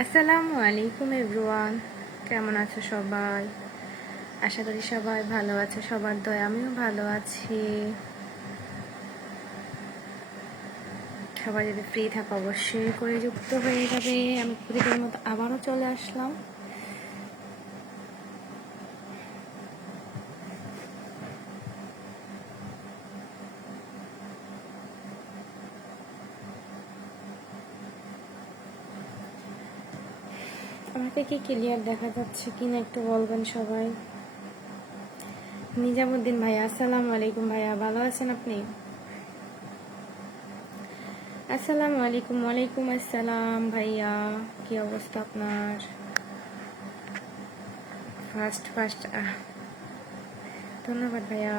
আসসালামু আলাইকুম এভরিওয়ান, কেমন আছো সবাই? আশা করি সবাই ভালো আছে, সবার দয়া আমিও ভালো আছি। সবাই যদি ফ্রি থাকো অবশ্যই করে যুক্ত হয়ে যাবে। আমি প্রতিদিনের মতো আবারও চলে আসলাম। আমাকে কি ক্লিয়ার দেখা যাচ্ছে কিনা একটু বলবেন সবাই। নিজামুদ্দিন ভাইয়া, আসসালামু আলাইকুম ভাইয়া, ভালো আছেন আপনি? আসসালামু আলাইকুম। ওয়ালাইকুম আসসালাম ভাইয়া, কি অবস্থা আপনার? ফার্স্ট ফার্স্ট ধন্যবাদ ভাইয়া।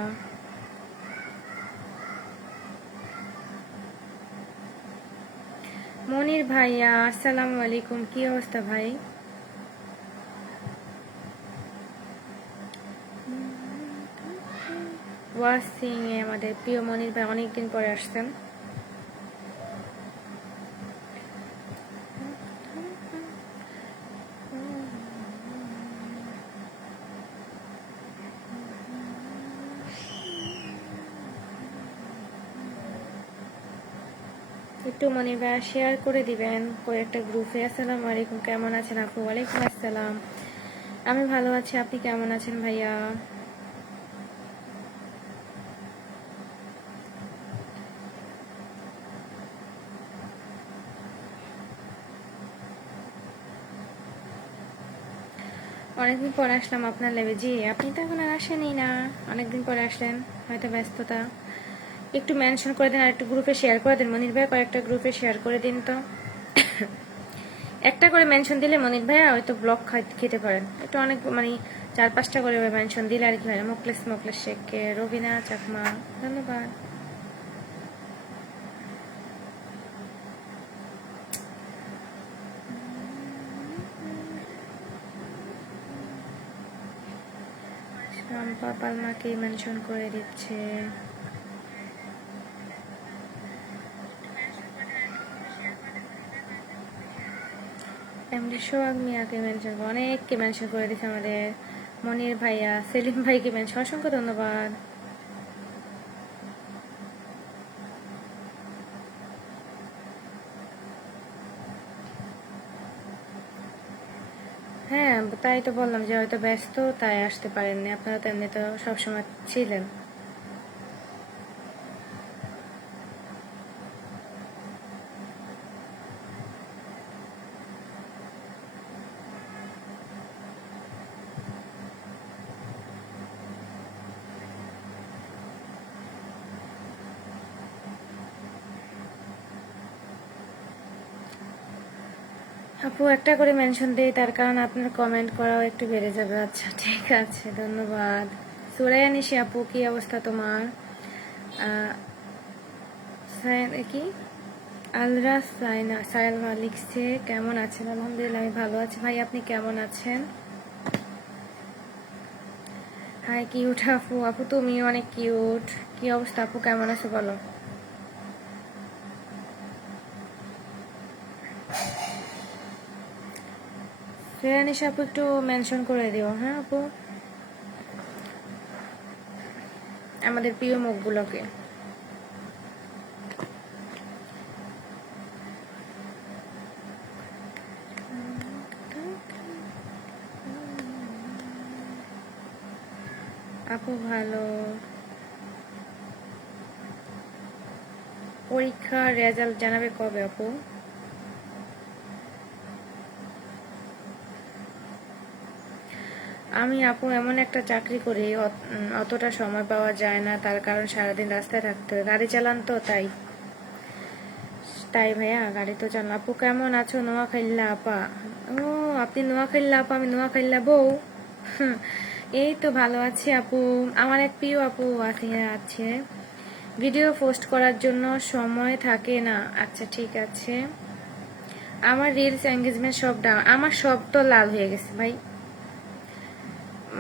মনির ভাইয়া, আসসালামু আলাইকুম, কি অবস্থা ভাই? ওয়াসিং এ আমাদের প্রিয় মনির ভাই অনেকদিন পরে আসছেন। একটু মনির ভাই শেয়ার করে দিবেন কয়েকটা গ্রুপে। আসসালামু আলাইকুম, কেমন আছেন আপু? ওয়ালাইকুম আসসালাম, আমি ভালো আছি, আপনি কেমন আছেন ভাইয়া? অনেকদিন পরে আসলাম আপনার লাইভে। জি, আপনি তো এখন আর আসেনই না, অনেকদিন পরে আসলেন, হয়তো ব্যস্ততা। একটু মেনশন করে দিন আর একটু গ্রুপে শেয়ার করে দিন মনির ভাই, কয়েকটা গ্রুপে শেয়ার করে দিন তো। একটা করে মেনশন দিলে মনির ভাইয়া হয়তো ব্লক খেতে পারেন। একটু অনেক মানে 4-5টা করে মেনশন দিলে আর কি হয়। মোকলেস শেখ, রবিনা চাকমা, ধন্যবাদ। শাম্পা পালমাকে মেনশন করে দিচ্ছে। এমডি সোহাগ মিয়াকে মেনশন, অনেককে মেনশন করে দিচ্ছে আমাদের। মনির ভাইয়া, সেলিম ভাইকে মেনশন, অসংখ্য ধন্যবাদ। হ্যাঁ, তাই তো বললাম যে হয়তো ব্যস্ত তাই আসতে পারেননি, আপনারা তো এমনি তো সবসময় ছিলেন। আপু একটা করে মেনশন দেই, তার কারণ আপনার কমেন্ট করাও একটু বেড়ে যাবে। আচ্ছা ঠিক আছে, ধন্যবাদ। সুরাইয়া নিশি আপু, কি অবস্থা তোমার? কি আলরা সায়না লিখছে, কেমন আছেন? আলহামদুলিল্লাহ আমি ভালো আছি ভাই, আপনি কেমন আছেন? হাই কিউট আপু, আপু তুমি অনেক কিউট। কি অবস্থা আপু, কেমন আছো বলো? শ্রেয়ানিশা আপু একটু মেনশন করে দিও, হ্যাঁ আপু, আমাদের প্রিয় মুখগুলোকে। আপু ভালো। পরীক্ষার রেজাল্ট জানাবে কবে আপু? আমি আপু এমন একটা চাকরি করি, অতটা সময় পাওয়া যায় না, তার কারণ সারাদিন রাস্তায় থাকতে হয়, গাড়ি চালান তো তাই। তাই ভাইয়া গাড়ি তো চালান। আপু কেমন আছো নোয়াখাইল্লা আপা? ও, আপনি নোয়াখাইল্লা আপা, আমি নোয়াখাইল্লা বউ। এই তো ভালো আছি আপু। আমার এক প্রিয় আপু আছে, ভিডিও পোস্ট করার জন্য সময় থাকে না। আচ্ছা ঠিক আছে, আমার রিলস এঙ্গেজমেন্ট সব আমার সব তো লাল হয়ে গেছে ভাই।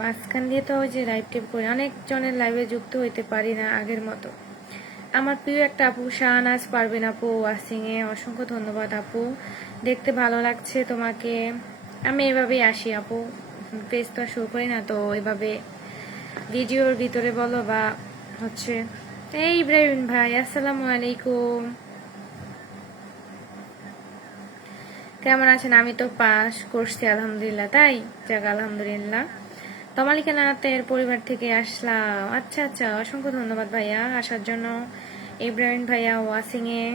মাঝখান দিয়ে তো ওই যে লাইভ টিপ করে অনেক জনের লাইভে যুক্ত হইতে পারি না আগের মতো। আমার প্রিয় একটা আপু শাহনাজ পারবেন আপু ওয়াসিং এ, অসংখ্য ধন্যবাদ আপু, দেখতে ভালো লাগছে তোমাকে। আমি এভাবেই আসি আপু, পেজ তো শুরু করি না, তো এভাবে ভিডিওর ভিতরে বলো বা হচ্ছে। এই ইব্রাহিম ভাই আসসালামু আলাইকুম, কেমন আছেন? আমি তো পাস করছি আলহামদুলিল্লাহ। তাই যাক আলহামদুলিল্লাহ। তমালিকা নাতের পরিবার থেকে আসলাম। আচ্ছা আচ্ছা, অসংখ্য ধন্যবাদ ভাইয়া আসার জন্য। ইব্রাহিম ভাইয়া ওয়াসিং এ।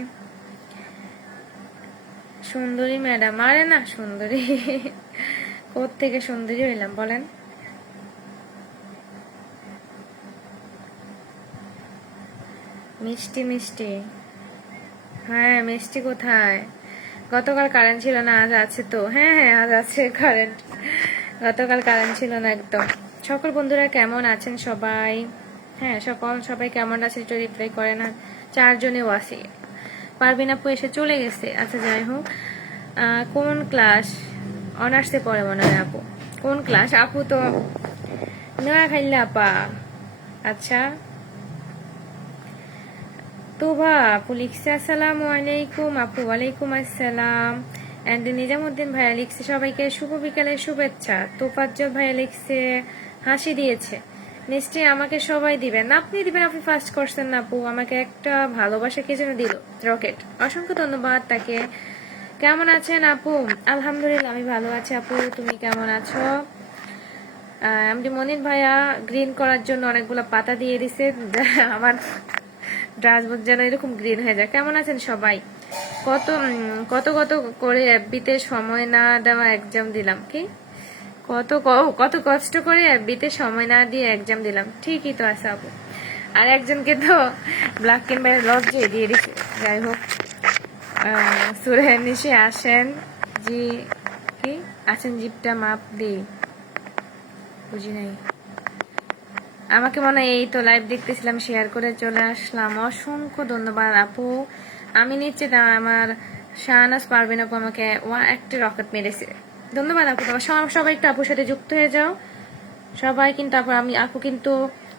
সুন্দরী ম্যাডাম, আরে না সুন্দরী কোত্থেকে সুন্দরী হইলাম বলেন? মিষ্টি মিষ্টি, হ্যাঁ মিষ্টি কোথায়? গতকাল কারেন্ট ছিল না, আজ আছে তো। হ্যাঁ হ্যাঁ আজ আছে কারেন্ট, গতকাল কারেন্ট ছিল না একদম। সকল বন্ধুরা কেমন আছেন সবাই? হ্যাঁ সবাই কেমন আছে একটু রিপ্লাই করে না। 4 জনেও আছে। পারবিন আপু এসে চলে গেছে, আচ্ছা যাই হোক। কোন ক্লাস? অনার্সে পড়ে মনে হয় আপু। কোন ক্লাস আপু? তো নোয়া খাইল্লা আপা। আচ্ছা তোভা আপু লিখছে আসসালামু আলাইকুম আপু। ওয়ালাইকুম আসসালাম। এন্ড নিজামুদ্দিন ভাইয়া লিখছে সবাইকে শুভ বিকালের শুভেচ্ছা। তোফাজ্জল ভাইয়া লিখছে হাসি দিয়েছে, নিশ্চয়ই আমাকে সবাই দিবেন। আপনি দিবেন, আপনি ফার্স্ট করছেন না আপু, আমাকে একটা ভালোবাসা কে যেন দিল, রকেট, অসংখ্য ধন্যবাদ তাকে। কেমন আছেন আপু? আলহামদুলিল্লাহ আমি ভালো আছি আপু, তুমি কেমন আছো? এমডি মনির ভাইয়া গ্রিন করার জন্য অনেকগুলো পাতা দিয়ে দিছে, আমার ড্রাসবোর্ড যেন এরকম গ্রিন হয়ে যায়। কেমন আছেন সবাই? কত কত কত করে এফবিতে সময় না দেওয়া এক্সাম দিলাম। কি কত কত কষ্ট করে এফবিতে সময় না দিয়ে এক্সাম দিলাম, ঠিকই তো আছে আপু। আর একজনকে তো ব্ল্যাক এন্ড হোয়াইট লজ্জে দিয়ে দিছে। যাই হোক, সুরের নিশে আসেন জি, কি আছেন জিপটা মাপ দিই, বুঝি নাই। আমাকে মনে হয় এই তো লাইভ দেখতেছিলাম, শেয়ার করে চলে আসলাম, অসংখ্য ধন্যবাদ আপু। আমি নিচে আমার শাহনাজ পারবেন আপু আমাকে একটা রকেট মেরেছে, ধন্যবাদ আপু। তোমার সবাই একটু আপুর সাথে যুক্ত হয়ে যাও সবাই, কিন্তু আপু কিন্তু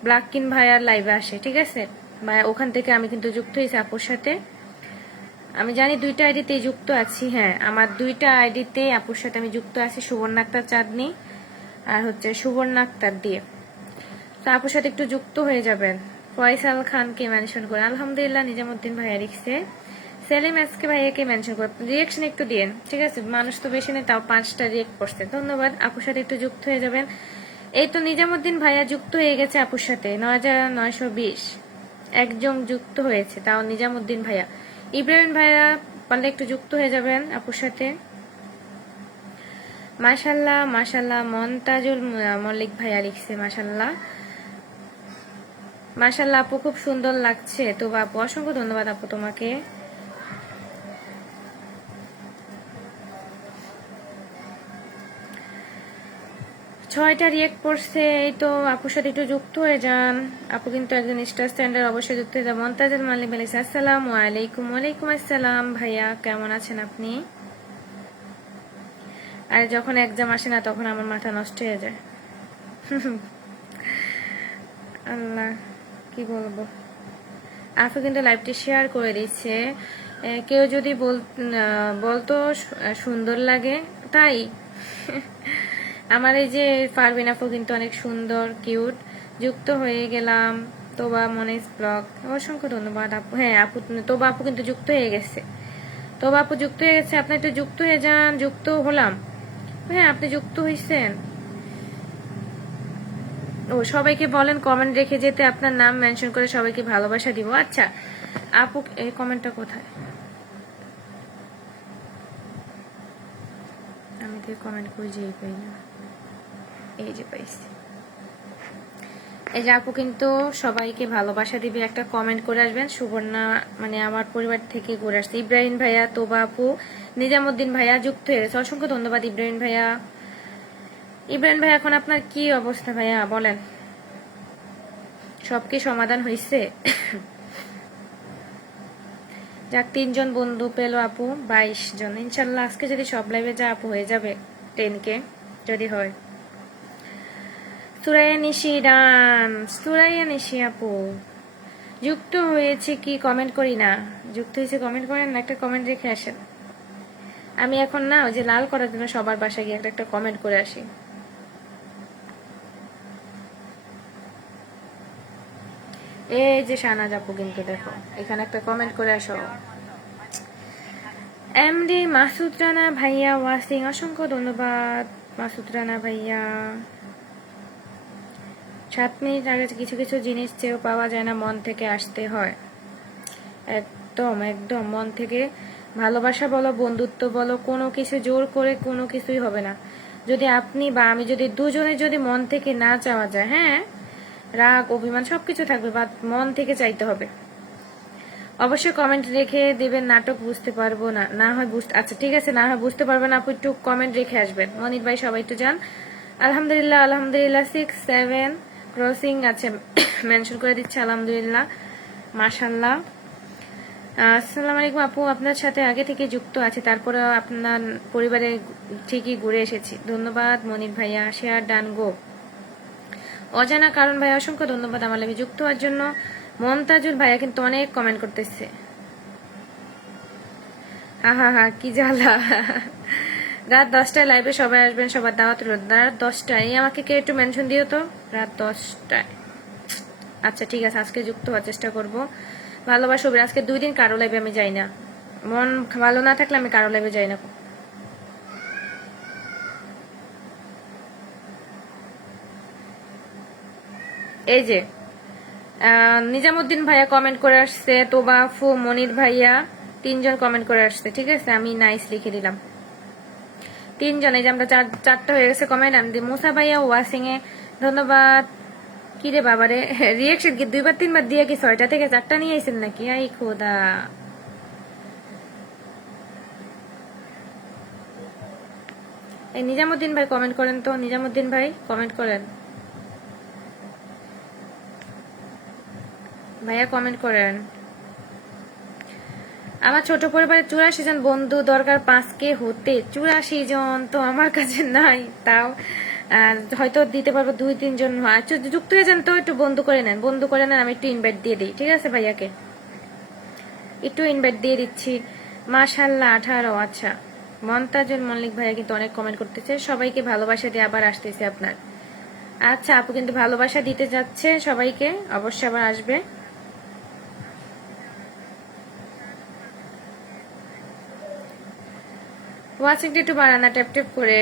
ব্ল্যাককিন ভাইয়ার লাইভে আসে, ঠিক আছে ভাইয়া, ওখান থেকে আমি কিন্তু যুক্ত হয়েছি আপুর সাথে। আমি জানি 2টা আইডিতে যুক্ত আছি, হ্যাঁ আমার 2টা আইডিতে আপুর সাথে আমি যুক্ত আছি, সুবর্ণা আক্তার চাঁদনি আর হচ্ছে সুবর্ণা আক্তার দিয়ে। তো আপুর সাথে একটু যুক্ত হয়ে যাবেন। ফয়সাল খানকে মেনশন করে, আলহামদুলিল্লাহ। নিজামুদ্দিন ভাইয়া লিখছে, সেলিম এসকে ভাইয়াকে মেনশন করে রিয়েকশন একটু দিয়েন, ঠিক আছে? মানুষ তো বেশি নেই, তাও 5টা রিয়েক্ট করছে, ধন্যবাদ। আপুর সাথে একটু যুক্ত হয়ে যাবেন। এই তো নিজামুদ্দিন ভাইয়া যুক্ত হয়ে গেছে আপুর সাথে, 9920 একজন যুক্ত হয়েছে, তাও নিজামুদ্দিন ভাইয়া। ইব্রাহিম ভাইয়া পারলে একটু যুক্ত হয়ে যাবেন আপুর সাথে। মাশাল্লাহ মাশাল্লাহ। মন্তাজুল মল্লিক ভাইয়া লিখছে মাশাল্লাহ মাশাল্লাহ আপু, খুব সুন্দর লাগছে তো আপু, অসংখ্য ধন্যবাদ আপু তোমাকে। ছয়টা রিয়েক্ট করছে, এই তো আপুর সাথে একটু যুক্ত হয়ে যান। আপু কিন্তু একজন স্টার স্ট্যান্ডার্ড, অবশ্যই যুক্ত হয়ে যান। মন্তাজুল মালিক বলেছে আসসালামু আলাইকুম। ওয়ালাইকুম আসসালাম ভাইয়া, কেমন আছেন আপনি? আর যখন এক্সাম আসে না তখন আমার মাথা নষ্ট হয়ে যায় আল্লাহ কি বলবো। আপু কিন্তু লাইভটি শেয়ার করে দিচ্ছে, কেউ যদি বলতো সুন্দর লাগে, তাই আমার এই যে পারবিন আপু কিন্তু অনেক সুন্দর কিউট, যুক্ত হয়ে গেলাম। তোবা মনিস ব্লগ, অসংখ্য ধন্যবাদ আপু। হ্যাঁ আপু, তোবা আপু কিন্তু যুক্ত হয়ে গেছে, তোবা আপু যুক্ত হয়ে গেছে, আপনি একটু যুক্ত হয়ে যান। যুক্ত হলাম, হ্যাঁ আপনি যুক্ত হয়েছেন। ও সবাইকে বলেন কমেন্ট রেখে যেতে, আপনার নাম মেনশন করে সবাইকে ভালোবাসা দিব। আচ্ছা আপু এই কমেন্টটা কোথায়? আমি তো কমেন্ট খুঁজেই পাই না, এই যে পাইছি। এই যে আপু কিন্তু সবাইকে ভালোবাসা দিবে, একটা কমেন্ট করে আসবেন। সুবর্ণা মানে আমার পরিবার থেকে ঘুরে আসছে। ইব্রাহিম ভাইয়া, তোবা আপু, নিজামুদ্দিন ভাইয়া যুক্ত হয়ে গেছে, অসংখ্য ধন্যবাদ ইব্রাহিম ভাইয়া। ইব্রাহিম ভাইয়া এখন আপনার কি অবস্থা ভাইয়া বলেন, সব কি সমাধান হয়েছে? যাক 3 জন বন্ধু পেলো আপু, 22 জন। ইনশাল্লাহ আজকে যদি সব লাইভে যা আপু হয়ে যাবে 10K যদি হয়। সুরাইয়া নিশি ডান্স, সুরাইয়া নিশি আপু যুক্ত হয়েছে কি কমেন্ট করি না, যুক্ত হয়েছে কমেন্ট করেন না, একটা কমেন্ট রেখে আসেন। আমি এখন না ওই যে লাল করার জন্য সবার বাসায় গিয়ে একটা কমেন্ট করে আসি। এই যে শাহনাজ আপু কিন্তু দেখো এখানে একটা কমেন্ট করে আসো। এমডি মাসুদ রানা ভাইয়া ওয়াসিং, অসংখ্য ধন্যবাদ মাসুদ রানা ভাইয়া। 7 মিনিট আগে কিছু কিছু জিনিস চেয়েও পাওয়া যায় না, মন থেকে আসতে হয়। একদম একদম মন থেকে ভালোবাসা বলো, বন্ধুত্ব বলো, কোনো কিছু জোর করে কোনো কিছুই হবে না। যদি আপনি বা আমি যদি দুজনে যদি মন থেকে না চাওয়া যায়, হ্যাঁ রাগ অভিমান সবকিছু থাকবে, বাট মন থেকে চাইতে হবে। অবশ্যই কমেন্ট রেখে দেবেন, নাটক বুঝতে পারবো না, না হয় বুঝতে, আচ্ছা ঠিক আছে, না হয় বুঝতে পারবেন আপু, একটু কমেন্ট রেখে আসবেন। মনির ভাই সবাই একটু যান। আলহামদুলিল্লাহ আলহামদুলিল্লাহ 6-7 ক্রসিং আছে, মেনশন করে দিচ্ছে আলহামদুলিল্লাহ মাশাআল্লাহ। আসসালামু আলাইকুম আপু, আপনার সাথে আগে থেকে যুক্ত আছে, তারপরে আপনার পরিবারে ঠিকই ঘুরে এসেছি। ধন্যবাদ মনির ভাইয়া, শেয়ার ডান গো। অজানা কারণ ভাইয়া অসংখ্য ধন্যবাদ আমার লাইভে যুক্ত হওয়ার জন্য। মমতাজুল ভাইয়া কিন্তু অনেক কমেন্ট করতেছে। হা কি জ্বালা। রাত 10টায় লাইভে সবাই আসবেন, সবার দাওয়াত রোদ। রাত 10টায় আমাকে কে একটু মেনশন দিও তো, রাত 10টায়। আচ্ছা ঠিক আছে, আজকে যুক্ত হওয়ার চেষ্টা করব। ভালোবাসা আজকে 2 দিন কারো লাইভে আমি যাই না, মন ভালো না থাকলে আমি কারো লাইভে যাই না। এই যে নিজামুদ্দিন ভাইয়া কমেন্ট করে আসছে, তোবা আফু, মনির ভাইয়া 3জন কমেন্ট করে আসছে। ঠিক আছে, আমি নাইস লিখে দিলাম 3জন। এই যে আমরা 4টা হয়ে গেছে কমেন্ট। আমি মুসা ভাইয়া ওয়াসিং এ ধন্যবাদ। কি রে বাবারে, রিয়াকশন কি 2-3 বার দিয়ে কি 6টা থেকে 4টা নিয়ে আইছেন নাকি? আই খোদা। এই নিজামুদ্দিন ভাই কমেন্ট করেন তো, নিজামুদ্দিন ভাই কমেন্ট করেন, ভাইয়া কমেন্ট করেন। আমার ছোট পরিবারে 84 জন বন্ধু দরকার 5K হতে। 84 জন তো আমার কাছে নাই, তাও হয়তো দিতে পারবো 2-3 জন। যুক্ত হয়ে যান তো, একটু বন্ধু করে নেন, বন্ধু করে নেন, আমি একটু ইনভাইট দিয়ে দিই। ঠিক আছে ভাইয়াকে একটু ইনভাইট দিয়ে দিচ্ছি। মাশাআল্লাহ 18। আচ্ছা মমতাজুল মল্লিক ভাইয়া কিন্তু অনেক কমেন্ট করতেছে, সবাইকে ভালোবাসা দিয়ে আবার আসতেছে আপনার। আচ্ছা আপু কিন্তু ভালোবাসা দিতে যাচ্ছে সবাইকে, অবশ্যই আবার আসবে। ওয়াচিংটা একটু বাড়ানা ট্যাপ ট্যাপ করে,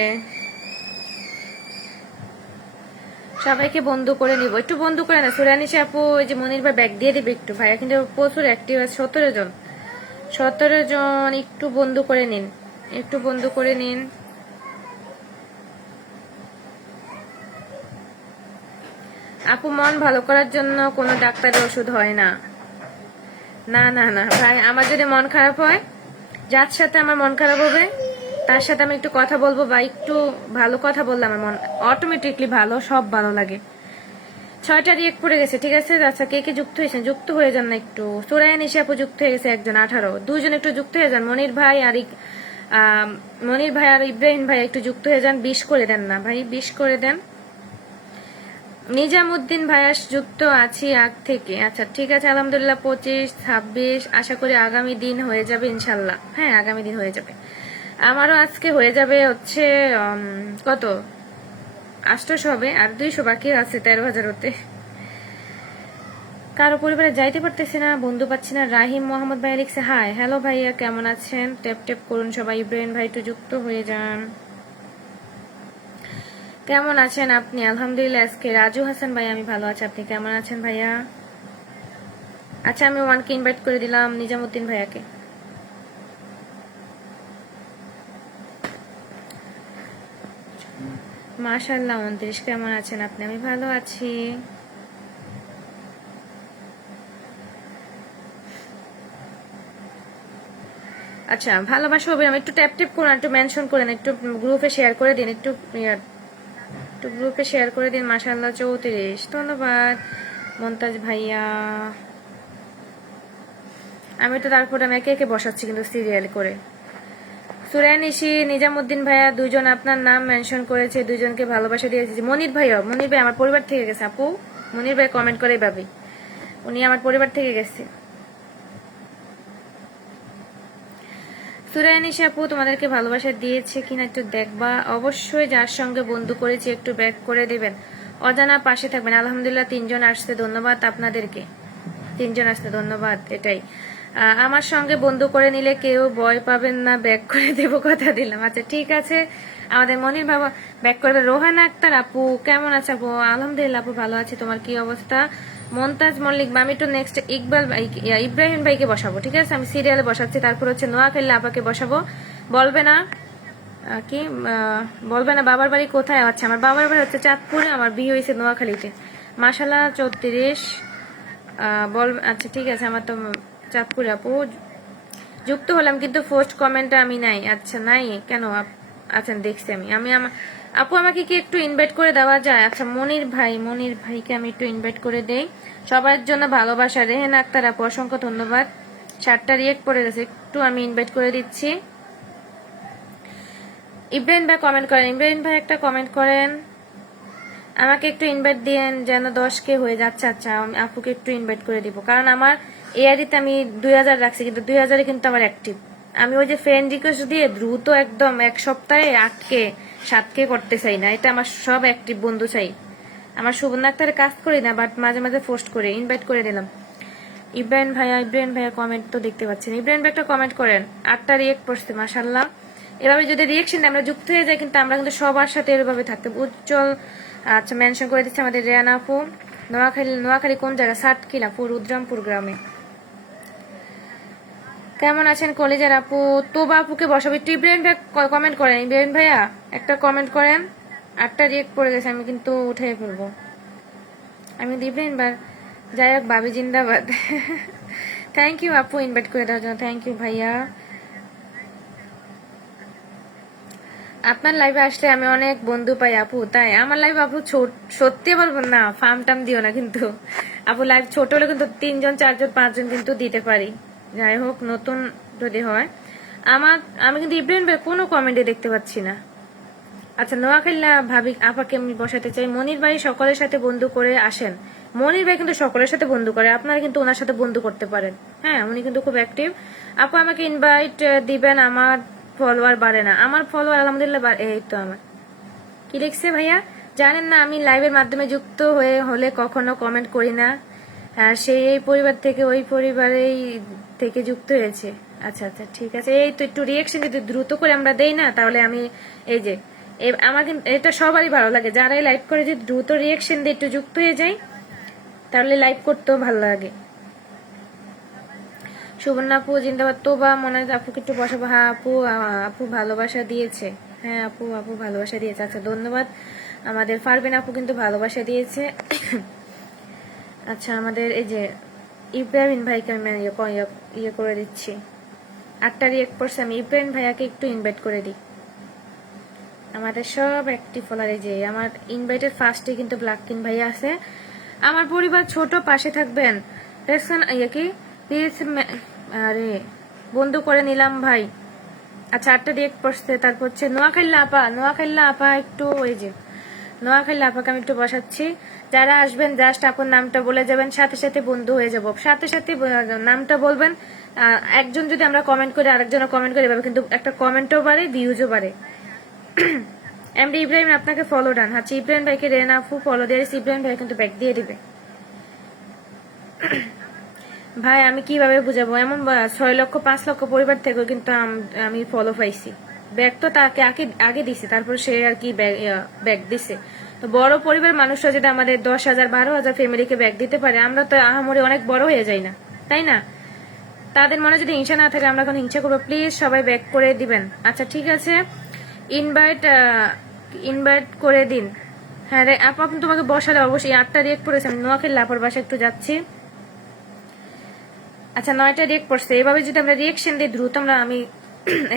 সবাইকে বন্ধু করে নিব, একটু বন্ধু করে না। সুরানিশা আপু ওই যে মনির ভাই ব্যাগ দিয়ে দিবে একটু, ভাইয়া কিন্তু প্রচুর অ্যাক্টিভ আছে। 17 জন, 17 জন, একটু বন্ধু করে নিন, একটু বন্ধু করে নিন। আপু মন ভালো করার জন্য কোনো ডাক্তারের ওষুধ হয় না। না না না ভাই, আমার যদি মন খারাপ হয়, যার সাথে আমার মন খারাপ হবে তার সাথে আমি একটু কথা বলবো, বা একটু ভালো কথা বললে আমার মন অটোমেটিকলি ভালো, সব ভালো লাগে। 6টা রিয়েক্ট পড়ে গেছে। ঠিক আছে, আচ্ছা কে কে যুক্ত হয়েছেন যুক্ত হয়ে যান না একটু। সুরাইয়া নিশা আপু যুক্ত হয়ে গেছে 1 জন, 18। 2 জন একটু যুক্ত হয়ে যান। মনির ভাই আর ইব্রাহিম ভাই একটু যুক্ত হয়ে যান। 20 করে দেন না ভাই, 20 করে দেন। নিজামুদ্দিন ভাইয়া যুক্ত আছি আগ থেকে। আচ্ছা ঠিক আছে, আলহামদুলিল্লাহ 25, 26, আশা করি আগামী দিন হয়ে যাবে ইনশাল্লাহ। হ্যাঁ আগামী দিন হয়ে যাবে, আমারও আজকে হয়ে যাবে হচ্ছে কত 800 হবে, আর 200 বাকি আছে 13,000 হতে। কারো পরিবারে যাইতে পারতেছি না, বন্ধু পাচ্ছি না। রাহিম মোহাম্মদ ভাইয়া লিখছে হাই, হ্যালো ভাইয়া কেমন আছেন, ট্যাপ ট্যাপ করুন সবাই। ইব্রাহিম ভাই একটু যুক্ত হয়ে যান। কেমন আছেন আপনি? আলহামদুলিল্লাহ। আজকে রাজু হাসান ভাই আমি ভালো আছি, আপনি কেমন আছেন ভাইয়া? আচ্ছা আমি 1কে ইনভাইট করে দিলাম, নিজামুদ্দিন ভাইয়াকে। মাশাআল্লাহ 29, কেমন আছেন আপনি? আমি ভালো আছি। আচ্ছা ভালোবাসা হবে, আমি একটু ট্যাপ ট্যাপ করুন, একটু মেনশন করেন, একটু গ্রুপে শেয়ার করে দিন, একটু গ্রুপে শেয়ার করে দিন। মাশাআল্লাহ 34, ধন্যবাদ মমতাজ ভাইয়া। আমি তো তারপরে আমি একে একে বসাচ্ছি কিন্তু সিরিয়াল করে। সুরাইয়া নিশি, নিজামুদ্দিন ভাইয়া 2 জন আপনার নাম মেনশন করেছে, 2 জনকে ভালোবাসা দিয়েছি। মনির ভাই আমার পরিবার থেকে গেছে আপু, মনির ভাই কমেন্ট করে ভাবি। উনি আমার পরিবার থেকে গেছে। সুরায়নিশা আপু তোমাদেরকে ভালোবাসা দিয়েছে কিনা একটু দেখবা। অবশ্যই যার সঙ্গে বন্ধু করেছি একটু ব্যাক করে দিবেন, অজানা পাশে থাকবেন। আলহামদুলিল্লাহ 3 জন আসছে, ধন্যবাদ আপনাদেরকে। 3 জন আসছে, ধন্যবাদ। এটাই আমার সঙ্গে বন্ধু করে নিলে কেউ ভয় পাবেন না, ব্যাক করে দেব, কথা দিলাম। আচ্ছা ঠিক আছে, আমাদের মনির বাবা ব্যাক করবে। রোহানা আক্তার আপু কেমন আছে আপু? আলহামদুলিল্লাহ আপু ভালো আছে, তোমার কি অবস্থা? মমতাজ মল্লিক, আমি তো নেক্সট ইকবাল ভাই ইব্রাহিম ভাইকে বসাবো, ঠিক আছে? আমি সিরিয়ালে বসাচ্ছি, তারপর হচ্ছে নোয়াখালী আপাকে বসাবো। বলবে না কি বলবে না বাবার বাড়ি কোথায়? আচ্ছা আমার বাবার বাড়ি হচ্ছে চাঁদপুরে, আমার বিয়ে হয়েছে নোয়াখালীতে। মাশাল্লাহ 34 বল। আচ্ছা ঠিক আছে, আমার তো চাঁদপুরে। আপু যুক্ত হলাম কিন্তু ফার্স্ট কমেন্টটা আমি নাই। আচ্ছা নাই কেন? আচ্ছা দেখছি আমি আমি আপু আমাকে কি একটু ইনভাইট করে দেওয়া যায়? আচ্ছা মনির ভাইকে আমি একটু ইনভাইট করে দেই। সবার জন্য ভালোবাসা। রেহেনা আক্তার আপু অসংখ্য ধন্যবাদ। 7টা রিয়েক্ট পড়ে গেছে, একটু আমি ইনভাইট করে দিচ্ছি। ইব্রাহিম ভাই কমেন্ট করেন, ইব্রাহিম ভাই একটা কমেন্ট করেন, আমাকে একটু ইনভাইট দিয়েন যেন 10K হয়ে যাচ্ছে। আচ্ছা আমি আপুকে একটু ইনভাইট করে দিব, কারণ আমার এআইডিতে আমি 2000 রাখছি, কিন্তু 2000 কিন্তু আমার অ্যাক্টিভ। আমি ওই যে ফ্রেন্ড রিকোয়েস্ট দিয়ে দ্রুত একদম 1 সপ্তাহে 8K 7K করতে চাই না, এটা আমার সব অ্যাক্টিভ বন্ধু চাই। আমার সুবর্ণ আক্তারে কাজ করি না, বাট মাঝে মাঝে পোস্ট করে ইনভাইট করে দিলাম। ইব্রাহিম ভাইয়া কমেন্ট তো দেখতে পাচ্ছেন। ইব্রাহিম ভাই একটা কমেন্ট করেন। 8টা রিয়েক্ট করছে, মাশাআল্লাহ। এভাবে যদি রিয়েকশন আমরা যুক্ত হয়ে যাই, কিন্তু আমরা কিন্তু সবার সাথে এভাবে থাকতে। উজ্জ্বল আচ্ছা মেনশন করে দিচ্ছে আমাদের রেয়ানা আপু। নোয়াখালী কোন জায়গা? সাতক্ষীরা আপু, রুদ্রামপুর গ্রামে। কেমন আছেন কলেজের আপু? তোবা আপুকে বসাবো। একটু ইব্রাহিম ভাই কমেন্ট করেন, ইব্রাহিম ভাইয়া একটা কমেন্ট করেন। 8টা রিয়েক্ট পড়ে গেছে, আমি কিন্তু উঠে ফেলবো। আমি ইব্রাহিম ভাই, যাই হোক ভাবি জিন্দাবাদ। থ্যাংক ইউ আপু ইনভাইট করে দেওয়ার জন্য, থ্যাংক ইউ ভাইয়া। আপনার লাইভে আসলে আমি অনেক বন্ধু পাই আপু, তাই আমার লাইভ আপু সত্যি বলবো না, ফার্ম টাম দিও না কিন্তু। আপু লাইভ ছোট হলে কিন্তু 3 জন 4 জন 5 জন কিন্তু দিতে পারি। যাই হোক নতুন যদি হয় আমি কিন্তু ইব্রাহিম ভাই কোনো কমেন্টে দেখতে পাচ্ছি না। আচ্ছা নোয়াখালী ভাবি আপাকে আমি বসাতে চাই। মনির ভাই সকলের সাথে বন্ধু করে আসেন। মনির ভাই কিন্তু সকলের সাথে বন্ধু করে, আপনারা কিন্তু ওনার সাথে বন্ধু করতে পারেন। হ্যাঁ উনি কিন্তু খুব অ্যাক্টিভ। আপু আমাকে ইনভাইট দিবেন, আমার ফলোয়ার বাড়ে না। আমার ফলোয়ার আলহামদুলিল্লাহ এই তো আমার কি লিখছে ভাইয়া জানেন না, আমি লাইভের মাধ্যমে যুক্ত হলে কখনো কমেন্ট করি না। সেই এই পরিবার থেকে ওই পরিবারেই থেকে যুক্ত হয়েছে। আচ্ছা আচ্ছা ঠিক আছে, এই তো একটু রিয়েকশন যদি দ্রুত করে আমরা দেই না, তাহলে আমি এই যে আমার কিন্তু এটা সবারই ভালো লাগে, যারাই লাইভ করে যদি দ্রুত রিয়েকশন দিয়ে একটু যুক্ত হয়ে যায়, তাহলে লাইভ করতেও ভালো লাগে। সুবর্ণা আপু জিন্দাবাদ। তো বা মনে হয় আপুকে একটু বসাবো। হ্যাঁ আপু আপু ভালোবাসা দিয়েছে। হ্যাঁ আপু ভালোবাসা দিয়েছে। আচ্ছা ধন্যবাদ। আমাদের ফারবিন আপু কিন্তু ভালোবাসা দিয়েছে। আচ্ছা আমাদের এই যে ইব্রাহিম ভাইকে আমি ইয়ে করে দিচ্ছি। 8টা রিয়েক্ট করছে, আমি ইব্রাহিম ভাইয়াকে একটু ইনভাইট করে দিই। আমাদের সব অ্যাক্টিভ ফলোয়ার, এই যে আমার ইনভাইটের ফার্স্টে কিন্তু ব্ল্যাককিন ভাইয়া আছে। আমার পরিবার ছোট, পাশে থাকবেন। দেখছেন ইয়ে কি প্লিজ। আরে বন্ধু করে নিলাম ভাই। আচ্ছা 8টা রিয়েক্ট করছে। তারপর হচ্ছে নোয়াখালী আপা একটু ওই যে নোয়াখালী আপাকে আমি একটু বসাচ্ছি। যারা আসবেন জাস্ট আপনার নামটা বলে যাবেন, সাথে সাথে বন্ধু হয়ে যাব। সাথে সাথে নামটা বলবেন। একজন যদি আমরা কমেন্ট করি, আরেকজনও কমেন্ট করে, এভাবে কিন্তু একটা কমেন্টও বাড়ে, ভিউজও বাড়ে। এমডি ইব্রাহিম আপনাকে ফলো ডান। আচ্ছা ইব্রাহিম ভাইকে রেনা আপু ফলো দিয়ে ইব্রাহিম ভাই কিন্তু ব্যাক দিয়ে দিবে। ভাই আমি কিভাবে বুঝাবো, এমন 6 লক্ষ 5 লক্ষ পরিবার থেকেও কিন্তু আমি ফলো পাইছি। ব্যাগ তো তাকে আগে দিছে, তারপর সে আর কি ব্যাগ দিছে। তো বড় পরিবার মানুষরা যদি আমাদের 10,000 12,000 ফ্যামিলিকে ব্যাগ দিতে পারে, আমরা তো আহামরি অনেক বড় হয়ে যাই না, তাই না? তাদের মনে যদি হিংসা না থাকে, আমরা এখন হিংসা করবো? প্লিজ সবাই ব্যাক করে দিবেন। আচ্ছা ঠিক আছে, ইনভাইট করে দিন। হ্যাঁ রে আপু তোমাকে বসালে অবশ্যই। 8টা রিয়েক্ট করেছে, আমি নোয়াখালী লাপার বাসা একটু যাচ্ছি। আচ্ছা 9টা রিয়েক্ট করছে। এভাবে যদি আমরা রিয়েকশন দিই দ্রুত আমি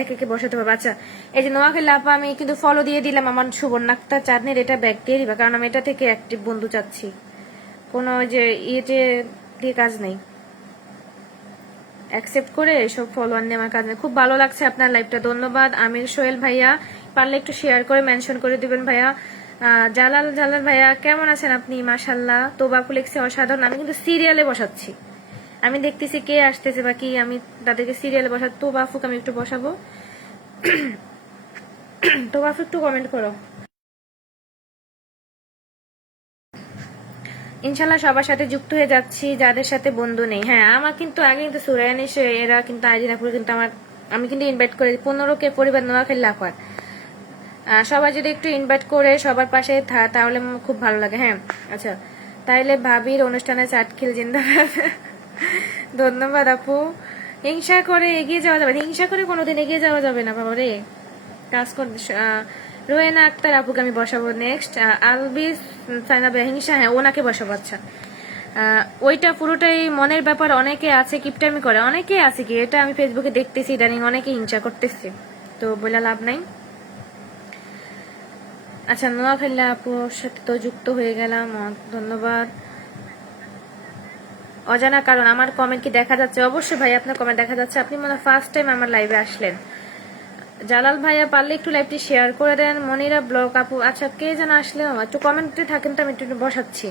একে বসাতে পারবো। আচ্ছা এই যে নোয়াখালী লাপা আমি কিন্তু ফলো দিয়ে দিলাম। আমার সুবর্ণ আক্তার চাঁদনির এটা ব্যাক দিয়ে দিবা, কারণ আমি এটা থেকে অ্যাক্টিভ বন্ধু চাচ্ছি, কোনো ওই যে ইয়েতে দিয়ে কাজ নেই। অ্যাকসেপ্ট করে এসব ফলোয়ার নিয়ে আমার কাজ নেই। খুব ভালো লাগছে আপনার লাইভটা, ধন্যবাদ। আমির সোহেল ভাইয়া পারলে একটু শেয়ার করে মেনশন করে দিবেন ভাইয়া। জালাল জালাল ভাইয়া কেমন আছেন আপনি? মাশাল্লাহ, তোবা ফুলেক্সে অসাধারণ। আমি কিন্তু সিরিয়ালে বসাচ্ছি, আমি দেখতেছি কে আসতেছে বা কি, আমি তাদেরকে সিরিয়ালে বসাচ্ছি। তোবা আফুকে আমি একটু বসাবো। তোবা আফু একটু কমেন্ট করো। ইনশাল্লাহ সবার সাথে যুক্ত হয়ে যাচ্ছি যাদের সাথে বন্ধু নেই। হ্যাঁ, আমার কিন্তু আগে কিন্তু সুরায়ান এসে এরা কিন্তু আইডিনাপুর কিন্তু আমার, আমি কিন্তু ইনভাইট করে 15কে পরিবার নোয়াখালী লাফার। সবাই যদি একটু ইনভাইট করে সবার পাশে তাহলে খুব ভালো লাগে। হ্যাঁ আচ্ছা, তাইলে ভাবির অনুষ্ঠানে চাটখিল জিন্দাবাদ। ধন্যবাদ আপু। হিংসা করে এগিয়ে যাওয়া যাবে, হিংসা করে কোনোদিন এগিয়ে যাওয়া যাবে না বাবা রে। কাজ করতে রোয়েনা আক্তার আপুকে আমি বসাবো নেক্সট। আলবিস সাইনাবে হিংসা, হ্যাঁ ওনাকে বসাবো। আচ্ছা ওইটা পুরোটাই মনের ব্যাপার। অনেকে আছে কিপটামি করে, অনেকে আছে কি, এটা আমি ফেসবুকে দেখতেছি ইদানিং অনেকে হিংসা করতেছে, তো বলে লাভ নাই। আচ্ছা নোয়াখালী আপুর সাথে তো যুক্ত হয়ে গেলাম, ধন্যবাদ। অজানা কারণ আমার কমেন্ট কি দেখা যাচ্ছে? অবশ্যই ভাই আপনার কমেন্ট দেখা যাচ্ছে, আপনি মনে হয় ফার্স্ট টাইম আমার লাইভে আসলেন। জালাল ভাইয়া পারলে একটু লাইভটি শেয়ার করে দেন। মনিরা ব্লগ আপু, আচ্ছা কে যেন আসলে একটু কমেন্টে থাকেন তো আমি একটু বসাচ্ছি।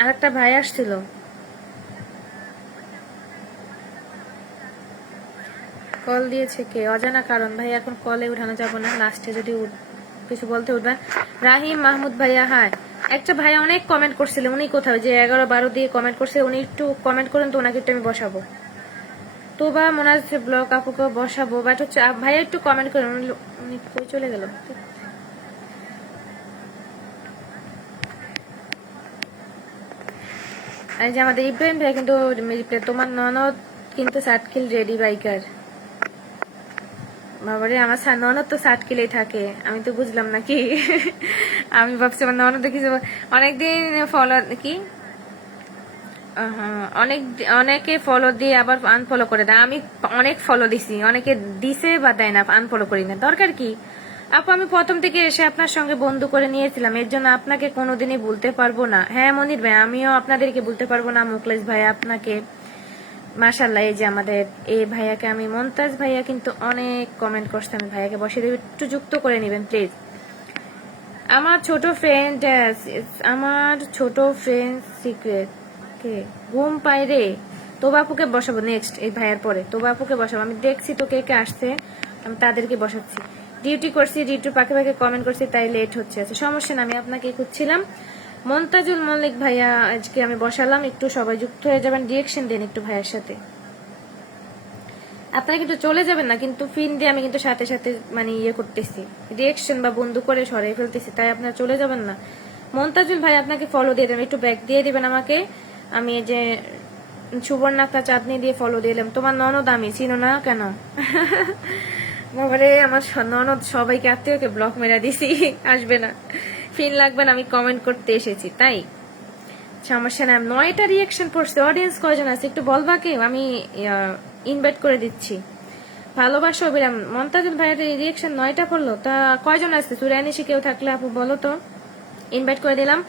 আরেকটা ভাই আসছিল, কল দিয়েছে কে? অজানা কারণ ভাই এখন কলে উঠানো যাবো না, লাস্টে যদি কিছু বলতে উঠবেন। রাহিম মাহমুদ ভাইয়া, হ্যাঁ একটা ভাইয়া অনেক কমেন্ট করছিল, উনি কোথাও যে 11-12 দিয়ে কমেন্ট করছে, উনি একটু কমেন্ট করেন তো, ওনাকে একটু আমি বসাবো। তো বা মনে হচ্ছে ব্লগ আপুকে বসাবো, বাট হচ্ছে ভাইয়া একটু কমেন্ট করেন। উনি কই চলে গেল? এই যে আমাদের ইব্রাহিম ভাই কিন্তু তোমার ননদ কিন্তু সাটকিল রেডি বাইকার। বাবারে আমার ননদ তো সাটকিলেই থাকে, আমি তো বুঝলাম না কি। আমি ভাবছি আমার ননদ কিছু অনেকদিন ফলো কি অনেকে ফলো দিয়ে আবার আনফলো করে দেয়। আমি অনেক ফলো দিছি, অনেকে দিছে বা দেয় না, আনফলো করি না, দরকার কি আপু? আমি প্রথম থেকে এসে আপনার সঙ্গে বন্ধু করে নিয়েছিলাম, এর জন্য আপনাকে কোনোদিনই ভুলতে পারবো না। হ্যাঁ মনির ভাই, আমিও আপনাদেরকে ভুলতে পারবো না, মুকলেশ ভাই আপনাকে। মাশাল্লাহ, এই যে আমাদের এই ভাইয়াকে আমি, মমতাজ ভাইয়া কিন্তু অনেক কমেন্ট করছে, আমি ভাইয়াকে বসিয়ে দেব, একটু যুক্ত করে নেবেন প্লিজ। আমার ছোট ফ্রেন্ড সিক্রেট কে ঘুম পাই রে। তোবাপুকে বসাবো নেক্সট, এই ভাইয়ার পরে তোবাপুকে বসাবো। আমি দেখছি তো কে কে আসছে, আমি তাদেরকে বসাচ্ছি। ডিউটি করছি, ডিউটির পাখি পাখি কমেন্ট করছি, তাই লেট হচ্ছে। আচ্ছা সমস্যা না, আমি আপনাকে খুঁজছিলাম। মন্তাজুল মল্লিক ভাইয়া আজকে আমি বসালাম, একটু সবাই যুক্ত হয়ে যাবেন, রিয়েকশন দেন একটু ভাইয়ার সাথে। আপনারা কিন্তু চলে যাবেন না, কিন্তু ফিন দিয়ে আমি কিন্তু সাথে সাথে মানে ইয়ে করতেছি, রিয়েকশন বা বন্ধু করে সরাই ফেলতেছি, তাই আপনারা চলে যাবেন না। মন্তাজুল ভাই আপনাকে ফলো দিয়ে দেবেন, একটু ব্যাক দিয়ে দিবেন আমাকে। আমি এই যে সুবর্ণাক্তা চাঁদনি দিয়ে ফলো দিলাম। তোমার ননদ আমি চিনো না কেন? বাবারে আমার ননদ সবাইকে আত্মীয়কে ব্লক মেরা দিছি, আসবে না, ফিন লাগবে না, আমি কমেন্ট করতে এসেছি তাই। সমস্যা না। 9টা রিয়েকশন পড়ছে, অডিয়েন্স কয়জন আছে একটু বলবা কেউ? আমি ইনভাইট করে দিচ্ছি। ভালোবাসা অবিরাম, মমতাজুল ভাইয়ের রিয়েকশন 9টা পড়লো, তা কয়জন আছে? সুরানিশি কেউ থাকলে আপু বলো তো, ইনভাইট করে দিলাম।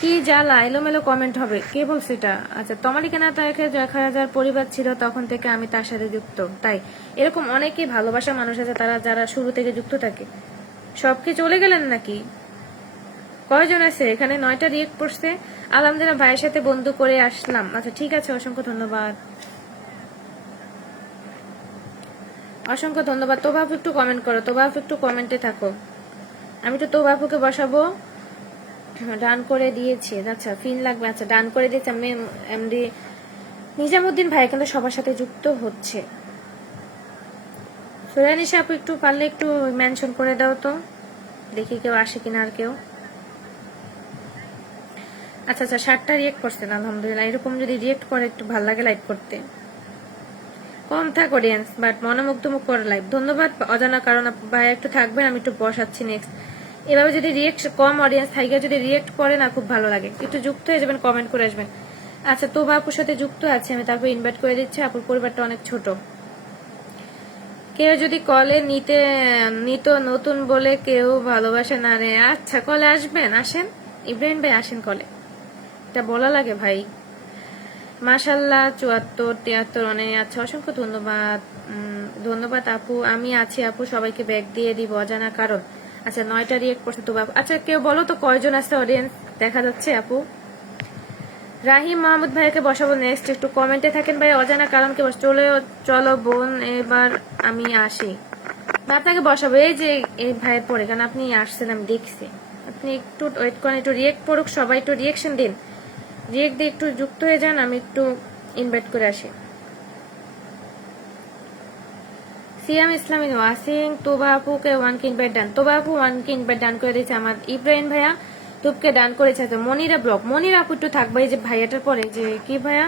কি জ্বালা, এলোমেলো কমেন্ট হবে, কে বলছে এটা? আচ্ছা তোমারই কেনা তাকে 1000 পরিবার ছিল, তখন থেকে আমি তার সাথে যুক্ত, তাই এরকম অনেকে ভালোবাসা মানুষ আছে, তারা যারা শুরু থেকে যুক্ত থাকে। সব কি চলে গেলেন নাকি? কয়জন আছে এখানে? 9টা রিয়েক্ট করছে। আলহামদুলিল্লাহ ভাইয়ের সাথে বন্ধু করে আসলাম। আচ্ছা ঠিক আছে, অসংখ্য ধন্যবাদ, অসংখ্য ধন্যবাদ। তোবাফু একটু কমেন্ট করো, তোবাফু একটু কমেন্টে থাকো। আমি তো তোবাফুকে বসাবো, ডান করে দিয়েছি। আচ্ছা ফিন লাগবে, আচ্ছা ডান করে দিয়েছি আমি। এমডি নিজামুদ্দিন ভাই কিন্তু সবার সাথে যুক্ত হচ্ছে। সুরানিশা আপু একটু পারলে একটু মেনশন করে দাও তো, দেখি কেউ আসে কিনা আর কেউ। আচ্ছা আচ্ছা 7টা রিয়েক্ট করছেন, আলহামদুলিল্লাহ। এরকম যদি রিয়েক্ট করে একটু ভালো লাগে লাইভ করতে। কম থাক অডিয়েন্স, বাট মনোমুগ্ধমুখ করে লাইভ। ধন্যবাদ। অজানা কারণ ভাই একটু থাকবেন, আমি একটু বসাচ্ছি নেক্সট। এভাবে যদি রিয়েক্ট কম অডিয়েন্স থাকে, যদি রিয়েক্ট করে না খুব ভালো লাগে, একটু যুক্ত হয়ে যাবেন, কমেন্ট করে আসবেন। আচ্ছা তো আপুর সাথে যুক্ত আছে, আমি তারপর ইনভাইট করে দিচ্ছি। আপুর পরিবারটা অনেক ছোট, কেউ যদি কলে নিত নতুন বলে কেউ ভালোবাসে না রে। আচ্ছা কলে আসবেন, আসেন ইব্রাহিম ভাই, আসেন কলে, এটা বলা লাগে ভাই। মাশাল্লাহ 74 73 অনেক। আচ্ছা অসংখ্য ধন্যবাদ, ধন্যবাদ আপু। আমি আছি আপু, সবাইকে ব্যাগ দিয়ে দিব। অজানা কারণ আচ্ছা 9টা রিয়েক্ট করছে তো বাবু। আচ্ছা কেউ বলো তো কয়জন আছে অডিয়েন্স দেখা যাচ্ছে আপু? রাহিম মাহমুদ ভাইকে বসাবো নেক্সট, একটু কমেন্টে থাকেন ভাই। অজানা কারণকে চলে চলো বোন এবার আমি আসি, আপনাকে বসাবো এই যে এই ভাইয়ের পরে, কারণ আপনি আসছেন আমি দেখছি। আপনি একটু ওয়েট করেন, একটু রিয়েক্ট পড়ুক সবাই, একটু রিয়েকশন দিন, রিয়েক্ট দিয়ে একটু যুক্ত হয়ে যান, আমি একটু ইনভাইট করে আসি। সিয়াম ইসলামী ওয়াসিং তোবা আপুকে 1 ইনভাইট ডান, তোবা আপু 1 ইনভাইট ডান করে দিয়েছে। আমার ইব্রাহিম ভাইয়া তুপকে ডান করেছে। মনিরা ব্লক, মনিরা আপু একটু থাকবে এই যে ভাইয়াটার পরে, যে কি ভাইয়া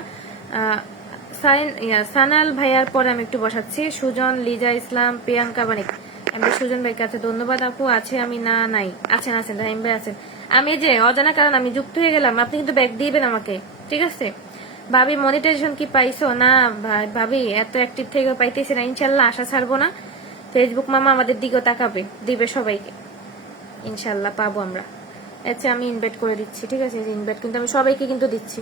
সানাল ভাইয়ার পরে আমি একটু বসাচ্ছি। সুজন, লিজা ইসলাম, প্রিয়াঙ্কা বানিক। আমি সুজন ভাইয়ের কাছে ধন্যবাদ আপু। আছে আমি না নাই আছেন, আছেন রাহিম ভাই আছেন। আমি যে অজানা কারণ আমি যুক্ত হয়ে গেলাম, আপনি কিন্তু ব্যাক দিবেন আমাকে, ঠিক আছে? ভাবি মনিটাইজেশন কি পাইছো? না ভাই ভাবি এত অ্যাক্টিভ থেকে পাইতেছি না, ইনশাল্লাহ আশা ছাড়বো না। ফেসবুক মামা আমাদের দিকেও তাকাবে, দিবে সবাইকে, ইনশাল্লাহ পাবো আমরা। আচ্ছা আমি ইনভাইট করে দিচ্ছি, ঠিক আছে? ইনভাইট কিন্তু আমি সবাইকে কিন্তু দিচ্ছি।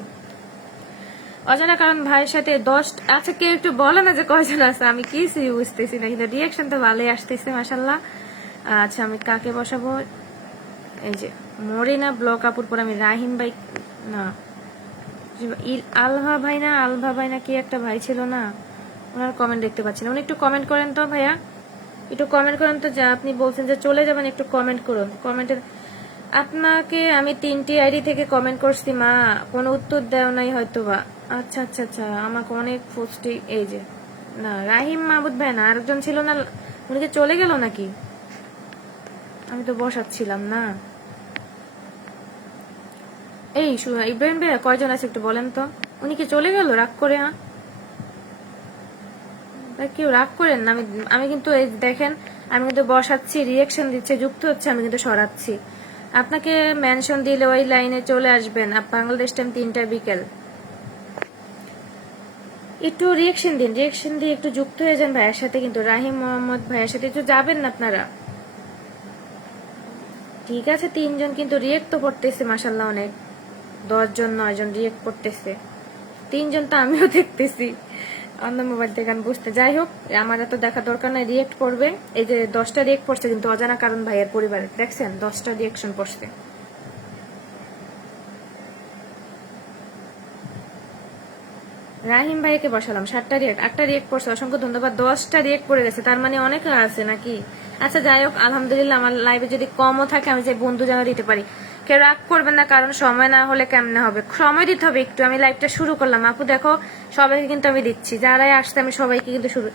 অজানা কারণ ভাইয়ের সাথে 10। আচ্ছা কেউ একটু বলে না যে কয়জন আছে, আমি কিছুই বুঝতেছি না, কিন্তু রিয়াকশন তো ভালোই আসতেছে মাশাল্লাহ। আচ্ছা আমি কাকে বসাবো? এই যে মরিনা ব্লক আপুর পর আমি রাহিম ভাই, না আলভা ভাই, না আলভা ভাই না কি একটা ভাই ছিল না, ওনার কমেন্ট দেখতে পাচ্ছি না। উনি একটু কমেন্ট করেন তো ভাইয়া, একটু কমেন্ট করেন তো। যা আপনি বলছেন যে চলে যাবেন, একটু কমেন্ট করুন। কমেন্টের আপনাকে আমি 3টি আইডি থেকে কমেন্ট করছি মা, কোনো উত্তর দেও নাই হয়তো বা। আচ্ছা আচ্ছা আচ্ছা, আমাকে অনেক পোস্টে এই যে, না রাহিম মাহমুদ ভাই না, আরেকজন ছিল না, উনি কি চলে গেল নাকি? আমি তো বসাচ্ছিলাম না। এই ইব্রাহিম ভাই কয়জন আছে একটু বলেন তো, উনি কি চলে গেল রাগ করে? হ্যাঁ কেউ রাগ করেন না, আমি কিন্তু এই দেখেন, আমি কিন্তু বসাচ্ছি, রিয়েকশন দিচ্ছে, যুক্ত হচ্ছে, আমি কিন্তু সরাচ্ছি। আপনাকে মেনশন দিলে ওই লাইনে চলে আসবেন। বাংলাদেশ টাইম 3টা বিকেল। একটু রিয়েকশন দিন, রিয়েকশন দিয়ে একটু যুক্ত হয়ে যান ভাইয়ের সাথে, কিন্তু রাহিম মোহাম্মদ ভাইয়ের সাথে একটু যাবেন না আপনারা? ঠিক আছে 3জন কিন্তু রিয়েক্ট তো করতেছে মাসাল্লাহ, অনেক 10জন 9জন রিয়েক্ট করতেছে, 3জন তো আমিও দেখতেছি অন্য মোবাইল থেকে, আমি বুঝতে। যাই হোক আমার এত দেখা দরকার নাই, রিয়েক্ট করবে। এই যে 10টা রিয়েক্ট পড়ছে কিন্তু অজানা কারণ ভাইয়ের পরিবারে, দেখছেন 10টা রিয়েকশন পড়ছে। রাহিম ভাইকে বসালাম, 7টা রিয়েক্ট, 8টা রিয়েক্ট পড়ছে, অসংখ্য ধন্যবাদ। 10টা রিয়েক্ট পড়ে গেছে, তার মানে অনেক আছে নাকি? আচ্ছা যাই হোক আলহামদুলিল্লাহ, আমার লাইভে যদি কমও থাকে আমি যে বন্ধু যেন দিতে পারি। কেউ রাগ করবেন না, কারণ সময় না হলে কেমনে হবে, সময় দিতে হবে একটু। আমি লাইভটা শুরু করলাম আপু, দেখো সবাইকে কিন্তু আমি দিচ্ছি, যারাই আসছে আমি সবাইকে কিন্তু শুরু।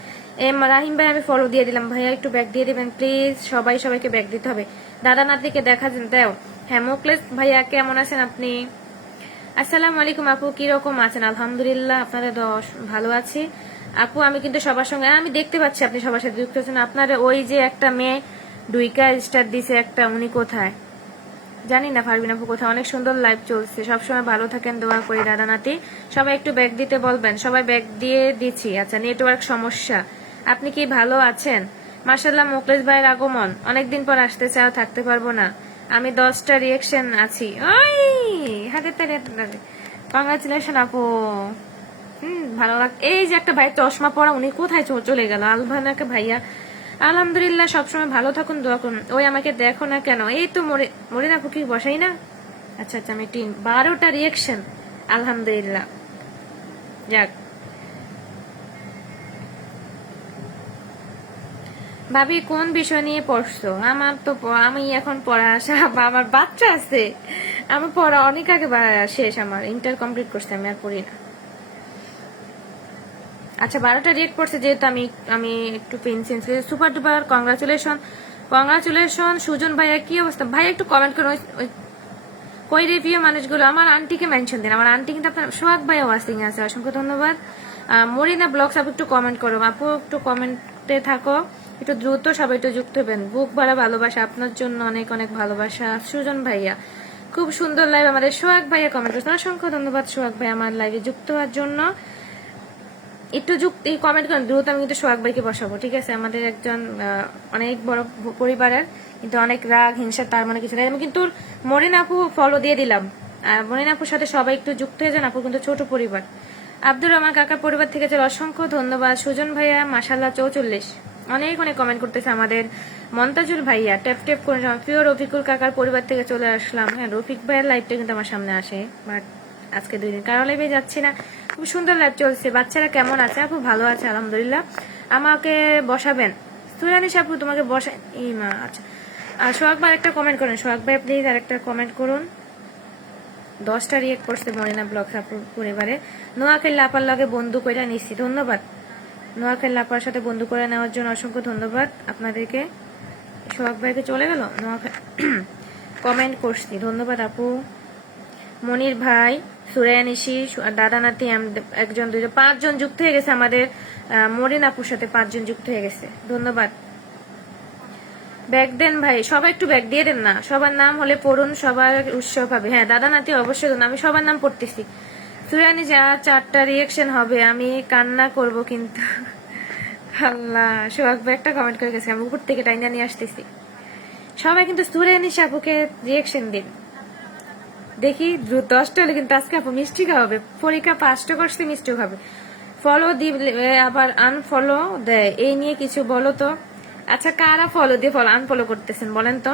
রাহিম ভাই আমি ফলো দিয়ে দিলাম, ভাইয়া একটু ব্যাক দিয়ে দিবেন প্লিজ, সবাইকে ব্যাক দিতে হবে। দাদা নাতিকে দেখা দেও। হ্যাঁ মোকলেস ভাইয়া কেমন আছেন আপনি? আসসালামু আলাইকুম আপু, কিরকম আছেন? আলহামদুলিল্লাহ, আপনাদের ভালো আছি আপু। আমি কিন্তু সবার সঙ্গে, আমি দেখতে পাচ্ছি আপনি সবার সাথে যুক্ত আছেন। আপনার ওই যে একটা মেয়ে ডুইকা স্টার দিছে একটা, উনি কোথায় জানি না, পারবিন আপু কোথায়? অনেক সুন্দর লাইভ চলছে, সবসময় ভালো থাকেন, দোয়া করি দাদা নাতি। সবাই একটু ব্যাগ দিতে বলবেন, সবাই ব্যাগ দিয়ে দিচ্ছি। আচ্ছা নেটওয়ার্ক সমস্যা, আপনি কি ভালো আছেন? মার্শাল্লাহ মোকলেশ ভাইয়ের আগমন, অনেকদিন পর আসতে চাও, থাকতে পারবো না আমি, 10টা রিয়েকশন আছি। ওই হাতে কংগ্রাচুলেশন আপু, ভালো লাগ। এই যে একটা ভাই চশমা পরা, উনি কোথায় চলে গেল? আলভানাকে ভাইয়া আলহামদুলিল্লাহ, সবসময় ভালো থাকুন, দোয়া করুন। ওই আমাকে দেখো না কেন? এই তো মরে না ফুকি বসাই না। আচ্ছা আচ্ছা আমি 12টা রিয়েকশন, আলহামদুলিল্লাহ। যাক ভাবি কোন বিষয় নিয়ে পড়ছো? আমার তো আমি এখন পড়া আমার বাচ্চা আছে, আমার পড়া অনেক আগে শেষ, আমার ইন্টার কমপ্লিট করছে, আমি আর পড়ি না। আচ্ছা 12টা রিয়েক্ট করছে যেহেতু, আমি আমি একটু পেন চেঞ্জ করি। সুপার ডুপার কংগ্রাচুলেশন সুজন ভাইয়া, কি অবস্থা ভাই? একটু কমেন্ট করুন কই রিভিউ মানুষগুলো। আমার আন্টিকে মেনশন দিন, আমার আন্টি কিন্তু আপনার সোহাগ ভাইয়া ওয়াচিং আছে, অসংখ্য ধন্যবাদ। মরিনা ব্লগস আপু একটু কমেন্ট করো, আপু একটু কমেন্টে থাকো, একটু দ্রুত সবাই একটু যুক্ত হবেন। বুক ভরা ভালোবাসা আপনার জন্য, অনেক অনেক ভালোবাসা সুজন ভাইয়া, খুব সুন্দর লাইভ। আমাদের সোহাগ ভাইয়া কমেন্ট করছেন, অসংখ্য ধন্যবাদ সোহাগ ভাই আমার লাইভে যুক্ত হওয়ার জন্য। একটু কমেন্ট করেন দ্রুত, আমি কিন্তু সোহাগ ভাইকে বসাবো, ঠিক আছে? আমাদের একজন অনেক বড় পরিবারের, কিন্তু অনেক রাগ হিংসা, তার মানে কিছু নাই। আমি কিন্তু মরিন আপু ফলো দিয়ে দিলাম, মরিন আপুর সাথে সবাই একটু যুক্ত হয়ে যান, আপু কিন্তু ছোট পরিবার। আব্দুর রহমান কাকার পরিবার থেকে চলে, অসংখ্য ধন্যবাদ। সুজন ভাইয়া মাশাল্লাহ 44, অনেক অনেক কমেন্ট করতেছে আমাদের মন্তাজুল ভাইয়া, ট্যাপ ট্যাপ করে প্রিয় রফিকুল কাকার পরিবার থেকে চলে আসলাম। হ্যাঁ, রফিক ভাইয়ের লাইভটা কিন্তু আমার সামনে আসে, বাট আজকে 2 দিন কারো লাইভে যাচ্ছি না। খুব সুন্দর লাইভ চলছে। বাচ্চারা কেমন আছে? আপু ভালো আছে আলহামদুলিল্লাহ। আমাকে বসাবেন সুরানিস আপু, তোমাকে বসা এই মা। আচ্ছা, আর সোহাগ ভাই একটা কমেন্ট করেন, সোহাগ ভাই প্লিজ আর একটা কমেন্ট করুন। 10টা রিয়েক্ট করছে মরিনা ব্লগ আপুর পরিবারে। নোয়াখালী আপার লগে বন্ধু করে নিচ্ছি, ধন্যবাদ। নোয়াখালী আপার সাথে বন্ধু করে নেওয়ার জন্য অসংখ্য ধন্যবাদ আপনাদেরকে। সোহাগ ভাইকে চলে গেল নোয়াখালী কমেন্ট করছি, ধন্যবাদ আপু। মনির ভাই, সুরাইয়া নিশি, দাদা নাতি, একজন 2জন 5জন যুক্ত হয়ে গেছে আমাদের মরিন আপুর সাথে। 5জন যুক্ত হয়ে গেছে, ধন্যবাদ। ব্যাগ দেন ভাই, সবাই একটু ব্যাগ দিয়ে দেন না। সবার নাম হলে পড়ুন, সবার উৎসাহ পাবে। হ্যাঁ দাদা নাতি অবশ্যই, আমি সবার নাম পড়তেছি। সুরানি যা 4টা রিয়েকশন হবে, আমি কান্না করব কিন্তু। আল্লাহ, সোহাগ ভাই একটা কমেন্ট করে গেছে, আমি উপর থেকে টাইনা নিয়ে আসতেছি। সবাই কিন্তু সুরানি আপুকে রিয়েকশন দিন, দেখি 10টা হলে কিন্তু আজকে আপু মিষ্টি খাওয়াবে। পরীক্ষা 5টা করছে, মিষ্টিও খাবে। ফলো দিলে আবার আনফলো দেয়, এই নিয়ে কিছু বলো তো। আচ্ছা, কারা ফলো দিয়ে আনফলো করতেছেন বলেন তো?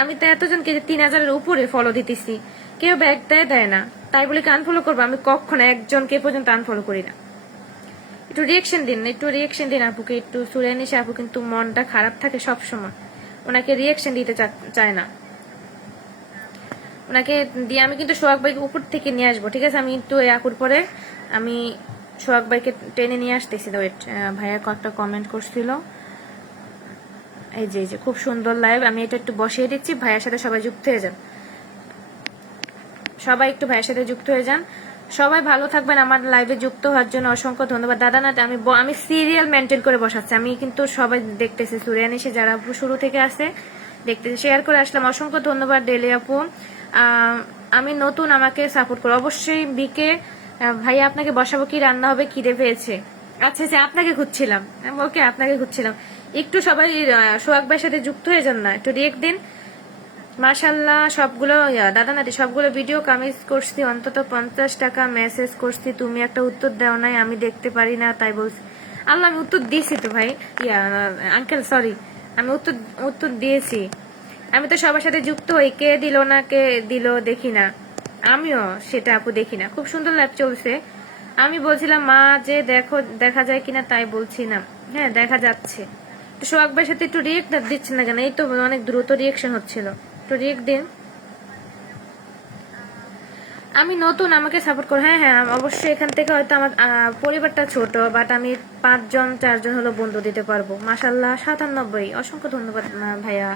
আমি তো এতজনকে 3000-এর উপরে ফলো দিতেছি, কেউ ব্যাগ দেয় না, তাই বলে কি আনফলো করবো? আমি কখনো একজনকে পর্যন্ত আনফলো করি না। একটু রিয়েকশন দিন, একটু রিয়েকশন দিন আপুকে একটু। সুরানিশা আপু কিন্তু মনটা খারাপ থাকে সব সময়, ওনাকে রিয়েকশন দিতে চায় না। ওনাকে দিয়ে আমি কিন্তু সোহাগ ভাইকে উপর থেকে নিয়ে আসবো, ঠিক আছে? আমি একটু আপুর পরে আমি সোহাগ ভাইকে টেনে নিয়ে আসতেছি। ওয়েট, ভাইয়া কয়েকটা কমেন্ট করছিল। এই যে খুব সুন্দর লাইভ, আমি এটা একটু বসিয়ে দিচ্ছি। ভাইয়ের সাথে সবাই যুক্ত হয়ে যান, সবাই একটু ভাইয়ের সাথে যুক্ত হয়ে যান। সবাই ভালো থাকবেন। আমার লাইভে যুক্ত হওয়ার জন্য অসংখ্য ধন্যবাদ। দাদা না, আমি সিরিয়াল মেনটেন করে বসাচ্ছি, আমি কিন্তু সবাই দেখতেছি। সুরিয়ানিসে যারা শুরু থেকে আসে দেখতেছি, শেয়ার করে আসলাম। অসংখ্য ধন্যবাদ ডেলি আপু। আমি নতুন, আমাকে সাপোর্ট করো অবশ্যই। বিকে ভাইয়া আপনাকে বসাবো, কি রান্না হবে, খিদে পেয়েছে। আচ্ছা আচ্ছা, আপনাকে খুঁজছিলাম। ওকে, আপনাকে খুঁজছিলাম। একটু সবাই সোহাগ ভাইয়ের সাথে যুক্ত হয়ে যান না, একটু রিয়েক্ট দিন। মাশাল্লাহ, সবগুলো দাদা নাতি সবগুলো ভিডিও কামিজ করছি, অন্তত 50 টাকা মেসেজ করছি, তুমি একটা উত্তর দাও নাই, আমি দেখতে পারি না তাই বলছি। আল্লাহ, আমি উত্তর দিয়েছি তো ভাই, আঙ্কেল সরি, আমি উত্তর দিয়েছি। আমি তো সবার সাথে যুক্ত হই, কে দিল না কে দিল দেখি না, আমিও সেটা আপু দেখি না। খুব সুন্দর লাইভ চলছে। আমি বলছিলাম মা যে দেখা যায় কিনা, তাই বলছি না। হ্যাঁ দেখা যাচ্ছে। সোহাগ ভাইয়ের সাথে একটু রিয়েক্ট দিচ্ছেন না কেন? এই তো অনেক দ্রুত রিয়েকশন হচ্ছিল, একটু রিয়েক্ট দিন। আমি নতুন, আমাকে সাপোর্ট করো। হ্যাঁ হ্যাঁ, অবশ্যই। এখান থেকে হয়তো আমার পরিবারটা ছোট, বাট আমি 5জন 4জন হলো বন্ধু দিতে পারবো। মাশাল্লাহ 97, অসংখ্য ধন্যবাদ ভাইয়া।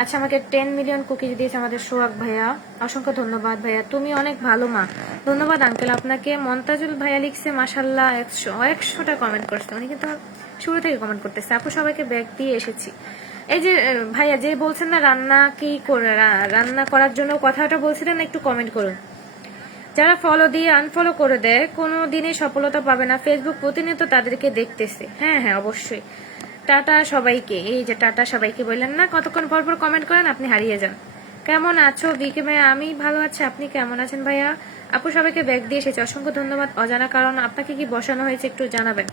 আচ্ছা, আমাকে 10 মিলিয়ন কুকিজ দিয়েছে আমাদের সোহাগ ভাইয়া, অসংখ্য ধন্যবাদ ভাইয়া, তুমি অনেক ভালো মা। ধন্যবাদ আঙ্কেল আপনাকে। মন্তাজুল ভাইয়া লিখছে মাশাল্লাহ 100টা কমেন্ট করছে, উনি কিন্তু শুরু থেকে কমেন্ট করতেছে। আপু সবাইকে ব্যাগ দিয়ে এসেছি। এই যে ভাইয়া যে বলছেন না রান্না কি করে, রান্না করার জন্য কথাটা বলছিলেন, একটু কমেন্ট করুন। যারা ফলো দিয়ে আনফলো করে দেয় কোনো দিনই সফলতা পাবে না। ফেসবুক প্রতিনিয়ত তাদেরকে দেখতেছে। হ্যাঁ হ্যাঁ অবশ্যই। টাটা সবাইকে, এই যে টাটা সবাইকে বললেন না, কতক্ষণ পর পর কমেন্ট করেন, আপনি হারিয়ে যান। কেমন আছো বিকে ভাইয়া? আমি ভালো আছি, আপনি কেমন আছেন ভাইয়া? আপু সবাইকে ব্যাগ দিয়ে এসেছে, অসংখ্য ধন্যবাদ। অজানা কারণ, আপনাকে কি বসানো হয়েছে একটু জানাবেন।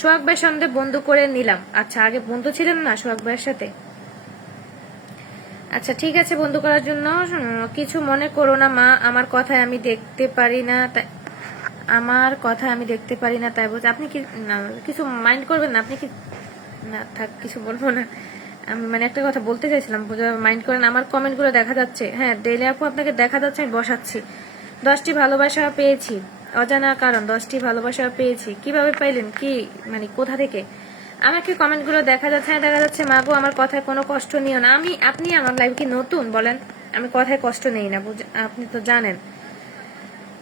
সোহাগ ভাইয়ের সঙ্গে বন্ধু করে নিলাম। আচ্ছা, আগে বন্ধু ছিলেন না সোহাগ ভাইয়ের সাথে? আচ্ছা ঠিক আছে, বন্ধু করার জন্য কিছু মনে করো না মা, আমার কথায় আমি দেখতে পারি না তাই বলছি। আপনি কি কিছু মাইন্ড করবেন না? আপনি কি না থাক, কিছু বলবো না। আমি মানে একটা কথা বলতে চাইছিলাম, মাইন্ড করেন। আমার কমেন্ট গুলো দেখা যাচ্ছে? হ্যাঁ ডেলি আপু আপনাকে দেখা যাচ্ছে, আমি বসাচ্ছি। 10টি ভালোবাসা পেয়েছি, অজানা কারণ 10টি ভালোবাসা পেয়েছি। কিভাবে পাইলেন, কি মানে কোথা থেকে? আমাকে কমেন্ট গুলো দেখা যাচ্ছে। হ্যাঁ দেখা যাচ্ছে। মাগো আমার কথায় কোনো কষ্ট নিও না। আপনি আমার লাইভ কি নতুন বলেন? আমি কথায় কষ্ট নেই না, আপনি তো জানেন।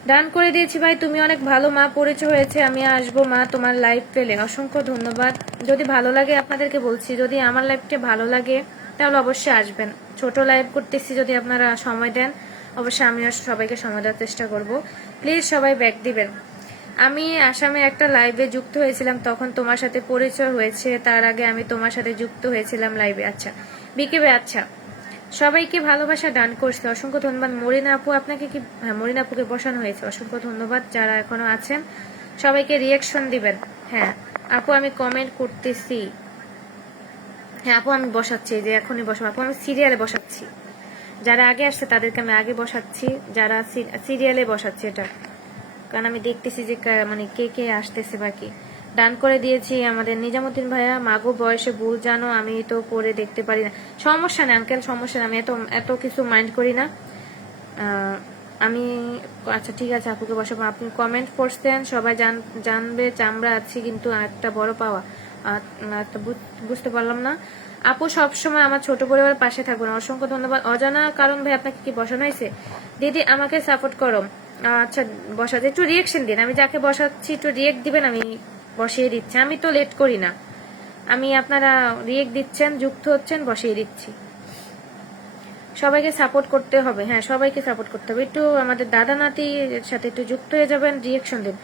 ডান করে দিয়েছি ভাই, তুমি অনেক ভালো মা, পরিচয় হয়েছে, আমি আসবো মা তোমার লাইভ পেলে। অসংখ্য ধন্যবাদ। যদি ভালো লাগে, আপনাদেরকে বলছি, যদি আমার লাইভটা ভালো লাগে তাহলে অবশ্যই আসবেন। ছোট লাইভ করতেছি, যদি আপনারা সময় দেন অবশ্যই আমিও সবাইকে সময় দেওয়ার চেষ্টা করব। প্লিজ সবাই ব্যাক দিবেন। আমি আসামে একটা লাইভে যুক্ত হয়েছিলাম, তখন তোমার সাথে পরিচয় হয়েছে, তার আগে আমি তোমার সাথে যুক্ত হয়েছিলাম লাইভে। আচ্ছা বিকেবে, আচ্ছা সবাইকে ভালোবাসা ডান করছে, অসংখ্য ধন্যবাদ। মরিনা আপু আপনাকে কি, হ্যাঁ মরিনা আপুকে বসানো হয়েছে, অসংখ্য ধন্যবাদ। যারা এখনো আছেন সবাইকে রিয়াকশন দিবেন। হ্যাঁ আপু আমি কমেন্ট করতেছি। হ্যাঁ আপু আমি বসাচ্ছি, এই যে এখনই বসাবো আপু, আমি সিরিয়ালে বসাচ্ছি। যারা আগে আসছে তাদেরকে আমি আগে বসাচ্ছি, যারা সিরিয়ালে বসাচ্ছি এটা, কারণ আমি দেখতেছি যে মানে কে কে আসতেছে। বাকি ডান করে দিয়েছি আমাদের নিজামুদ্দিন ভাইয়া। মাগো বয়সে ভুল জানো, আমি তো পরে দেখতে পারি না। সমস্যা নেই আঙ্কেল, সমস্যা নেই, আমি এত এত কিছু মাইন্ড করি না আমি। আচ্ছা ঠিক আছে আপুকে বসাবো। আপনি কমেন্ট করছেন, সবাই জানবে চামড়া আছি, কিন্তু একটা বড় পাওয়া বুঝতে পারলাম না। আপু সবসময় আমার ছোট পরিবারের পাশে থাকবেন, অসংখ্য ধন্যবাদ। অজানা কারণ ভাই আপনাকে কি বসানো হয়েছে? দিদি আমাকে সাপোর্ট করো। আচ্ছা বসাতে একটু রিয়েকশন দিন, আমি যাকে বসাচ্ছি একটু রিয়েক্ট দিবেন, আমি বসিয়ে দিচ্ছি। আমি তো লেট করি না, আমি আপনারা রিয়েক্ট দিচ্ছেন, যুক্ত হচ্ছেন, বসিয়ে দিচ্ছি। সবাইকে সাপোর্ট করতে হবে, হ্যাঁ সবাইকে সাপোর্ট করতে হবে। একটু আমাদের দাদা নাতির সাথে একটু যুক্ত হয়ে যাবেন, রিয়েকশন দিন।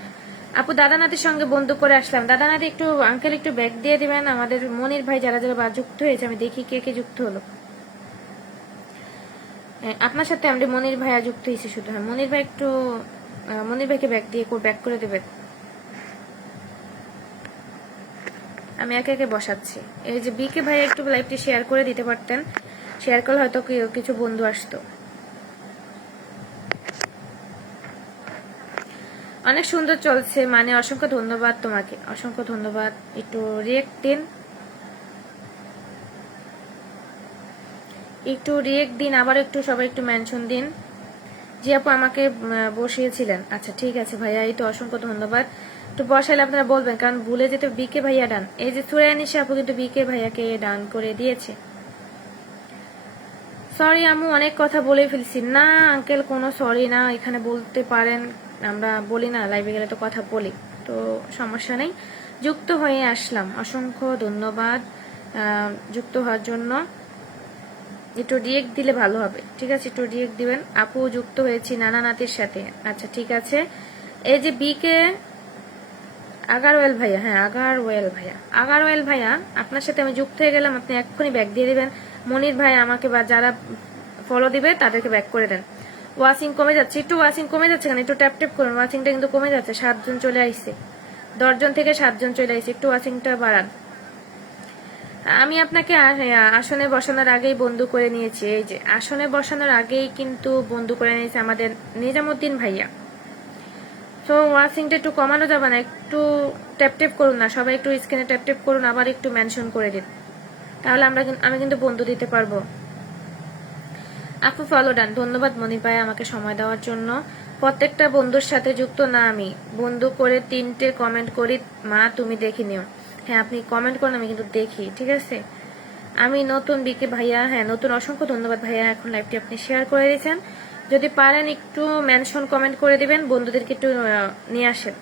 আপু দাদা নাতির সঙ্গে বন্ধু করে আসলাম। দাদা নাতি একটু আঙ্কেল একটু ব্যাগ দিয়ে দিবেন। আমাদের মনির ভাই যারা যারা যুক্ত হয়েছে, আমি দেখি কে কে যুক্ত হলো। আপনার সাথে আমাদের মনির ভাইয়া যুক্ত হয়েছে শুধু। হ্যাঁ মনির ভাই একটু, মনির ভাইকে ব্যাগ দিয়ে ব্যাক করে দেবেন। আমি একে একে বসাচ্ছি। এই যে বিকে ভাই একটু লাইভটি শেয়ার করে দিতে পারতেন, শেয়ার করলে হয়তো কিছু বন্ধু আসতো। অনেক সুন্দর চলছে, মানে অসংখ্য ধন্যবাদ তোমাকে, অসংখ্য ধন্যবাদ। একটু রিয়েক্ট দিন, একটু রিয়েক্ট দিন, আবার একটু সবাই একটু মেনশন দিন। জি আপু আমাকে বসিয়েছিলেন, আচ্ছা ঠিক আছে ভাইয়া, এই তো অসংখ্য ধন্যবাদ। একটু বসাইলে আপনারা বলবেন, কারণ ভুলে যেতে। বিকে ভাইয়া ডান, এই যে সুরায়ানিশা আপু কিন্তু বিকে ভাইয়াকে ডান করে দিয়েছে। সরি আমু অনেক কথা বলে ফেলছি। না আঙ্কেল কোনো সরি না, এখানে বলতে পারেন, আমরা বলি না, লাইভে গেলে তো কথা বলি, তো সমস্যা নেই। যুক্ত হয়ে আসলাম, অসংখ্য ধন্যবাদ যুক্ত হওয়ার জন্য। একটু রিয়েক্ট দিলে ভালো হবে, ঠিক আছে একটু রিয়েক্ট দিবেন। আপু যুক্ত হয়েছি নানা নাতির সাথে, আচ্ছা ঠিক আছে। এই যে বিকে আগারওয়েল ভাইয়া, হ্যাঁ আগারওয়েল ভাইয়া, আগারওয়েল ভাইয়া আপনার সাথে আমি যুক্ত হয়ে গেলাম, আপনি এক্ষুনি ব্যাক দিয়ে দিবেন। মনির ভাই আমাকে বা যারা ফলো দিবে তাদেরকে ব্যাক করে দেন। ওয়াচিং কমে যাচ্ছে, একটু ওয়াচিং কমে যাচ্ছে কেন, একটু ট্যাপ ট্যাপ করুন, ওয়াচিংটা কিন্তু কমে যাচ্ছে। 7 জন চলে আসছে, 10 জন থেকে 7 জন চলে আসছে, একটু ওয়াচিংটা বাড়ান। আমি আপনাকে আসনে বসানোর আগেই বন্ধু করে নিয়েছি, এই যে আসনে বসানোর আগেই কিন্তু বন্ধু করে নিয়েছে আমাদের নিজামুদ্দিন ভাইয়া। তো ওয়াচিংটা একটু কমানো যাবে না, একটু ট্যাপ ট্যাপ করুন না, সবাই একটু স্ক্রিনে ট্যাপ ট্যাপ করুন, আবার একটু মেনশন করে দিন, তাহলে আমি কিন্তু বন্ধু দিতে পারবো। আপু ফলো ডান, ধন্যবাদ মনির ভাই আমাকে সময় দেওয়ার জন্য। প্রত্যেকটা বন্ধুর সাথে যুক্ত না, আমি বন্ধু করে 3টে কমেন্ট করি, মা তুমি দেখে নিও। হ্যাঁ আপনি কমেন্ট করুন, আমি কিন্তু দেখি, ঠিক আছে। আমি নতুন বিকে ভাইয়া, হ্যাঁ নতুন, অসংখ্য ধন্যবাদ ভাইয়া, এখন লাইভটি আপনি শেয়ার করে দিয়েছেন। যদি পারেন একটু মেনশন কমেন্ট করে দিবেন, বন্ধুদেরকে একটু নিয়ে আসেন।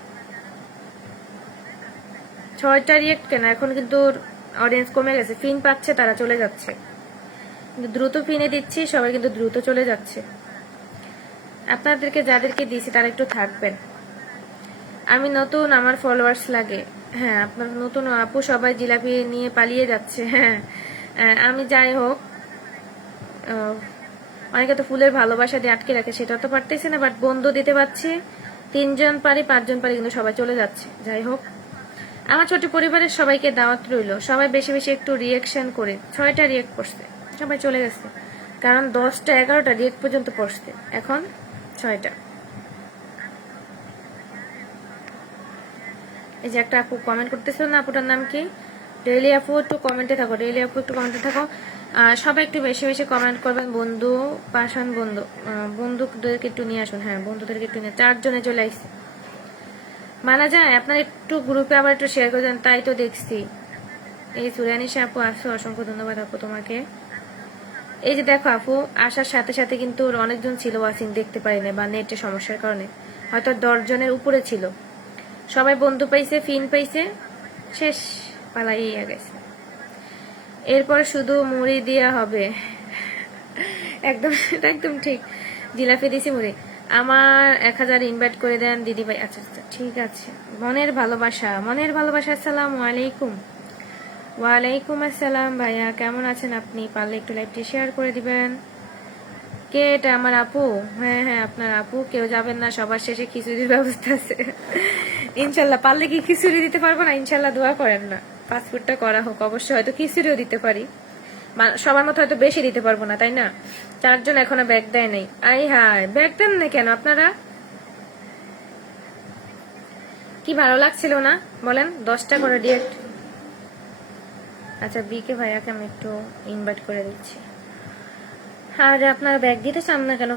6টা রিয়েক্ট কেন, এখন কিন্তু অডিয়েন্স কমে গেছে, ফিন পাচ্ছে তারা চলে যাচ্ছে, কিন্তু দ্রুত ফিনে দিচ্ছি, সবাই কিন্তু দ্রুত চলে যাচ্ছে। আপনাদেরকে যাদেরকে দিয়েছি তারা একটু থাকবেন। আমি নতুন, আমার ফলোয়ার্স লাগে। হ্যাঁ আপনার নতুন আপু সবাই জিলাপি নিয়ে পালিয়ে যাচ্ছে। হ্যাঁ আমি যাই হোক, অনেকে তো ফুলের ভালোবাসা দিয়ে আটকে রাখে, সেটা তো পারতেছে না, বাট বন্ধু দিতে পারছি। 3 জন পারি 5 জন পারি, কিন্তু সবাই চলে যাচ্ছে। যাই হোক, আমার ছোট পরিবারের সবাইকে দাওয়াত রইল, সবাই বেশি বেশি একটু রিয়েকশন করে। 6টা রিয়েক্ট করছে, সবাই চলে গেছে, কারণ 10টা 11টা রিয়েক্ট পর্যন্ত পড়ছে, এখন 6টা। এই যে একটা আপু কমেন্ট করতেছিল না, আপুটার নাম কি, ডেইলি আপু, একটু কমেন্টে থাকো, ডেইলি আপু একটু কমেন্টে থাকো। সবাই একটু বেশি বেশি কমেন্ট করবেন। বন্ধু পাশান বন্ধু, বন্ধুদেরকে একটু নিয়ে আসুন। হ্যাঁ বন্ধুদেরকে একটু নিয়ে, 4 জনে চলে আসছে, মানা যায়। আপনার একটু গ্রুপে আবার একটু শেয়ার করে দেন, তাই তো দেখছি। এই সুরানিশা আপু আসছো, অসংখ্য ধন্যবাদ আপু তোমাকে। এই যে দেখো আপু আসার সাথে সাথে কিন্তু অনেকজন ছিল, ওয়াচিং দেখতে পারি না, বা নেটের সমস্যার কারণে হয়তো 10 জনের উপরে ছিল। সবাই বন্ধু পাইছে, ফিন পাইছে, শেষ, পালাইয়া গেছে। এরপরে শুধু মুড়ি দেওয়া হবে। একদম একদম ঠিক, জিলাপি দিছি, মুড়ি। আমার 1000 ইনভাইট করে দেন দিদি ভাই। আচ্ছা আচ্ছা ঠিক আছে, মনের ভালোবাসা, মনের ভালোবাসা। আসসালামু আলাইকুম। ওয়ালাইকুম আসসালাম ভাইয়া, কেমন আছেন আপনি? পারলে একটু লাইভটি শেয়ার করে দিবেন। কে এটা? আমার আপু? হ্যাঁ হ্যাঁ আপনার আপু। কেউ যাবেন না, সবার শেষে খিচুড়ির ব্যবস্থা আছে। ইনশাল্লাহ, পারলে কি খিচুড়ি দিতে পারবো না? ইনশাল্লাহ দোয়া করেন না। পাসপোর্টটা করা হোক, অবশ্যই হয়তো খিচুড়িও দিতে পারি, সবার মতো হয়তো বেশি দিতে পারবো না, তাই না? 4 জন এখনো ব্যাগ দেয় নাই। আই হায়, ব্যাগ দেন না কেন আপনারা? কি ভালো লাগছিল না বলেন? 10টা করে ডিরেক্ট। আচ্ছা, বিকে ভাইয়াকে আমি একটু ইনভাইট করে দিচ্ছি। আর আপনারা ব্যাগ দিতে চান না কেন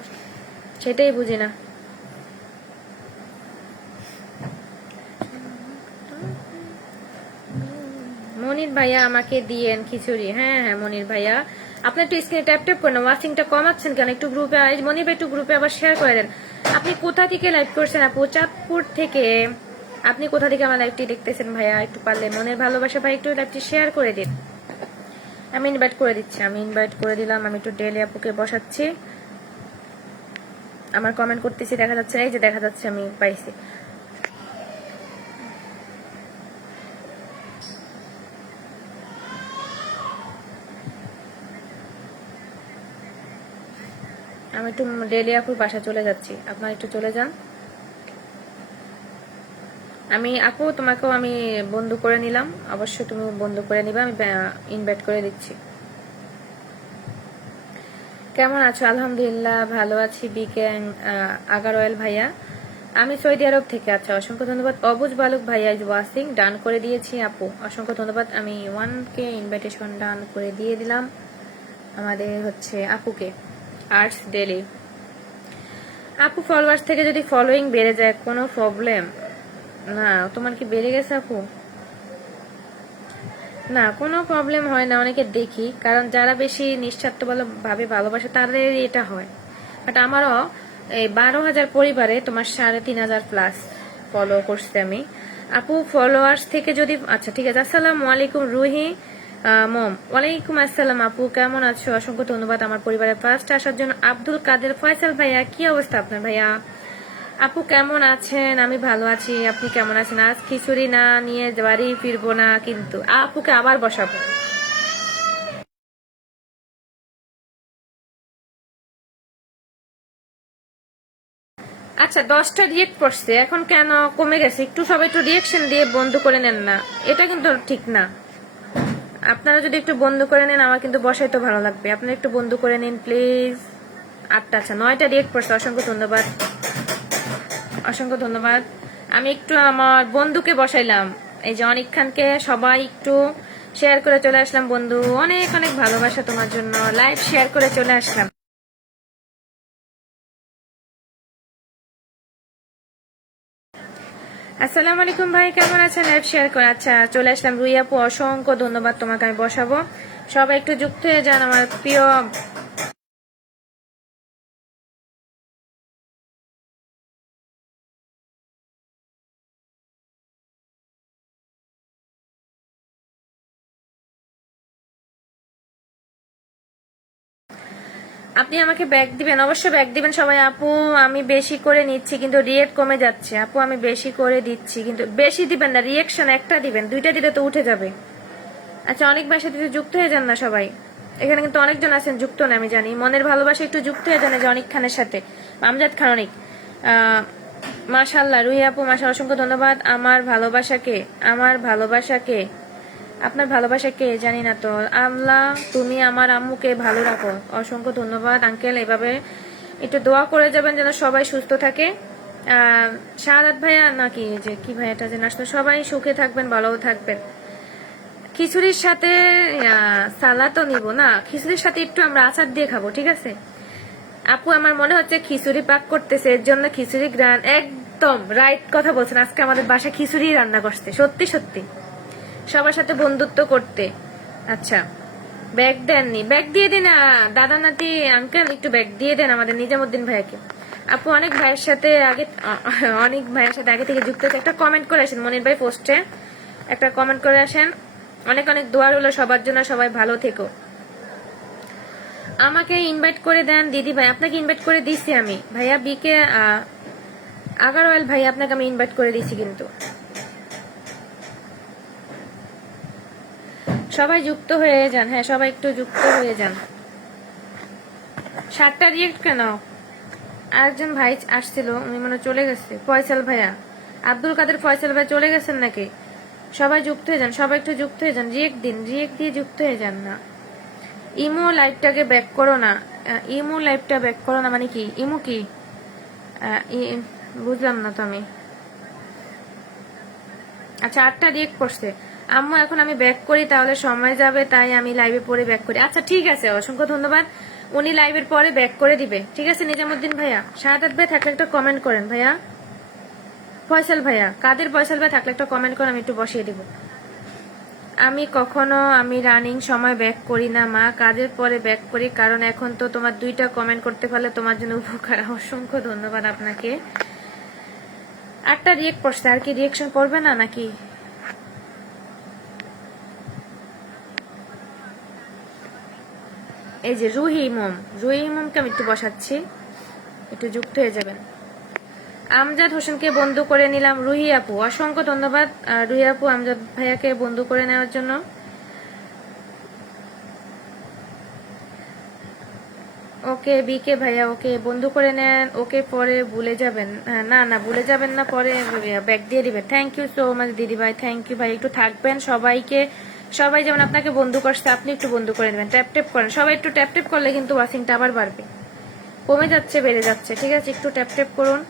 সেটাই বুঝি না। মনির ভাইয়া আমাকে দিয়েন খিচুড়ি। হ্যাঁ হ্যাঁ মনির ভাইয়া, আপনি একটু স্ক্রিনে ট্যাপ ট্যাপ করেন, ওয়াচিংটা কমাচ্ছেন কেন? একটু গ্রুপে, মনির ভাই একটু গ্রুপে আবার শেয়ার করে দেন। আপনি কোথা থেকে লাইভ করছেন আপু? চাঁদপুর থেকে। আপনি কোথা থেকে আমার লাইভটি দেখতেছেন ভাইয়া? একটু পারলে মনের ভালোবাসা ভাই একটু লাইভটি শেয়ার করে দিন। আমি ইনভাইট করে দিচ্ছি, আমি ইনভাইট করে দিলাম। আমি একটু ডেলি আপুকে বসাচ্ছি। আমার কমেন্ট করতেছি, দেখা যাচ্ছে না, এই যে দেখা যাচ্ছে, আমি পাইছি। আমি একটু ডেলি আপুর বাসা চলে যাচ্ছি, আপনারা একটু চলে যান। আমি আপু তোমাকেও আমি বন্ধু করে নিলাম, অবশ্যই তুমি বন্ধু করে নিবা, আমি ইনভাইট করে দিচ্ছি। কেমন আছো? আলহামদুলিল্লাহ ভালো আছি। বিকে আগারওয়াল ভাইয়া, আমি সৌদি আরব থেকে। আচ্ছা, অসংখ্য ধন্যবাদ। অবুজ বালুক ভাইয়া ইজ ওয়াচিং, ডান করে দিয়েছি আপু, অসংখ্য ধন্যবাদ। আমি 1K ইনভাইটেশন ডান করে দিয়ে দিলাম আমাদের হচ্ছে আপুকে। আর্টস ডেলি আপু, ফলোয়ার্স থেকে যদি ফলোইং বেড়ে যায় কোনো প্রবলেম না? তোমার কি বেড়ে গেছে আপু? না, কোনো প্রবলেম হয় না, অনেকে দেখি, কারণ যারা বেশি নিঃস্বার্থ ভাবে ভালোবাসে তাদের এটা হয়। বাট আমারও এই 12,000 পরিবারে তোমার 3,500 প্লাস ফলো করছে আমি আপু। ফলোয়ার্স থেকে যদি, আচ্ছা ঠিক আছে। আসসালামু আলাইকুম রুহি মম। ওয়ালাইকুম আসসালাম আপু, কেমন আছো? অসংখ্য ধন্যবাদ আমার পরিবারের ফার্স্ট আসার জন্য। আব্দুল কাদের ফয়সাল ভাইয়া, কি অবস্থা আপনার ভাইয়া? আপু কেমন আছেন? আমি ভালো আছি, আপনি কেমন আছেন? আজ খিচুড়ি না নিয়ে বাড়ি ফিরবো না কিন্তু, আপুকে আবার বসাবো। আচ্ছা, 10টা রিয়েক্ট করছে, এখন কেন কমে গেছে? একটু সবাই একটু রিয়েকশন দিয়ে বন্ধ করে নেন না, এটা কিন্তু ঠিক না। আপনারা যদি একটু বন্ধ করে নেন আমার কিন্তু বসাই তো ভালো লাগবে, আপনারা একটু বন্ধ করে নিন প্লিজ। 8টা, আচ্ছা 9টা রিয়েক্ট করছে, অসংখ্য ধন্যবাদ, অসংখ্য ধন্যবাদ। আমি একটু আমার বন্ধুকে বসাইলাম, এই যে অনিক খানকে, সবাই একটু শেয়ার করে চলে আসলাম। বন্ধু অনেক অনেক ভালোবাসা তোমার জন্য, লাইভ শেয়ার করে চলে আসলাম। আসসালামু আলাইকুম ভাই, কেমন আছেন? লাইভ শেয়ার করে, আচ্ছা চলে আসলাম। রুই আপু অসংখ্য ধন্যবাদ, তোমাকে আমি বসাবো। সবাই একটু যুক্ত হয়ে যান আমার প্রিয়। আপনি আমাকে ব্যাগ দিবেন, অবশ্যই ব্যাগ দিবেন সবাই। আপু আমি বেশি করে নিচ্ছি কিন্তু রিয়েক্ট কমে যাচ্ছে। আপু আমি বেশি করে দিচ্ছি কিন্তু, বেশি দিবেন না, রিয়েকশন একটা দিবেন, 2টা দিলে তো উঠে যাবে। আচ্ছা, অনেক বাসা দিতে যুক্ত হয়ে যান না সবাই, এখানে কিন্তু অনেকজন আছেন যুক্ত না, আমি জানি। মনের ভালোবাসা একটু যুক্ত হয়ে যান, যে অনিক খানের সাথে, আমজাদ খান অনিক। মাশাল্লাহ রুহি আপু, মাশাল্লাহ, অসংখ্য ধন্যবাদ। আমার ভালোবাসাকে, আমার ভালোবাসাকে, আপনার ভালোবাসাকে জানি না তো। আল্লাহ তুমি আমার আম্মুকে ভালো রাখো, অসংখ্য ধন্যবাদ আঙ্কেল। এভাবে একটু দোয়া করে যাবেন যেন সবাই সুস্থ থাকে। শাহাদাত ভাইয়া নাকি যে কি ভাইয়াটা যেন আসলে, সবাই সুখে থাকবেন, ভালোও থাকবেন। খিচুড়ির সাথে সালাদও নিব না, খিচুড়ির সাথে একটু আমরা আচার দিয়ে খাবো, ঠিক আছে? আপু আমার মনে হচ্ছে খিচুড়ি পাক করতেছে, এর জন্য খিচুড়ি গ্রান, একদম রাইট কথা বলছেন। আজকে আমাদের বাসায় খিচুড়ি রান্না করছে, সত্যি সত্যি, সবার সাথে বন্ধুত্ব করতে। আচ্ছা, ব্যাগ দেননি, ব্যাগ দিয়ে দিন দাদা নাতি আঙ্কেল, একটু ব্যাগ দিয়ে দেন আমাদের নিজামুদ্দিন ভাইয়াকে। আপু অনেক ভাইয়ের সাথে আগে, অনেক ভাইয়ের সাথে আগে থেকে যুক্ত আছে, একটা কমেন্ট করে আসেন মনির ভাই পোস্টে, একটা কমেন্ট করে আসেন। অনেক অনেক দোয়া রইল সবার জন্য, সবাই ভালো থেকো। আমাকে ইনভাইট করে দেন দিদি ভাই, আপনাকে ইনভাইট করে দিচ্ছি আমি ভাইয়া। বিকে আগারওয়াল ভাই, আপনাকে আমি ইনভাইট করে দিচ্ছি কিন্তু। সবাই যুক্ত হয়ে যান, হ্যাঁ সবাই একটু যুক্ত হয়ে যান। 7টা রিয়েক্ট কেন? আরেকজন ভাই আসছিল, উনি মনে চলে গেছে। ফয়সাল ভাইয়া, আব্দুল কাদের ফয়সাল ভাই চলে গেছেন নাকি? সবাই যুক্ত হয়ে যান, সবাই একটু যুক্ত হয়ে যান, রিয়েক্ট দিন, রিয়েক্ট দিয়ে যুক্ত হয়ে যান না। ইমো লাইভটাকে ব্যাক করো না, ইমো লাইভটা ব্যাক করো না মানে কি? ইমো কি বুঝলাম না তো আমি। আচ্ছা 8টা রিয়েক্ট করছে আম্মু, এখন আমি ব্যাক করি তাহলে সময় যাবে, তাই আমি লাইভে পরে ব্যাক করি। আচ্ছা ঠিক আছে, অসংখ্য ধন্যবাদ। উনি লাইভের পরে ব্যাক করে দিবে, ঠিক আছে। নিজামুদ্দিন ভাইয়া, শাহাদাত ভাই থাকলে একটা কমেন্ট করেন ভাইয়া। ফয়সাল ভাইয়া, কাদের ফয়সাল ভাই থাকলে একটা কমেন্ট করেন, আমি একটু বসিয়ে দিব। আমি রানিং সময় ব্যাক করি না মা, কাজের পরে ব্যাক করি, কারণ এখন তো তোমার 2টা কমেন্ট করতে পারলে তোমার জন্য উপকার। অসংখ্য ধন্যবাদ আপনাকে। 8টা রিয়েক্ট করছে, আর কি রিয়েকশন করবে না নাকি? এই যে রুহি ইমমকে আমি একটু বসাচ্ছি, একটু যুক্ত হয়ে যাবেন। আমজাদ হোসেনকে বন্ধু করে নিলাম। রুহি আপু, অসংখ্য ধন্যবাদ রুহি আপু আমজাদ ভাইয়াকে বন্ধু করে নেওয়ার জন্য। ওকে বিকে ভাইয়া, ওকে বন্ধু করে নেন, ওকে পরে ভুলে যাবেন। না না ভুলে যাবেন না, পরে ব্যাক দিয়ে দিবেন। থ্যাংক ইউ সো মাচ দিদি ভাই, থ্যাংক ইউ ভাই। একটু থাকবেন সবাইকে, সবাই যেমন আপনাকে বন্ধু করছে আপনি একটু বন্ধু করে নেবেন। ট্যাপ ট্যাপ করেন সবাই, একটু ট্যাপ ট্যাপ করলে কিন্তু ওয়াচিংটা আবার বাড়বে, কমে যাচ্ছে বেড়ে যাচ্ছে, ঠিক আছে। একটু ট্যাপ ট্যাপ করুন।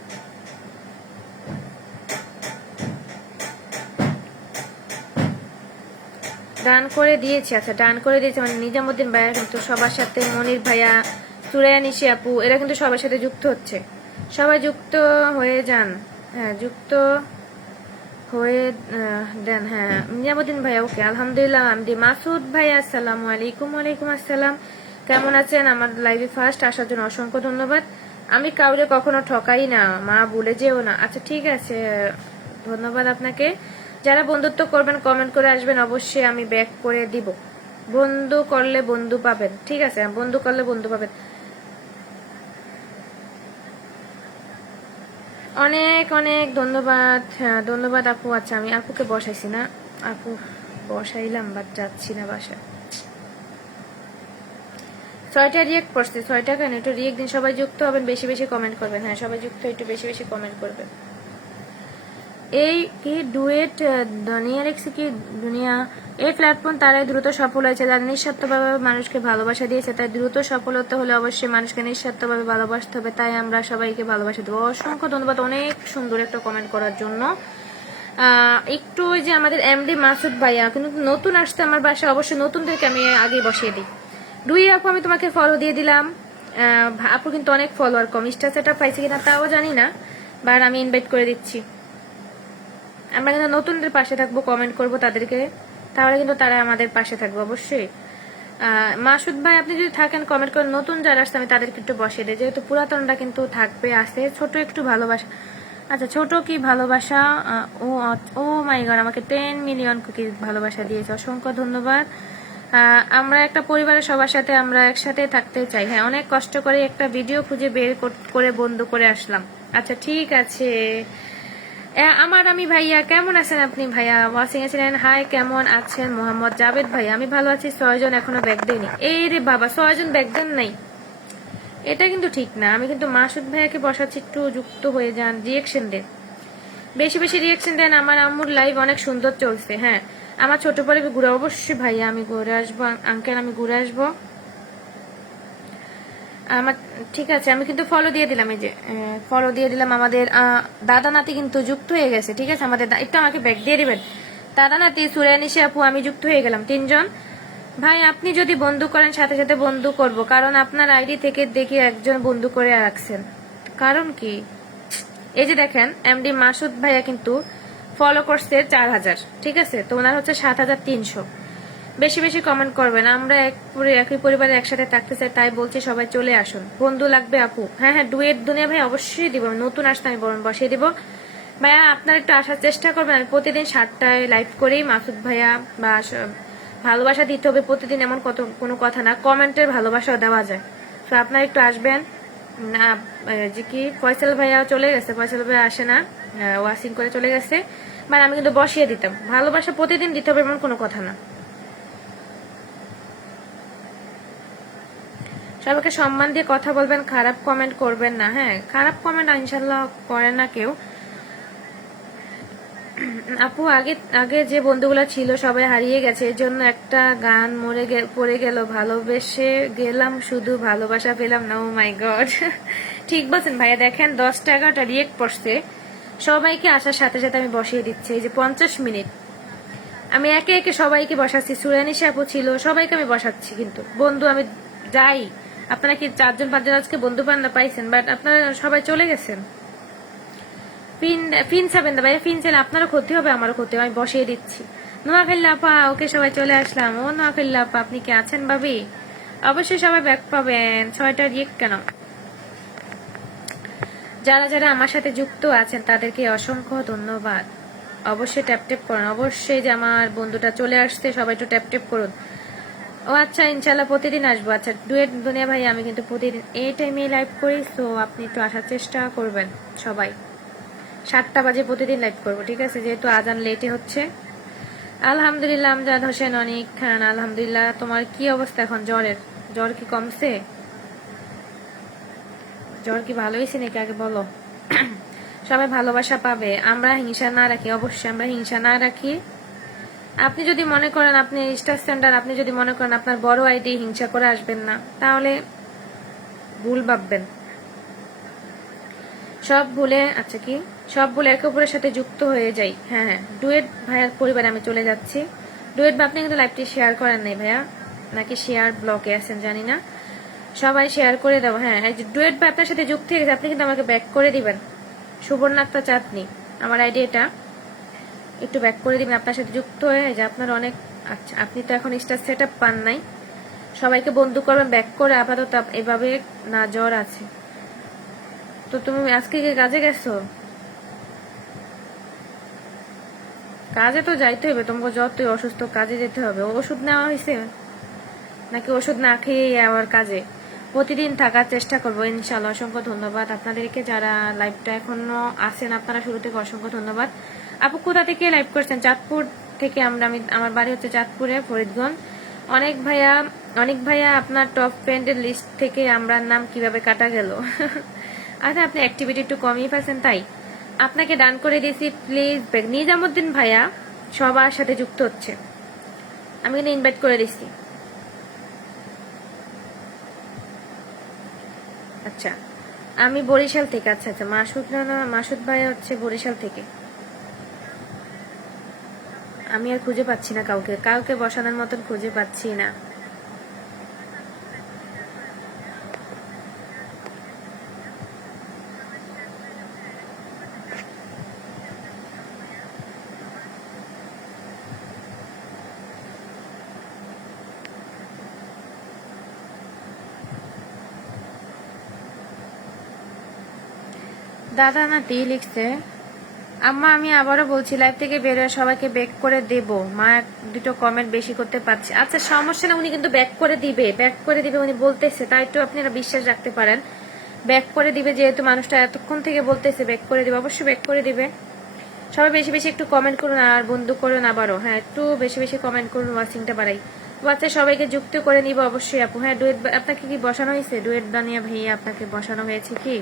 ডান করে দিয়েছি, আচ্ছা ডান করে দিয়েছি মানে নিজামুদ্দিন ভাইয়া কিন্তু সবার সাথে, মনির ভাইয়া, সুরায়া নিশি আপু, এরা কিন্তু সবার সাথে যুক্ত হচ্ছে। সবাই যুক্ত হয়ে যান, হ্যাঁ যুক্ত হয়ে দেন। হ্যাঁ নিজামুদ্দিন ভাইয়া ওকে, আলহামদুলিল্লাহ। আমি মাসুদ ভাইয়া, আসসালামু আলাইকুম। ওয়ালাইকুম আসসালাম, কেমন আছেন? আমার লাইভে ফার্স্ট আসার জন্য অসংখ্য ধন্যবাদ। আমি কাউরে কখনো ঠকাই না মা, ভুলে যেও না। আচ্ছা ঠিক আছে, ধন্যবাদ আপনাকে। যারা বন্ধুত্ব করবেন কমেন্ট করে আসবেন, অবশ্যই আমি ব্যাক করে দিব। বন্ধু করলে বন্ধু পাবেন, ঠিক আছে, বন্ধু করলে বন্ধু পাবেন। অনেক অনেক ধন্যবাদ, ধন্যবাদ আপু। আচ্ছা আমি আপুকে বসাইছি না, আপু বসাইলাম বাট যাচ্ছি না বাসা। 6টা রিয়েক্ট করছে, 6টা কেন? একটু রিয়েক্ট দিন, সবাই যুক্ত হবেন, বেশি বেশি কমেন্ট করবেন। হ্যাঁ সবাই যুক্ত, একটু বেশি বেশি কমেন্ট করবেন। এই কি ডুয়েট দুনিয়া রেখছে কি দুনিয়া, এই প্ল্যাটফর্ম তারাই দ্রুত সফল হয়েছে যারা নিঃস্বার্থভাবে মানুষকে ভালোবাসা দিয়েছে, তাই দ্রুত সফল হতে হলে অবশ্যই মানুষকে নিঃস্বার্থভাবে ভালোবাসতে হবে, তাই আমরা সবাইকে ভালোবাসা দেবো। অসংখ্য ধন্যবাদ অনেক সুন্দর একটা কমেন্ট করার জন্য। একটু ওই যে আমাদের এমডি মাসুদ ভাইয়া কিন্তু নতুন আসতে আমার বাসায়, অবশ্যই নতুনদেরকে আমি আগে বসিয়ে দিই। রুই আপু আমি তোমাকে ফলো দিয়ে দিলাম, আপু কিন্তু অনেক ফলোয়ার কম, স্টার সেটআপ পাইছে কিনা তাও জানি না, বাট আমি ইনভাইট করে দিচ্ছি। আমরা কিন্তু নতুনদের পাশে থাকবো, কমেন্ট করবো তাদেরকে, তাহলে কিন্তু তারা আমাদের পাশে থাকবে অবশ্যই। মাসুদ ভাই আপনি যদি থাকেন কমেন্ট করেন, নতুন যারা আসছে আমি তাদেরকে একটু বসিয়ে দিই, যেহেতু পুরাতনরা কিন্তু থাকবে আসে। ছোট একটু ভালোবাসা, আচ্ছা ছোট কি ভালোবাসা, ও ও মাই গড আমাকে 10 মিলিয়ন কুকি ভালোবাসা দিয়েছে, অসংখ্য ধন্যবাদ। আমরা একটা পরিবারের সবার সাথে আমরা একসাথে থাকতে চাই। হ্যাঁ অনেক কষ্ট করে একটা ভিডিও খুঁজে বের করে বন্ধু করে আসলাম। আচ্ছা ঠিক আছে আমি ভাইয়া, কেমন আছেন আপনি ভাইয়া? ওয়াচিং এ ছিলেন। হাই কেমন আছেন মোহাম্মদ জাভেদ ভাই? আমি ভালো আছি। 6 জন এখনো ব্যাগ দেয়নি। এই রে বাবা, 6 জন ব্যাগ দেন নাই, এটা কিন্তু ঠিক না। আমি কিন্তু মাসুদ ভাইয়াকে বসাচ্ছি, একটু যুক্ত হয়ে যান, রিয়েকশন দেন, বেশি বেশি রিয়েকশন দেন। আমার আম্মুর লাইভ অনেক সুন্দর চলছে। হ্যাঁ আমার ছোট পরে ঘুরে, অবশ্যই ভাইয়া আমি ঘুরে আসবো, আঙ্কেল আমি ঘুরে আসবো। আমার ঠিক আছে, আমি কিন্তু ফলো দিয়ে দিলাম, এই যে ফলো দিয়ে দিলাম। আমাদের দাদা নাতি কিন্তু যুক্ত হয়ে গেছে, ঠিক আছে। আমাদের একটু আমাকে ব্যাগ দিয়ে দিবেন। দাদা নাতি, সুরানিশি আপু, আমি যুক্ত হয়ে গেলাম, 3 জন। ভাই আপনি যদি বন্ধু করেন সাথে সাথে বন্ধু করব, কারণ আপনার আইডি থেকে দেখে একজন বন্ধু করে রাখছেন, কারণ কি এই যে দেখেন এমডি মাসুদ ভাইয়া কিন্তু ফলো করছে 4000, ঠিক আছে, তো ওনার হচ্ছে 7300। বেশি বেশি কমেন্ট করবেন, আমরা একই পরিবারে একসাথে থাকতে চাই, তাই বলছি সবাই চলে আসুন। বন্ধু লাগবে আপু? হ্যাঁ হ্যাঁ ডুয়েট দুনিয়া ভাই অবশ্যই দিব, নতুন আসতে আমি বসিয়ে দিব। ভাইয়া আপনারা একটু আসার চেষ্টা করবেন, আমি প্রতিদিন 7টায় লাইভ করি। মাসুদ ভাইয়া বা ভালোবাসা দিতে হবে প্রতিদিন এমন কোনো কথা না, কমেন্টের ভালোবাসাও দেওয়া যায়। তো আপনারা একটু আসবেন না। যে কি ফয়সাল ভাইয়া চলে গেছে, ফয়সাল ভাইয়া আসে না, ওয়াশিং করে চলে গেছে, মানে আমি কিন্তু বসিয়ে দিতাম। ভালোবাসা প্রতিদিন দিতে হবে এমন কোনো কথা না। সবাইকে সম্মান দিয়ে কথা বলবেন, খারাপ কমেন্ট করবেন না। হ্যাঁ খারাপ কমেন্ট ইনশাল্লাহ করে না কেউ। আপু আগে আগে যে বন্ধুগুলা ছিল সবাই হারিয়ে গেছে, এর জন্য একটা গান পড়ে গেল, ভালোবেসে গেলাম শুধু ভালোবাসা পেলাম না। ও মাই গড, ঠিক বলছেন ভাইয়া। দেখেন 10টা 11টা রিয়েক্ট পড়ছে, সবাইকে আসার সাথে সাথে আমি বসিয়ে দিচ্ছি। এই যে 50 মিনিট আমি একে একে সবাইকে বসাচ্ছি। সুরানিশা আপু ছিল, সবাইকে আমি বসাচ্ছি। কিন্তু বন্ধু আমি যাই, আপনারা কি 4জন 5জন আজকে বন্ধু বান্ধব পাইছেন, বাট আপনারা সবাই চলে গেছেন। ফিন চাবেন না ভাই, ফিন চাইলে আপনারও ক্ষতি হবে আমারও ক্ষতি হবে। আমি বসিয়ে দিচ্ছি। নোয়াখালী আপা, ওকে সবাই চলে আসলাম। ও নোয়াখালী আপা, আপনি কি আছেন ভাবি? অবশ্যই সবাই ব্যাক পাবেন। 6টা রিয়েক্ট কেন? যারা যারা আমার সাথে যুক্ত আছেন তাদেরকে অসংখ্য ধন্যবাদ। অবশ্যই ট্যাপ ট্যাপ করুন। অবশ্যই যে আমার বন্ধুটা চলে আসছে, সবাই একটু ট্যাপ ট্যাপ করুন। ও আচ্ছা, ইনশাল্লাহ প্রতিদিন আসবো। আচ্ছা ডুয়েট দুনিয়া ভাই, আমি কিন্তু প্রতিদিন এই টাইমে লাইভ করি, তো আপনি একটু আসার চেষ্টা করবেন সবাই। 7টা বাজে প্রতিদিন লাইভ করবো, ঠিক আছে? যেহেতু আজান লেটে হচ্ছে। আলহামদুলিল্লাহ আমজাদ হোসেন অনিক খান, আলহামদুলিল্লাহ। তোমার কি অবস্থা এখন? জ্বর কি কমছে? জ্বর কি ভালো হয়েছে নাকি আগে বলো। সবাই ভালোবাসা পাবে, আমরা হিংসা না রাখি। অবশ্যই আমরা হিংসা না রাখি। আপনি যদি মনে করেন আপনি স্টার স্ট্যান্ডার্ড, আপনি যদি মনে করেন আপনার বড় আইডি, হিংসা করে আসবেন না, তাহলে ভুল ভাববেন। সব ভুলে, আচ্ছা কি সব ভুলে একে অপরের সাথে যুক্ত হয়ে যাই। হ্যাঁ হ্যাঁ, ডুয়েট ভাইয়ার পরিবারে আমি চলে যাচ্ছি। ডুয়েট ভাই, আপনি কিন্তু লাইভটি শেয়ার করেন নাই ভাইয়া, নাকি শেয়ার ব্লকে আছেন জানি না। সবাই শেয়ার করে দাও। হ্যাঁ, ডুয়েট ভাই আপনার সাথে যুক্ত হয়ে গেছে, আপনি কিন্তু আমাকে ব্যাক করে দিবেন। সুবর্ণাক্তা চাঁদনি আমার আইডি, এটা একটু ব্যাক করে দিবেন। আপনার সাথে যুক্ত হয়ে যে আপনার অনেক, আচ্ছা আপনি তো এখন স্টার সেট আপ পান নাই। সবাইকে বন্ধু করবেন ব্যাক করে। আপাতত এভাবে না, জ্বর আছে তো। তুমি আজকে কি কাজে গেছো? কাজে তো যাইতে হবে, তোমাকে যতই অসুস্থ কাজে যেতে হবে। ওষুধ নেওয়া হয়েছে নাকি ওষুধ না খেয়ে আবার কাজে? প্রতিদিন থাকার চেষ্টা করবো ইনশাল্লাহ। অসংখ্য ধন্যবাদ আপনাদেরকে যারা লাইভটা এখনো আছেন, আপনারা শুরু থেকে অসংখ্য ধন্যবাদ। আপু কোথা থেকে লাইভ করছেন? চাঁদপুর থেকে। আমার বাড়ি হচ্ছে চাঁদপুরে, ফরিদগঞ্জ। অনেক ভাইয়া আপনার টপ ফ্রেন্ডের লিস্ট থেকে আমরা নাম কিভাবে কাটা গেল? আচ্ছা, আপনি অ্যাক্টিভিটি একটু কমিয়ে ফেলছেন তাই আপনাকে ডান করে দিয়েছি। Please back. নিজামুদ্দিন ভাইয়া সবার সাথে যুক্ত হচ্ছে, আমি কিন্তু ইনভাইট করে দিচ্ছি। আচ্ছা, আমি বরিশাল থেকে। আচ্ছা আচ্ছা, মাসুদ ভাই হচ্ছে বরিশাল থেকে। আমি আর খুঁজে পাচ্ছি না কাউকে বসানোর মতন খুঁজে পাচ্ছি না। দাদা নাতি লিখছে, আম্মা আমি আবারও বলছি লাইভ থেকে বেরোয় সবাইকে ব্যাক করে দেব। মা দুটো কমেন্ট বেশি করতে পারছে। আচ্ছা সমস্যা না, উনি কিন্তু ব্যাক করে দিবে উনি বলতেছে, তাই একটু আপনারা বিশ্বাস রাখতে পারেন। ব্যাক করে দিবে, যেহেতু মানুষটা এতক্ষণ থেকে বলতেছে ব্যাক করে দিবে, অবশ্যই ব্যাক করে দিবে। সবাই বেশি বেশি একটু কমেন্ট করুন আর বন্ধু করুন আবারও। হ্যাঁ, একটু বেশি বেশি কমেন্ট করুন, ওয়াচিংটা বাড়াই। আচ্ছা সবাইকে যুক্ত করে নিব অবশ্যই আপু। হ্যাঁ, ডুয়েট আপনাকে কি বসানো হয়েছে? ডুয়েট বানিয়ে ভাইয়া আপনাকে বসানো হয়েছে কি?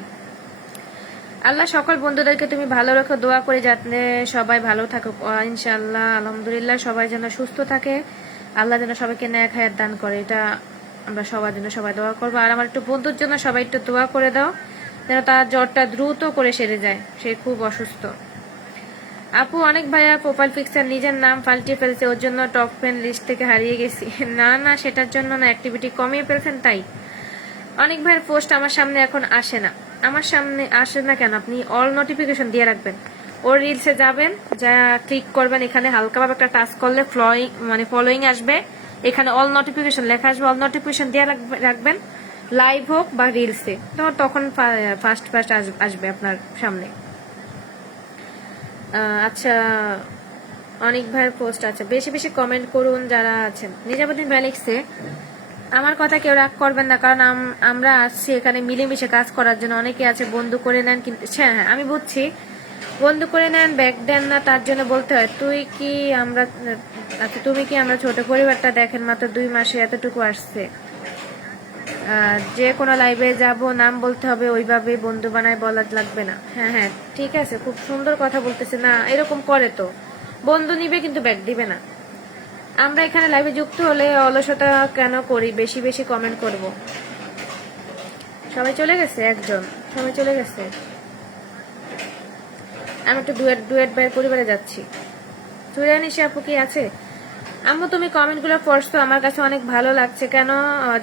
আল্লাহ সকল বন্ধুদেরকে তুমি ভালো রাখো, দোয়া করে যাতে সবাই ভালো থাকুক ইনশাআল্লাহ। আলহামদুলিল্লাহ, সবাই যেন সুস্থ থাকে, আল্লাহ যেন সবাইকে ন্যায় হায়াত দান করে, এটা আমরা সবার জন্য সবাই দোয়া করবো। আর আমার একটু বন্ধুর জন্য সবাই একটু দোয়া করে দাও, যেন তার জ্বরটা দ্রুত করে সেরে যায়, সে খুব অসুস্থ। আপু অনেক ভাইয়া প্রোফাইল পিকচার নিজের নাম পাল্টিয়ে ফেলছে, ওর জন্য টপ ফ্রেন্ড লিস্ট থেকে হারিয়ে গেছি। না না, সেটার জন্য না, অ্যাক্টিভিটি কমিয়ে ফেলছেন তাই। অনেক ভাইয়ের পোস্ট আমার সামনে এখন আসে না। আমার সামনে আসে না কেন? আপনি অল নোটিফিকেশন দিয়ে রাখবেন। ওর রিলসে যাবেন, যা ক্লিক করবেন, এখানে হালকাভাবে একটা টাচ করলে ফলোইং আসবে, এখানে অল নোটিফিকেশন লেখা আসবে। অল নোটিফিকেশন দিয়ে রাখবেন, লাইভ হোক বা রিলসে, তখন ফার্স্ট আসবে আপনার সামনে। আচ্ছা, অনেক ভাইয়ের পোস্ট আছে, বেশি বেশি কমেন্ট করুন যারা আছেন। নিজামুদ্দিন ভাই লিখছে, আমার কথা কেউ রাগ করবেন না, কারণ আমরা আসছি এখানে মিলেমিশে কাজ করার জন্য। অনেকে আছে বন্ধু করে নেন, কিন্তু হ্যাঁ হ্যাঁ আমি বুঝছি, বন্ধু করে নেন ব্যাগ দেন না, তার জন্য বলতে হয় তুমি কি আমরা ছোট পরিবারটা দেখেন, মাত্র 2 মাসে এতটুকু আসছে। যে কোনো লাইভে যাব নাম বলতে হবে, ওইভাবে বন্ধু বানায় বলা লাগবে না। হ্যাঁ হ্যাঁ ঠিক আছে, খুব সুন্দর কথা বলতেছে না, এরকম করে তো বন্ধু নিবে কিন্তু ব্যাক দিবে না। আমরা এখানে লাইভে যুক্ত হলে অলসতা কেন করি, বেশি বেশি কমেন্ট করব। সবাই চলে গেছে, একজন সবাই চলে গেছে। আমি একটু ডুয়েট ভাইয়ের পরিবারে যাচ্ছি। সুরানিশি আপু কি আছে? আম্মু তুমি কমেন্টগুলো পড়ছো, আমার কাছে অনেক ভালো লাগছে। কেন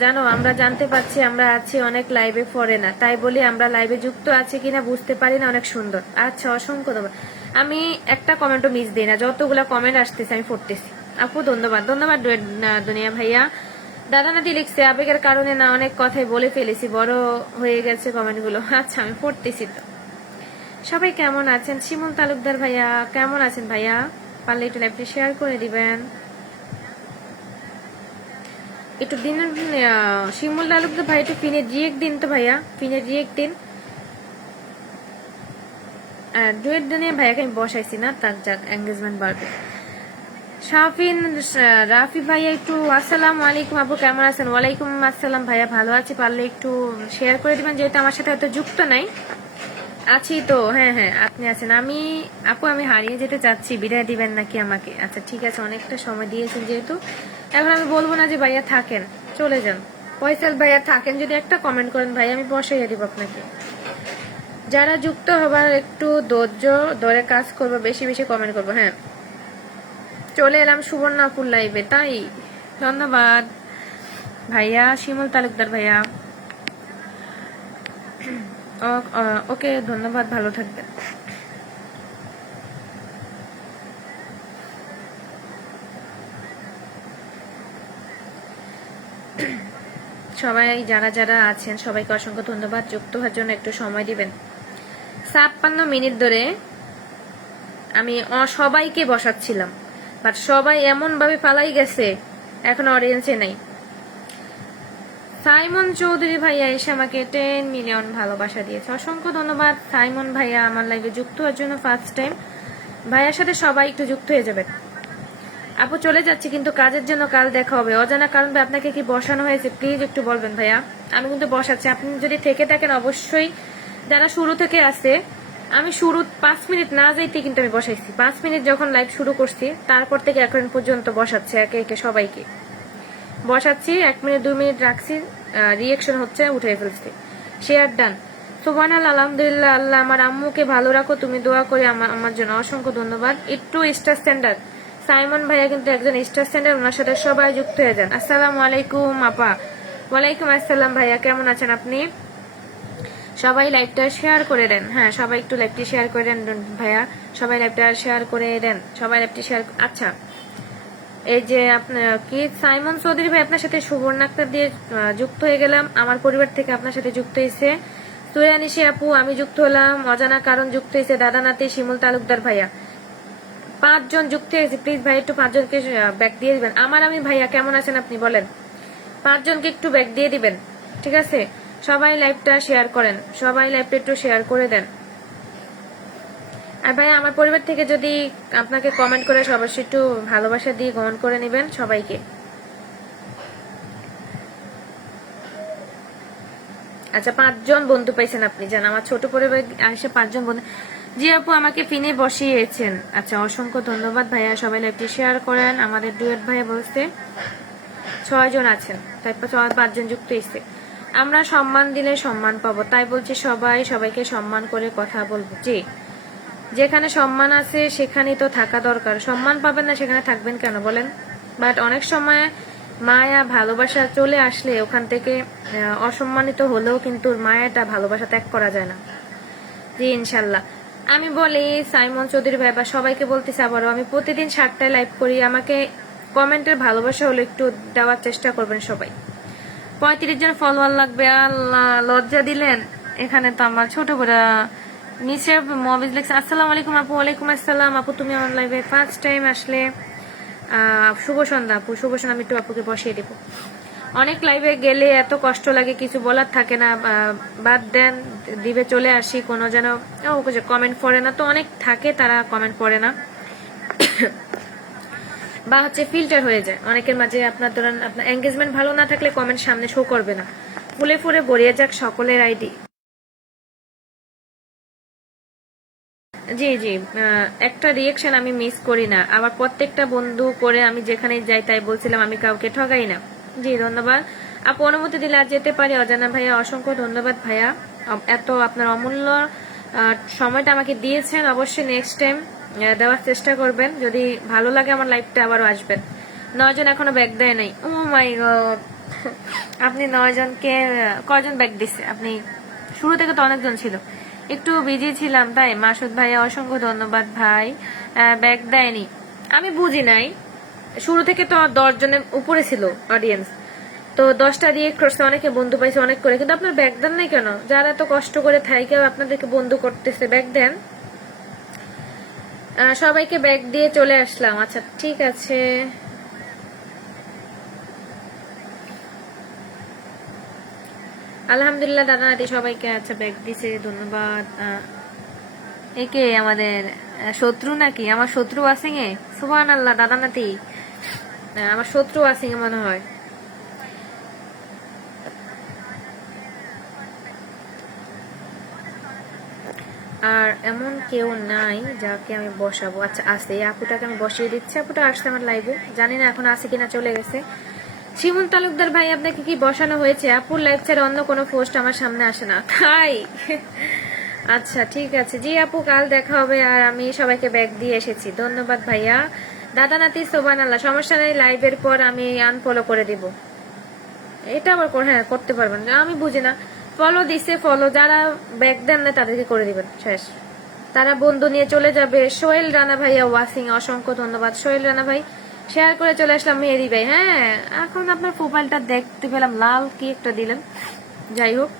জানো, আমরা জানতে পারছি আমরা আছি অনেক লাইভে পড়ে না, তাই বলি আমরা লাইভে যুক্ত আছি কিনা বুঝতে পারি না। অনেক সুন্দর, আচ্ছা অসংখ্য ধন্যবাদ। আমি একটা কমেন্টও মিস দিই না, যতগুলা কমেন্ট আসতেছে আমি পড়তেছি। আপু ধন্যবাদ, ধন্যবাদ দুনিয়া ভাইয়া। দাদা নাতি লিখছে আবেগের কারণে না অনেক কথাই বলে ফেলেছি, বড় হয়ে গেছে কমেন্টগুলো। আচ্ছা আমি পড়তেছি তো। সবাই কেমন আছেন? শিমুল তালুকদার ভাইয়া কেমন আছেন ভাইয়া? পারলে একটু লাইভটি শেয়ার করে দিবেন একটু দিন। শিমুল তালুকদার ভাই একটু পিনের রিয়েক্ট দিন তো ভাইয়া, পিনের রিয়েক্ট দিন। ডুয়েট নিয়ে ভাইয়াকে আমি বসাইছি না, তার যাক এঙ্গেজমেন্ট বাড়বে। শাফিন রাফি ভাইয়া একটু আসসালামু আলাইকুম আপু কেমন আছেন? ওয়ালাইকুম আসসালাম ভাইয়া, ভালো আছি। পারলে একটু শেয়ার করে দিবেন, যেহেতু আমার সাথে হয়তো যুক্ত নাই। আছি তো, হ্যাঁ হ্যাঁ আপনি আছেন। আমি আপু আমি হারিয়ে যেতে চাচ্ছি, বিদায় দিবেন নাকি আমাকে? আচ্ছা ঠিক আছে, অনেকটা সময় দিয়েছেন যেহেতু, এখন আমি বলবো না যে ভাইয়া থাকেন, চলে যান। ফয়সাল ভাইয়া থাকেন, যদি একটা কমেন্ট করেন ভাই আমি বসাইয়া দিব আপনাকে। যারা যুক্ত হবার একটু ধৈর্য ধরে কাজ করবো, বেশি বেশি কমেন্ট করবো। হ্যাঁ চলে এলাম সুবর্ণা আপুর লাইভে, তাই ধন্যবাদ ভাইয়া। শিমুল তালুকদার ভাইয়া ওকে ধন্যবাদ, ভালো থাকবেন। সবাই যারা যারা আছেন সবাইকে অসংখ্য ধন্যবাদ, যুক্ত হওয়ার জন্য একটু সময় দিবেন। 56 মিনিট ধরে আমি সবাইকে বসাচ্ছিলাম, বাট সবাই এমন ভাবে পালাই গেছে, এখন অডিয়েন্সে নাই। সাইমন চৌধুরী ভাইয়া এসে আমাকে 10 মিলিয়ন ভালোবাসা দিয়েছে, অসংখ্য ধন্যবাদ সাইমন ভাইয়া আমার লাইভে যুক্ত হওয়ার জন্য ফার্স্ট টাইম। ভাইয়ার সাথে সবাই একটু যুক্ত হয়ে যাবেন। আপু চলে যাচ্ছি, কিন্তু কাজের জন্য কাল দেখা হবে। অজানা কারণ আপনাকে কি বসানো হয়েছে প্লিজ একটু বলবেন ভাইয়া। আমি কিন্তু বসাচ্ছি, আপনি যদি থেকে থাকেন অবশ্যই। যারা শুরু থেকে আসে, আমি শুরু 5 মিনিট না যাইতে কিন্তু আমি বসাইছি। 5 মিনিট যখন লাইভ শুরু করছি তারপর থেকে এখন পর্যন্ত বসাচ্ছি, একে একে সবাইকে বসাচ্ছি। 1 মিনিট 2 মিনিট রাখছি, রিয়েকশন হচ্ছে, উঠে ফেলছি। Share done. সুবহানাল্লাহ, আলহামদুলিল্লাহ। আল্লাহ আমার আম্মুকে ভালো রাখো, তুমি দোয়া করে আমার জন্য। অসংখ্য ধন্যবাদ। একটু স্টার স্ট্যান্ডার্ড সাইমন ভাইয়া কিন্তু একজন স্টার স্ট্যান্ডার্ড, ওনার সাথে সবাই যুক্ত হয়ে যান। আসসালামু আলাইকুম আপা। ওয়ালাইকুম আসসালাম ভাইয়া, কেমন আছেন আপনি? সবাই লাইভটা শেয়ার করে দেন। হ্যাঁ সবাই একটু লাইভটি শেয়ার করে দেন ভাইয়া, সবাই লাইভটা শেয়ার করে দেন, সবাই লাইভটি শেয়ার। আচ্ছা এই যে আপনার কি সাইমন চৌধুরী ভাই, আপনার সাথে সুবর্ণ আক্তার দিয়ে যুক্ত হয়ে গেলাম। আমার পরিবার থেকে আপনার সাথে যুক্ত হয়েছে সুরানিশি আপু, আমি যুক্ত হলাম। অজানা কারণ যুক্ত হয়েছে দাদা নাতি শিমুল তালুকদার ভাইয়া। 5 জন যুক্ত হয়েছে, প্লিজ ভাই একটু 5 জনকে ব্যাক দিয়ে দিবেন। আমি ভাইয়া কেমন আছেন আপনি বলেন? 5 জনকে একটু ব্যাক দিয়ে দিবেন, ঠিক আছে? সবাই লাইভটা শেয়ার করেন, সবাই লাইভটা একটু শেয়ার করে দেন। আর ভাই আমার পরিবার থেকে যদি আপনাকে কমেন্ট করে অবশ্যই একটু ভালোবাসা দিয়ে গ্রহণ করে নেবেন সবাইকে। আচ্ছা 5 জন বন্ধু পাইছেন আপনি, জান আমার ছোট পরিবার আসে 5 জন বন্ধু। জি আপু আমাকে ফিনে বসিয়েছেন, আচ্ছা অসংখ্য ধন্যবাদ ভাইয়া। সবাই লাইভটি শেয়ার করেন। আমাদের ডুয়েট ভাইয়া বলছে 6 জন আছেন, তারপর 5 জন যুক্ত হয়েছে। আমরা সম্মান দিলে সম্মান পাবো, তাই বলছি সবাই সবাইকে সম্মান করে কথা বলবো। জি যেখানে সম্মান আছে সেখানেই তো থাকা দরকার, সম্মান পাবেন না সেখানে থাকবেন কেন বলেন? বাট অনেক সময় মায়া ভালোবাসা চলে আসলে ওখান থেকে অসম্মানিত হলেও কিন্তু মায়াটা ভালোবাসা ত্যাগ করা যায় না। জি ইনশাল্লাহ। আমি বলি সাইমন চৌধুরী ভাই বা সবাইকে বলতেছি আবারও, আমি প্রতিদিন 7টায় লাইভ করি, আমাকে কমেন্টের ভালোবাসা হলে একটু দেওয়ার চেষ্টা করবেন সবাই। 35 জন ফলোয়ার লাগবে, আল্লাহ লজ্জা দিলেন। এখানে তো আমার ছোট বড়া নিচে মবিজ লেখছে আসসালামু আলাইকুম আপু। ওয়ালাইকুম আসসালাম আপু, তুমি আমার লাইভে ফার্স্ট টাইম আসলে শুভ সন্ধ্যা আপু। শুভ সন্ধ্যা। আমি একটু আপুকে বসিয়ে দেবো। অনেক লাইভে গেলে এত কষ্ট লাগে, কিছু বলার থাকে না, বাদ দেন দিবে চলে আসি। কোনো যেন কমেন্ট পড়ে না তো, অনেক থাকে তারা কমেন্ট পড়ে না বা হচ্ছে ফিল্টার হয়ে যায় অনেকের মাঝে। আপনার ধরেন আপনার এঙ্গেজমেন্ট ভালো না থাকলে কমেন্ট সামনে শো করবে না। ফুলে ফুলে ভরিয়ে যাক সকলের আইডি। জি জি, একটা রিয়েকশন আমি মিস করি না, আবার প্রত্যেকটা বন্ধু করে আমি যেখানে যাই তাই বলছিলাম আমি কাউকে ঠগাই না। জি ধন্যবাদ আপু, অনুমতি দিলে আজ যেতে পারি। অজানা ভাইয়া অসংখ্য ধন্যবাদ ভাইয়া, এত আপনার অমূল্য সময়টা আমাকে দিয়েছেন। অবশ্যই নেক্সট টাইম দেওয়ার চেষ্টা করবেন, যদি ভালো লাগে আমার লাইফটা আবারও আসবেন। 9 জন এখনো ব্যাগ দেয় নাই। ও মাই গড, আপনি 9 জনকে কয়জন ব্যাগ দিচ্ছে আপনি? শুরু থেকে তো অনেকজন ছিল, একটু বিজি ছিলাম তাই। মাসুদ ভাইয়া অসংখ্য ধন্যবাদ ভাই, ব্যাগ দেয়নি আমি বুঝি নাই। শুরু থেকে তো 10 জনের উপরে ছিল অডিয়েন্স, তো 10টা দিয়ে করছে, অনেকে বন্ধু পাইছে অনেক করে, কিন্তু আপনার ব্যাগ দেন নাই কেন? যারা এত কষ্ট করে থাইকেও আপনাদেরকে বন্ধু করতেছে, ব্যাগ দেন। সবাইকে ব্যাগ দিয়ে চলে আসলাম। আচ্ছা ঠিক আছে, আলহামদুলিল্লাহ দাদা নাতি সবাইকে আচ্ছা ব্যাগ দিছে, ধন্যবাদ। একে আমাদের শত্রু নাকি? আমার শত্রু আসিং এ, সুবহানাল্লাহ দাদা নাতি, আমার শত্রু আসিং এ মনে হয়। আর এমন কেউ নাই যাকে আমি বসাবো। আচ্ছা আছে, এই আপুটাকে আমি বসিয়ে দিচ্ছি। আপুটা আসছে আমার লাইভে, জানি না এখন আছে কিনা, চলে গেছে। শিমুল তালুকদার ভাই আপনাকে কি বসানো হয়েছে? আপুর লাইভ ছাড়া অন্য কোনো পোস্ট আমার সামনে আসে না তাই। আচ্ছা ঠিক আছে, জি আপু কাল দেখা হবে। আর আমি সবাইকে ব্যাগ দিয়ে এসেছি, ধন্যবাদ ভাইয়া। দাদা নাতি সুবহানাল্লাহ, সমস্যা নেই, লাইভের পর আমি আনফলো করে দিব। এটা আবার হ্যাঁ করতে পারবেন, আমি বুঝি না। ফলো দিছে, ফলো যারা ব্যাগ দেন না তাদেরকে করে দিবেন, শেষ। তারা বন্ধু নিয়ে চলে যাবে। সোহেল রানা ভাইয়া ওয়াসিং, অসংখ্য ধন্যবাদ সোহেল রানা ভাই, শেয়ার করে চলে আসলাম। মেহেদি ভাই, হ্যাঁ এখন আপনার প্রোফাইলটা দেখতে পেলাম, লাল কি একটা দিলেন, যাই হোক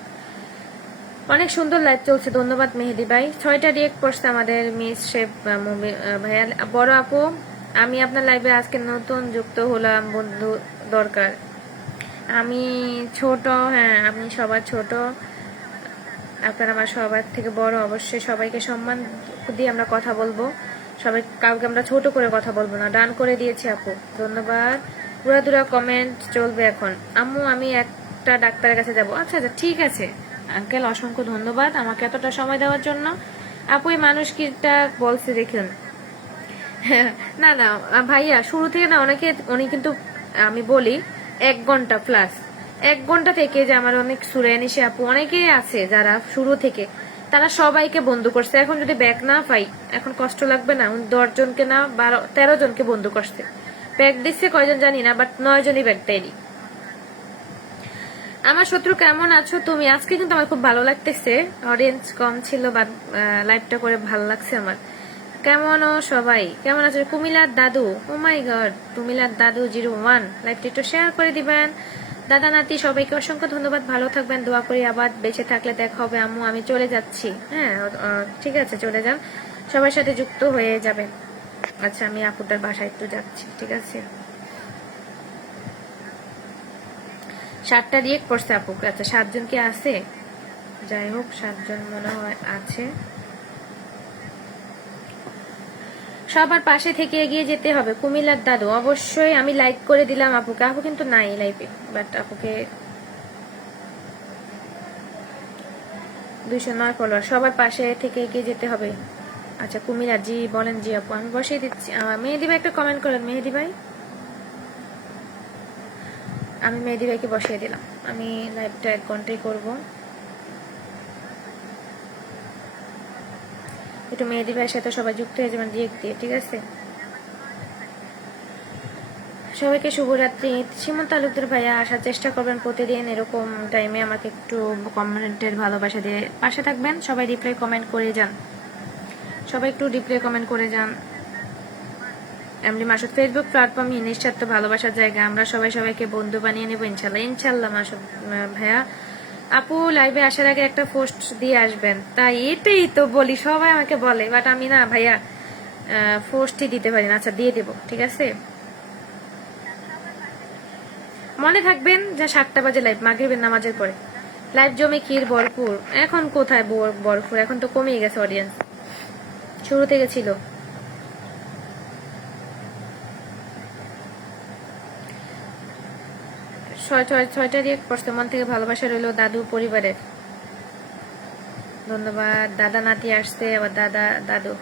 অনেক সুন্দর লাইভ চলছে, ধন্যবাদ মেহেদি ভাই। 6টা রিয়েক্ট করছে আমাদের মিস শেফ মুভি ভাইয়া। বড় আপু আমি আপনার লাইভে আজকে নতুন যুক্ত হলাম, বন্ধু দরকার। আমি ছোট, হ্যাঁ আপনি সবার ছোট, আপনারা আমার সবার থেকে বড়, অবশ্যই সবাইকে সম্মান দিয়ে আমরা কথা বলবো, সবাই কাউকে আমরা ছোট করে কথা বলবো না। ডান করে দিয়েছি আপু, ধন্যবাদ। পুরা কমেন্ট চলবে এখন। আম্মু আমি একটা ডাক্তারের কাছে যাব। আচ্ছা আচ্ছা ঠিক আছে আঙ্কেল, অসংখ্য ধন্যবাদ আমাকে এতটা সময় দেওয়ার জন্য। আপু এই মানুষটা বলছে দেখুন। না না ভাইয়া, শুরু থেকে না উনি কিন্তু আমি বলি 1 ঘন্টা প্লাস, 1 ঘন্টা থেকে যে আমার অনেক সুরেনিশে আপু অনেকেই আছে যারা শুরু থেকে, তারা সবাইকে বন্ধু করছে। এখন যদি ব্যাগ না পাই এখন কষ্ট লাগবে না? 10 জনকে না 13 জনকে বন্ধু করছে, ব্যাগ দিচ্ছে কয়জন জানি না, বাট 9 জনই ব্যাগ দেয়নি। আমার শত্রু কেমন আছো তুমি? আজকে কিন্তু আমার খুব ভালো লাগতেছে, অডিয়েন্স কম ছিল বাট লাইভটা করে ভালো লাগছে আমার। কেমন সবাই, কেমন আছো? কুমিল্লার দাদু, ও মাই গড, কুমিল্লার দাদু 01, লাইভটা একটু শেয়ার করে দিবেন। দাদা নাতি সবাইকে অসংখ্য ধন্যবাদ, ভালো থাকবেন, দোয়া করি আবার বেঁচে থাকলে দেখা হবে। আম্মু আমি চলে যাচ্ছি, হ্যাঁ ঠিক আছে চলে যান, সবার সাথে যুক্ত হয়ে যাবেন। আচ্ছা আমি আপুটার বাসায় একটু যাচ্ছি, ঠিক আছে। 7টা রিয়েক্ট করছে আপু, আচ্ছা 7 জন কি আছে? যাই হোক 7 জন মনে হয় আছে। সবার পাশে থেকে এগিয়ে যেতে হবে। কুমিল্লার দাদু, অবশ্যই আমি লাইক করে দিলাম আপুকে। আপু কিন্তু নাই লাইভে, বাট আপুকে 209 ফলোয়ার। সবার পাশে থেকে এগিয়ে যেতে হবে। আচ্ছা কুমিল্লা, জি বলেন। জি আপু আমি বসিয়ে দিচ্ছি। মেহেদি ভাই একটা কমেন্ট করেন, মেহেদি ভাই। আমি মেহেদি ভাইকে বসিয়ে দিলাম, আমি লাইভটা 1 ঘন্টাই করবো। একটু মেহেদি ভাইয়ের সাথে সবাই যুক্ত হয়ে যাবেন রিয়েক্ট দিয়ে, ঠিক আছে। সবাইকে শুভরাত্রি। শিমুল তালুকদার ভাইয়া আসার চেষ্টা করবেন প্রতিদিন এরকম টাইমে, আমাকে একটু কমেন্টের ভালোবাসা দিয়ে পাশে থাকবেন। সবাই রিপ্লাই কমেন্ট করে যান, সবাই একটু রিপ্লাই কমেন্ট করে যান। এমনি মাসুদ, ফেসবুক প্ল্যাটফর্ম নিঃস্বার্থ ভালোবাসার জায়গা, আমরা সবাই সবাইকে বন্ধু বানিয়ে নেবো ইনশাল্লাহ। ইনশাল্লাহ মাসুদ ভাইয়া। আপু লাইভে আসার আগে একটা পোস্ট দিয়ে আসবেন, তাই এটাই তো বলি, সবাই আমাকে বলে, বাট আমি না ভাইয়া পোস্টই দিতে পারি না। আচ্ছা দিয়ে দেবো, ঠিক আছে। মনে থাকবেন যে 7টা বাজে লাইভ, মাগরিবের নামাজের পরে লাইভ জমে ক্ষীর ভরপুর। এখন কোথায় ভরপুর, এখন তো কমিয়ে গেছে অডিয়েন্স, শুরু থেকে ছিল। ছয়টা রিয়েক্ট করছে, মন থেকে ভালোবাসা রইল দাদু পরিবারের, ধন্যবাদ। দাদা নাতি আসছে, আবার দাদা দাদু।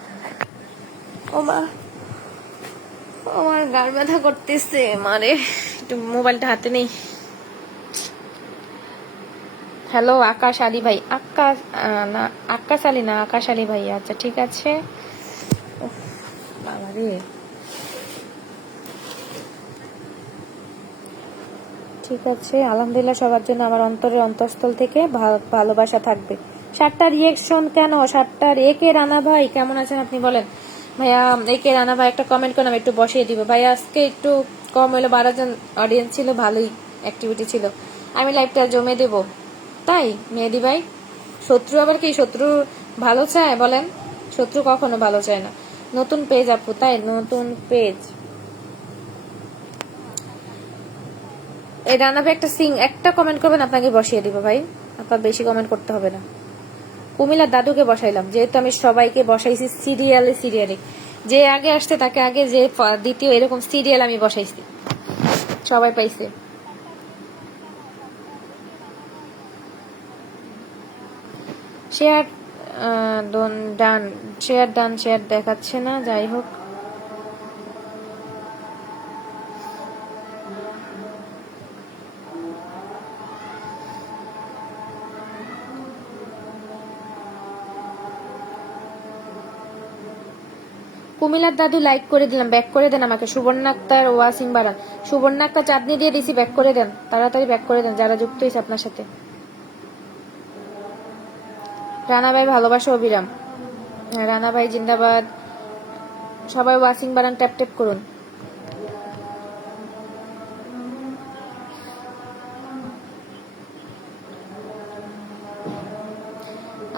ও মা, আমার গাল ব্যথা করতেছে মারে, একটু মোবাইলটা হাতে নেই। হ্যালো আকাশ আলী ভাই, আকাশ না আকাশ আলী না, আকাশ আলী ভাই, আচ্ছা ঠিক আছে। বাবা রে, ঠিক আছে, আলহামদুলিল্লাহ, সবার জন্য আমার অন্তরের অন্তঃস্থল থেকে ভালোবাসা থাকবে। 7টা রিয়েকশন কেন? 7টার একে রানা ভাই কেমন আছেন আপনি বলেন? ভাইয়া একে রানা ভাই একটা কমেন্ট করে আমি একটু বসিয়ে দিব। ভাইয়া আজকে একটু কম হলো, 12 জন অডিয়েন্স ছিল, ভালোই অ্যাক্টিভিটি ছিল, আমি লাইভটা জমে দেব। তাই মেহেদি ভাই, শত্রু আবার কি? শত্রু ভালো চায় বলেন? শত্রু কখনো ভালো চায় না। নতুন পেজ আপু, তাই নতুন পেজ। এই রানা ভাই একটা কমেন্ট করবেন, আপনাকে বসিয়ে দিব ভাই, আপনার বেশি কমেন্ট করতে হবে না। কুমিল্লার দাদুকে বসাইলাম, যেহেতু আমি সবাইকে বসাইছি সিরিয়ালে, যে আগে আসছে তাকে আগে, যে দ্বিতীয়, এরকম সিরিয়াল আমি বসাইছি, সবাই পাইছে। শেয়ার ডান, শেয়ার দেখাচ্ছে না, যাই হোক। কুমিল্লার দাদু লাইক করে দিলাম, ব্যাক করে দেন আমাকে। সুবর্ণা আক্তার, ওয়াসিম বারান, সুবর্ণা আক্তার চাঁদনি দিয়ে দিছি, ব্যাক করে দেন, তাড়াতাড়ি ব্যাক করে দেন যারা যুক্ত হয়েছে আপনার সাথে। রানা ভাই ভালোবাসা অবিরাম, রানা ভাই জিন্দাবাদ। সবাই ওয়াসিম বারান ট্যাপ ট্যাপ করুন।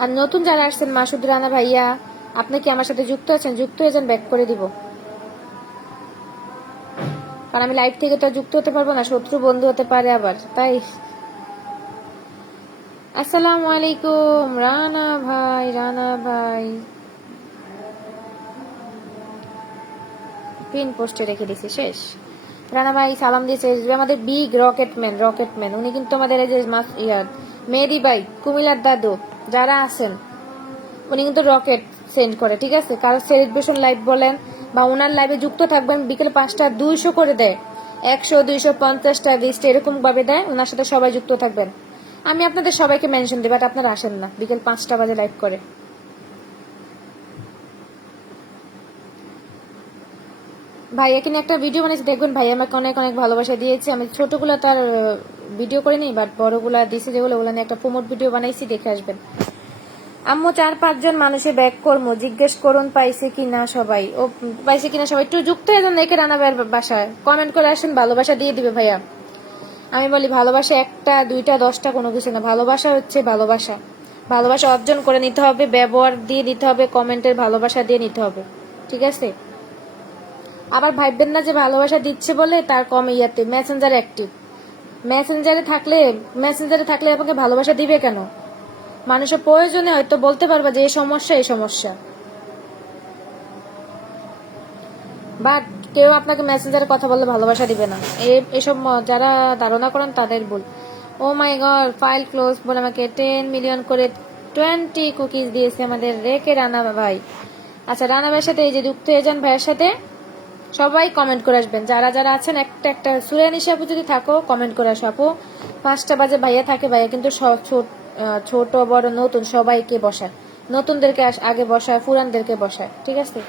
আর নতুন যারা আসছেন, মাসুদ রানা ভাইয়া, আপনি কি আমার সাথে যুক্ত আছেন? যুক্ত হয়ে যান, ব্যাক করে দিব, কারণ আমি লাইভ থেকে তো যুক্ত হতে পারবো না, শত্রু বন্ধু হতে পারে আবার, তাই। আসসালামু আলাইকুম রানা ভাই, পিন পোস্টে রেখে দিছি, শেষ। রানা ভাই সালাম দিয়েছে, আমাদের বিগ রকেটম্যান, উনি কিন্তু আমাদের এই যে মেহেদি ভাই, কুমিল্লার দাদু যারা আছেন, উনি কিন্তু রকেট সেন্ড করে, ঠিক আছে? কারো সেলিব্রেশন লাইভ বলেন বা ওনার লাইভে যুক্ত থাকবেন, বিকেল 5টা 200 করে দেয়, 100, 250টা লিস্ট এরকম ভাবে দেয়, ওনার সাথে সবাই যুক্ত থাকবেন। আমি আপনাদের সবাইকে মেনশন দিই, বাট আপনারা আসেন না, বিকেল 5টা বাজে লাইভ করে। ভাই এখানে একটা ভিডিও বানিয়েছি, দেখবেন ভাই আমাকে অনেক অনেক ভালোবাসা দিয়েছে। আমি ছোটগুলো তার ভিডিও করিনি, বাট বড়গুলা দিয়েছে যেগুলো, ওগুলো নিয়ে একটা প্রমোট ভিডিও বানাইছি, দেখে আসবেন। আম্মু 4-5 জন মানুষে ব্যাক করবো, জিজ্ঞেস করুন পাইছে কিনা সবাই। ও পাইছে কিনা সবাই, একটু যুক্ত হয়ে যান একে রানা ভাইয়ের বাসায়, কমেন্ট করে আসেন, ভালোবাসা দিয়ে দিবে ভাইয়া। আমি বলি ভালোবাসা 1টা 2টা 10টা কোনো কিছু না, ভালোবাসা হচ্ছে ভালোবাসা অর্জন করে নিতে হবে, ব্যবহার দিয়ে নিতে হবে, কমেন্টের ভালোবাসা দিয়ে নিতে হবে, ঠিক আছে? আবার ভাববেন না যে ভালোবাসা দিচ্ছে বলে তার কম ইয়াতে মেসেঞ্জারে অ্যাক্টিভ, মেসেঞ্জারে থাকলে আপনাকে ভালোবাসা দিবে কেন? মানুষের প্রয়োজনে হয়তো বলতে পারবা যে এই সমস্যা, বাট কেউ আপনাকে মেসেঞ্জারে কথা বললে ভালোবাসা দিবে না। এসব যারা ধারণা করেন তাদের ভুল। ও মাই গড, ফাইল ক্লোজ বলে আমাকে 10 মিলিয়ন করে 20 কুকিজ দিয়েছে আমাদের রেকে রানা ভাই। আচ্ছা, রানা ভাইয়ের সাথে এই যে যুক্ত হয়ে যান, ভাইয়ের সাথে সবাই কমেন্ট করে আসবেন, যারা যারা আছেন। একটা সুরানিশি আপু যদি থাকো, কমেন্ট করে আসো আপু। 5টা বাজে ভাইয়া থাকে, ভাইয়া কিন্তু ছোট বড় নতুন সবাইকে বসায়, নতুনদেরকে আগে বসায়, পুরানদেরকে বসায়, ঠিক আছে?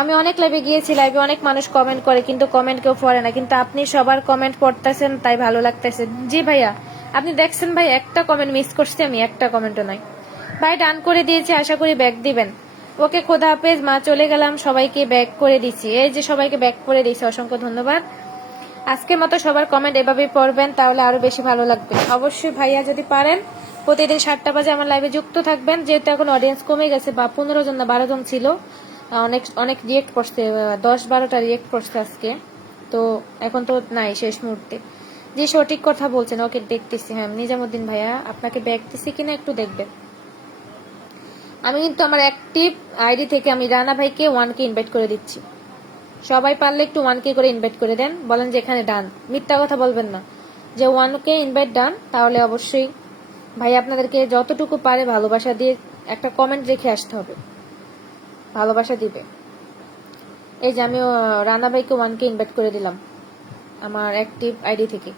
আমি অনেক লাইভে গিয়েছি, লাইভে অনেক মানুষ কমেন্ট করে, কিন্তু কমেন্ট কেউ পড়ে না, কিন্তু আপনি সবার কমেন্ট পড়তেছেন, তাই ভালো লাগতেছে। জি ভাইয়া, আপনি দেখছেন ভাই, একটা কমেন্ট মিস করছি আমি, একটা কমেন্টও নাই। ভাই ডান করে দিয়েছি, আশা করি ব্যাক দিবেন। ওকে, খোদা হাফেজ মা, চলে গেলাম, সবাইকে ব্যাক করে দিচ্ছি, এই যে সবাইকে ব্যাক করে দিচ্ছি, অসংখ্য ধন্যবাদ। আজকের মতো সবার কমেন্ট এভাবেই পড়বেন, তাহলে আরো বেশি ভালো লাগবে। অবশ্যই ভাইয়া যদি পারেন প্রতিদিন 7টা বাজে আমার লাইভে যুক্ত থাকবেন, যেহেতু এখন অডিয়েন্স কমে গেছে, বা 15 জন না 12 জন ছিল, অনেক রিয়েক্ট করছে, 10-12টা রিয়েক্ট করছে আজকে, তো এখন তো নাই, শেষ মুহূর্তে। যে সঠিক কথা বলছেন, ওকে দেখতেছি। হ্যাঁ নিজামুদ্দিন ভাইয়া, আপনাকে ব্যাক দিছি কিনা একটু দেখবেন। আমি কিন্তু আমার অ্যাক্টিভ আইডি থেকে আমি রানা ভাইকে 1K ইনভাইট করে দিচ্ছি, সবাই পারলে একটু 1K করে ইনভাইট করে দেন, বলেন যে এখানে ডান, মিথ্যা কথা বলবেন না, যে 1K ইনভাইট ডান, তাহলে অবশ্যই ভাই আপনাদেরকে যতটুকু পারে ভালোবাসা দিয়ে একটা কমেন্ট রেখে আসতে হবে, ভালোবাসা দিবে। এই যে আমি রানা ভাইকে 1K ইনভাইট করে দিলাম আমার অ্যাক্টিভ আইডি থেকে।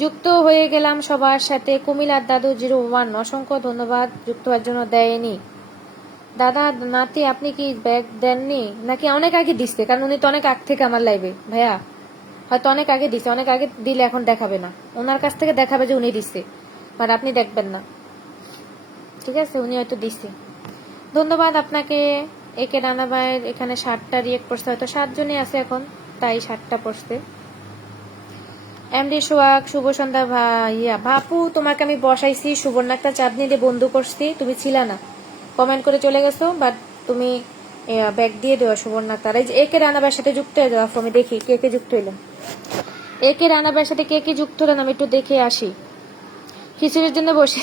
যুক্ত হয়ে গেলাম সবার সাথে। কুমিল্লার দাদু 01, অসংখ্য ধন্যবাদ যুক্ত হওয়ার জন্য। দেয়নি দাদা নাতি, আপনি কি ব্যাগ দেননি নাকি? অনেক আগে দিচ্ছে, কারণ উনি তো অনেক আগ থেকে আমার লাইভে ভাইয়া, হয়তো অনেক আগে দিচ্ছে। অনেক আগে দিলে এখন দেখাবে না, ওনার কাছ থেকে দেখাবে যে উনি দিচ্ছে, আর আপনি দেখবেন না। ঠিক আছে, উনি হয়তো দিচ্ছে। ধন্যবাদ আপনাকে। একে রানা ভাইয়ের এখানে 60টা রিয়েক্ট করছে, হয়তো 7 জনই আছে এখন, তাই 60টা পড়ছে। এমডি সোহাগ শুভ সন্ধ্যা ভাইয়া। বাপু তোমাকে আমি বসাইছি, সুবর্ণ একটা চাঁদনি দিয়ে বন্ধু করছি, তুমি ছিলা না, কমেন্ট করে চলে গেছো, বাট তুমি ব্যাগ দিয়ে দেওয়া সুবর্ণ তার। এই যে একে রানাবার সাথে যুক্ত হয়ে যাওয়া, আমি দেখি কে কে যুক্ত হইলাম। একে রানাবার সাথে কে কে যুক্ত হলেন আমি একটু দেখে আসি। খিচুড়ির জন্য বসে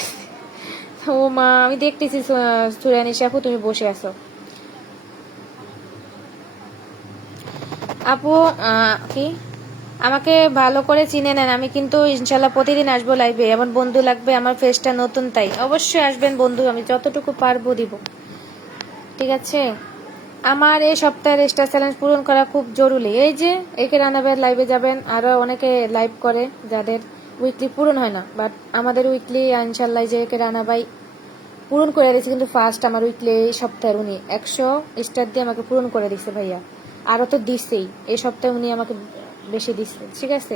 ও মা, আমি দেখতেছি সুরানি আপু তুমি বসে আছো। আপু কি আমাকে ভালো করে চিনে নেন, আমি কিন্তু ইনশাল্লাহ প্রতিদিন আসবো লাইভে। এমন বন্ধু লাগবে, আমার ফেসটা নতুন, তাই অবশ্যই আসবেন বন্ধু, আমি যতটুকু পারবো দিব। ঠিক আছে, আমার এই সপ্তাহের স্টার চ্যালেঞ্জ পূরণ করা খুব জরুরি। এই যে একে রানাবের লাইভে যাবেন, আরো অনেকে লাইভ করে যাদের উইকলি পূরণ হয় না, বাট আমাদের উইকলি ইনশাল্লাহ যে একে রানাবাই পূরণ করে দিয়েছে, কিন্তু ফার্স্ট আমার উইকলি এই সপ্তাহের উনি 100 স্টার দিয়ে আমাকে পূরণ করে দিচ্ছে ভাইয়া। আরো তো দিচ্ছেই, এই সপ্তাহে উনি আমাকে বেশি দিচ্ছে। ঠিক আছে,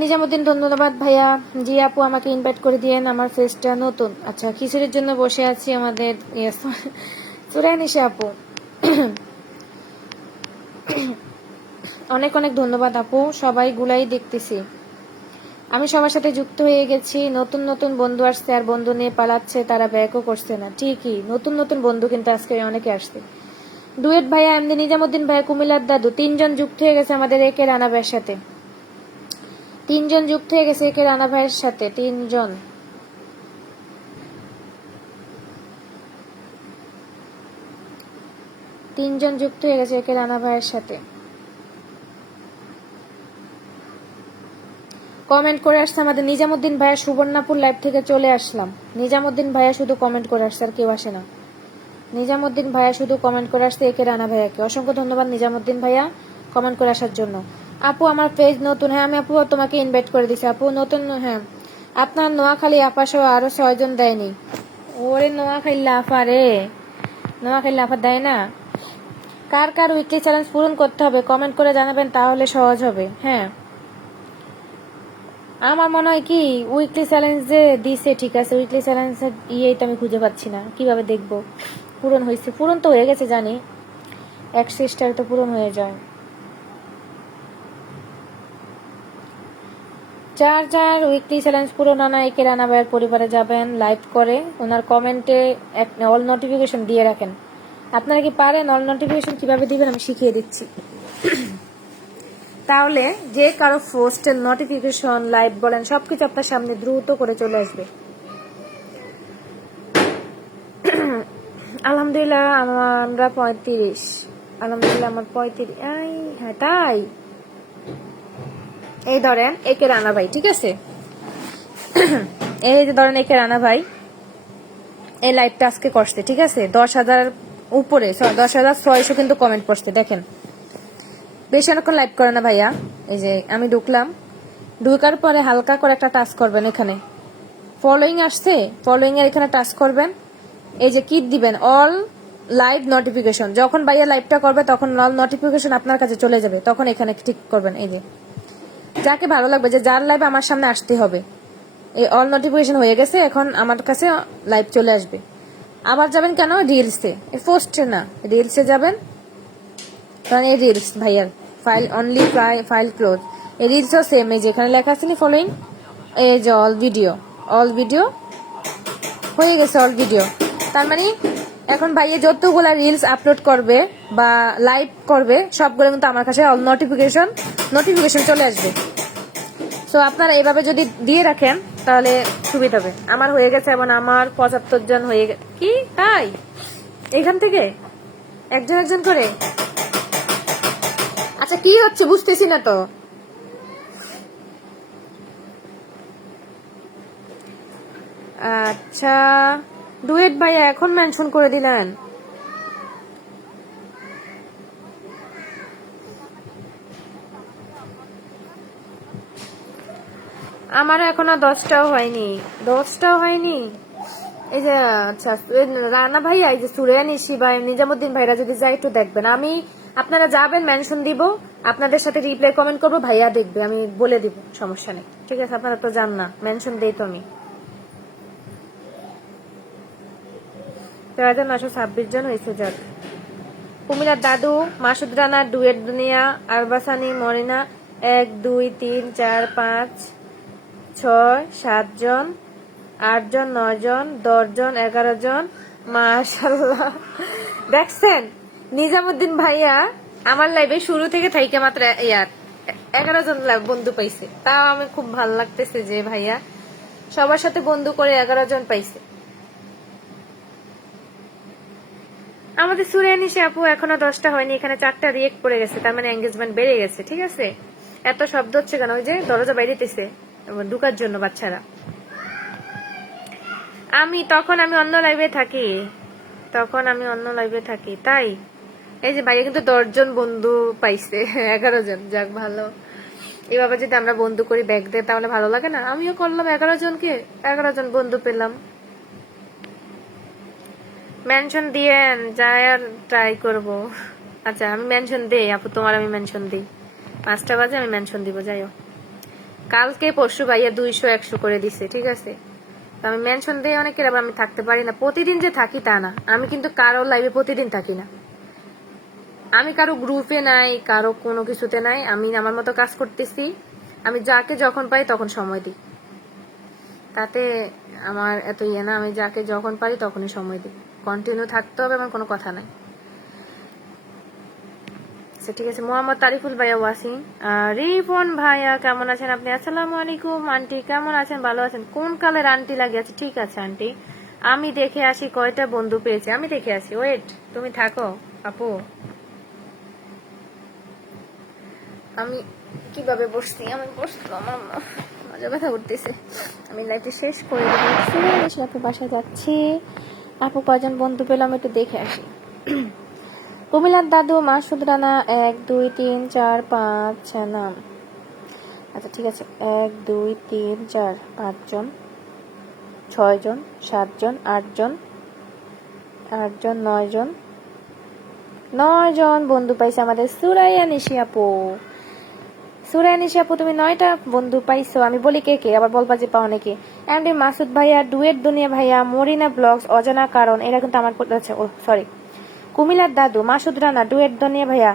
নিজামুদ্দিন ধন্যবাদ ভাইয়া। জি আপু আমাকে ইনভাইট করে দিয়েন, আমার ফেসটা নতুন। আচ্ছা, খিচুড়ির জন্য বসে আছি আমাদের সুরানিশা আপু। অনেক অনেক ধন্যবাদ আপু, সবাই গুলাই দেখতেছি। আমি সবার সাথে যুক্ত হয়ে গেছি। নতুন নতুন বন্ধু আসছে, আর বন্ধু নিয়ে পালাচ্ছে, তারা ব্যাকও করছে না। ঠিকই, নতুন নতুন বন্ধু কিন্তু আজকে অনেকে আসছে। ডুয়েট ভাইয়া, এমনি নিজামুদ্দিন ভাইয়া, কুমিল্লার দাদু, 3জন যুক্ত হয়ে গেছে আমাদের একে রানা ভাইয়ের সাথে। 3জন যুক্ত হয়ে গেছে একে রানা ভাইয়ের সাথে, 3জন। তিনজন যুক্ত হয়ে গেছে একে রানা ভাইয়ের সাথে। কমেন্ট করে আসছে আমাদের নিজামুদ্দিন ভাইয়া, সুবর্ণাপুর লাইভ থেকে চলে আসলাম। নিজামুদ্দিন ভাইয়া শুধু কমেন্ট করে আসছে, আর কেউ আসে না। নিজামুদ্দিন ভাইয়া শুধু কমেন্ট করে আসছে একে রানা ভাইয়াকে। অসংখ্য ধন্যবাদ নিজামুদ্দিন ভাইয়া কমেন্ট করে আসার জন্য। আপু আমার পেজ নতুন, হ্যাঁ আমি আপু তোমাকে ইনভাইট করে দিছি আপু, নতুন। হ্যাঁ, আপনার নোয়াখালী আপা সহ আরো 6জন দেয়নি। ওরে নোয়াখালী আপা রে, নোয়াখালী আপা দেয় না। কার কার উইকলি চ্যালেঞ্জ পূরণ করতে হবে কমেন্ট করে জানাবেন, তাহলে সহজ হবে। হ্যাঁ, আমার মনে হয় কি উইকলি চ্যালেঞ্জ যে দিছে, ঠিক আছে, উইকলি চ্যালেঞ্জ ইয়েই তো আমি খুঁজে পাচ্ছি না, কিভাবে দেখবো পূরণ হয়েছে। পূরণ তো হয়ে গেছে জানি, 100 স্টার তো পূরণ হয়ে যায়। যার যার উইকলি চ্যালেঞ্জ পূরণ আনা একে রানা ভাইয়ের পরিবারে যাবেন, লাইভ করে ওনার কমেন্টে অল নোটিফিকেশন দিয়ে রাখেন। আপনারা কি পারেন অল নোটিফিকেশন কিভাবে দিবেন আমি শিখিয়ে দিচ্ছি। তাহলে যে কারো পোস্টের নোটিফিকেশন, লাইভ বলেন, সবকিছু আপনার সামনে দ্রুত করে চলে আসবে। আলহামদুলিল্লাহ আমরা 35। আলহামদুলিল্লাহ আমার 35। হ্যাঁ তাই, এই ধরেন একে রানা ভাই, ঠিক আছে, এই যে ধরেন একে রানা ভাই এই লাইভটা আজকে করছে, ঠিক আছে, 10,000 উপরে, 10,600 কিন্তু কমেন্ট পড়ছে। দেখেন বেশি অনেকক্ষণ লাইভ করে না ভাইয়া। এই যে আমি ঢুকলাম, ঢুকার পরে হালকা করে একটা টাচ করবেন, এখানে ফলোইং আসছে, ফলোইং এর এখানে টাচ করবেন। এই যে কি দিবেন, অল লাইভ নোটিফিকেশন, যখন ভাইয়া লাইভটা করবে তখন অল নোটিফিকেশন আপনার কাছে চলে যাবে, তখন এখানে ক্লিক করবেন। এই যে যাকে ভালো লাগবে, যে যার লাইভ আমার সামনে আসতে হবে, এই অল নোটিফিকেশন হয়ে গেছে, এখন আমার কাছে লাইভ চলে আসবে। আবার যাবেন কেন, রিলসে, পোস্টে না, রিলসে যাবেন, কারণ এই রিলস ভাইয়ার ফাইল অনলি ফাইল ক্লোজ। এই রিলসও সেম, এই যেখানে লেখা আছে ফলোইং, এই যে অল ভিডিও, অল ভিডিও হয়ে গেছে, অল ভিডিও। তার মানে এখন ভাইয়া যতগুলা রিলস আপলোড করবে বা লাইভ করবে সবগুলো কিন্তু আমার কাছে অল নোটিফিকেশন চলে আসবে। সো আপনারা এইভাবে যদি দিয়ে রাখেন তাহলে সুবিধা হবে। আমার হয়ে গেছে, এবং আমার 75 জন হয়ে গেছে। কি তাই, এখান থেকে একজন একজন করে? আচ্ছা কি হচ্ছে বুঝতেছি না তো। আচ্ছা ডুয়েট ভাইয়া এখন মেনশন করে দিলেন, আমারও এখনো 10টাও হয়নি, 10টাও হয়নি। এই যে আচ্ছা রানা ভাইয়া, এই যে সুরেয়া নিশি ভাই, নিজামুদ্দিন ভাইরা যদি যায় একটু দেখবেন। আমি আপনারা যাবেন, মেনশন দিব, আপনাদের সাথে রিপ্লাই কমেন্ট করবো, ভাইয়া দেখবে, আমি বলে দিব, সমস্যা নেই, ঠিক আছে? আপনারা তো জান না, মেনশন দেই তো আমি। 3926 জন হয়েছে। যাক, কুমিলার দাদু, মাসুদ রানা, ডুয়েট দুনিয়া, আরবাসানি, মরিনা 1 2 3 4 5 6 7 জন, 8 জন, 9 জন, 10 জন, 11 জন, মাশাআল্লাহ। দেখছেন নিজামুদ্দিন ভাইয়া আমার লাইভে শুরু থেকে থাইকে মাত্র 11 জন বন্ধু পাইছে। তাও আমি খুব ভালো লাগতেছে যে ভাইয়া সবার সাথে বন্ধু করে 11 জন পাইছে। আমাদের সুরেনিশি আপু এখনো 10টা হয়নি, এখানে 4টা রিয়েক্ট পড়ে গেছে, তার মানে এঙ্গেজমেন্ট বেড়ে গেছে। ঠিক আছে, এত শব্দ হচ্ছে কেন? ওই যে দরজা বাইরেতেছে ঢুকার জন্য বাচ্চারা। আমি অন্য লাইভে থাকি, তাই এই যে ভাইয়া কিন্তু 10 জন বন্ধু পাইছে, 11 জন। যাক ভালো, এভাবে যদি আমরা বন্ধু করি ব্যাগ দিয়ে তাহলে ভালো লাগে না? আমিও করলাম 11 জনকে, 11 জন বন্ধু পেলাম। মেনশন দিয়েন, যাই আর ট্রাই করবো। আচ্ছা আমি মেনশন দেই আপু, তোমার আমি মেনশন দিই, 5টা বাজে আমি মেনশন দিব। যাইও, কালকে পরশু ভাইয়া 200 100 করে দিছে। ঠিক আছে, আমি মেনশন দেই অনেকের, আবার আমি থাকতে পারি না প্রতিদিন যে থাকি তা না। আমি কিন্তু কারো লাইভে প্রতিদিন থাকি না, আমি কারো গ্রুপে নাই, কারো কোনো কিছুতে নাই। আমি আমার মতো কাজ করতেছি, আমি যাকে যখন পাই তখন সময় দিই, তাতে আমার এত ইয়ে না। আমি যাকে যখন পারি তখনই সময় দিই, কন্টিনিউ থাকতে হবে আমার কোনো কথা নাই। ঠিক আছে, মোহাম্মদ তারিকুল ভাইয়া ওয়াসিম, রিপন ভাইয়া কেমন আছেন আপনি? আসসালামু আলাইকুম আন্টি, কেমন আছেন? ভালো আছেন? কোন কালের আন্টি লাগে আছে? ঠিক আছে আন্টি, আমি দেখে আসি কয়টা বন্ধু পেয়েছে, আমি দেখে আসি। ওয়েট, তুমি থাকো আপু, আমি কিভাবে বসছি, আমি বসলাম, আমার মজা ব্যথা উঠতেছে। আমি লাইফটি শেষ করে দিচ্ছি, আপু বাসায় যাচ্ছি। আপু কয়জন বন্ধু পেলাম একটু দেখে আসি। কুমিলার দাদু, মাসুদ রানা 1 2 3 4 5 নাম। আচ্ছা ঠিক আছে, 1 2 3 4 5 জন, 6 জন, 7 জন, 8 জন, 9 জন, 9 জন বন্ধু পাইছে আমাদের সুরাইয়া নিশি আপু। সুরাইয়া নিশি আপু তুমি 9টা বন্ধু পাইছো। আমি বলি কে কে, আবার বলবা যে পাও নাকি। এমডি মাসুদ ভাইয়া, ডুয়েট দুনিয়া ভাইয়া, মরিনা ব্লগস, অজানা কারণ, এরা কিন্তু আমার আছে। ও সরি, কুমিলার দাদু, মাসুদ রানা, ডুয়েট দুনিয়া ভাইয়া,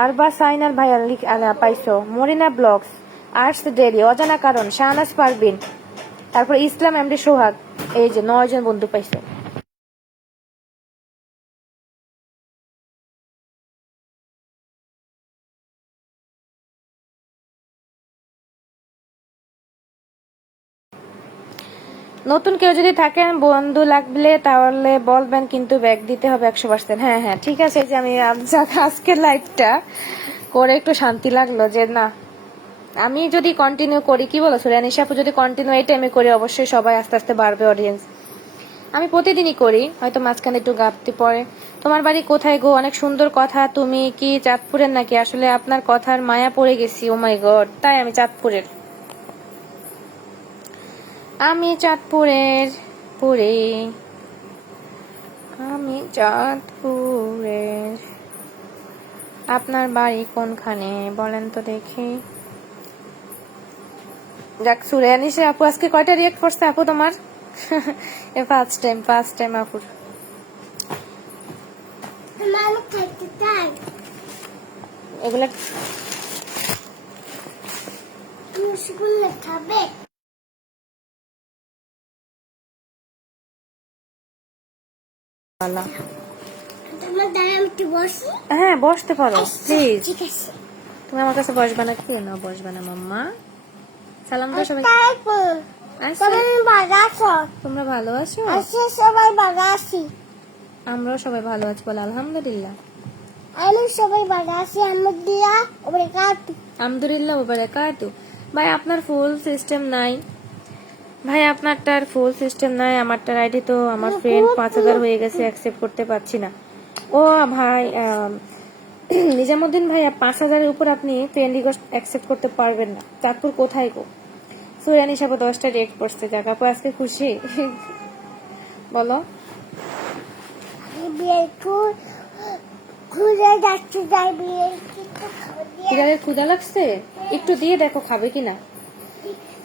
আরবা সাইনাল ভাইয়া পাইছো, মরিনা ব্লগস, আর্টস ডেলি, অজানা কারণ, শাহনাজ পারবিন, তারপর ইসলাম এমডি সোহাগ। এই যে 9 জন বন্ধু পাইছো। নতুন কেউ যদি থাকেন বন্ধু লাগলে তাহলে বলবেন, কিন্তু ব্যাগ দিতে হবে 100%। হ্যাঁ হ্যাঁ ঠিক আছে। যে আমি আজকের লাইভটা করে একটু শান্তি লাগলো যে না, আমি যদি কন্টিনিউ করি, কি বলো সুরানিশা আপু, যদি কন্টিনিউ এই টাইমে করি অবশ্যই সবাই আস্তে আস্তে বাড়বে অডিয়েন্স। আমি প্রতিদিনই করি, হয়তো মাঝখানে একটু গাপতি পড়ে। তোমার বাড়ি কোথায় গো? অনেক সুন্দর কথা, তুমি কি চাঁদপুরের নাকি? আসলে আপনার কথার মায়া পড়ে গেছি। ও মাই গড, তাই আমি চাঁদপুরের, আমি চাঁদপুরের পুরে, আমি চাঁদপুরের। আপনার বাড়ি কোনখানে বলেন তো দেখি। যাক, সুরানিশা আপু আজকে কয়টা রিয়েক্ট করছে আপু তোমার? ফার্স্ট টাইম আপুর। এগুলা খাবে? হ্যাঁ বসতে পারো প্লিজ। তুমি আমার কাছে বসবা না? কি না বসবা না মাম্মা? সালাম দাও সবাই। তোমরা ভালো আছো? সবাই ভালো আছি, আমরাও সবাই ভালো আছি, বল আলহামদুলিল্লাহ। আমি সবাই ভালো আছি, আলহামদুলিল্লাহ ওয়া বারাকাতু। ভাই আপনার ফুল সিস্টেম নাই, ভাই আপনারটার ফুল সিস্টেম নাই, আমারটার আইডি তো আমার ফ্রেন্ড 5000 হয়ে গেছে, অ্যাকসেপ্ট করতে পারছি না। ও ভাই নিজামুদ্দিন ভাইয়া 5000-এর উপর আপনি ফ্রেন্ড রিকোয়েস্ট অ্যাকসেপ্ট করতে পারবেন না। চাঁদপুর কোথায় গো? সুরানি সাপু 10টা রিয়েক্ট করছে, যাক আপু আজকে খুশি? বলো। বিড়ালের ক্ষুধা লাগছে, একটু দিয়ে দেখো খাবে কিনা।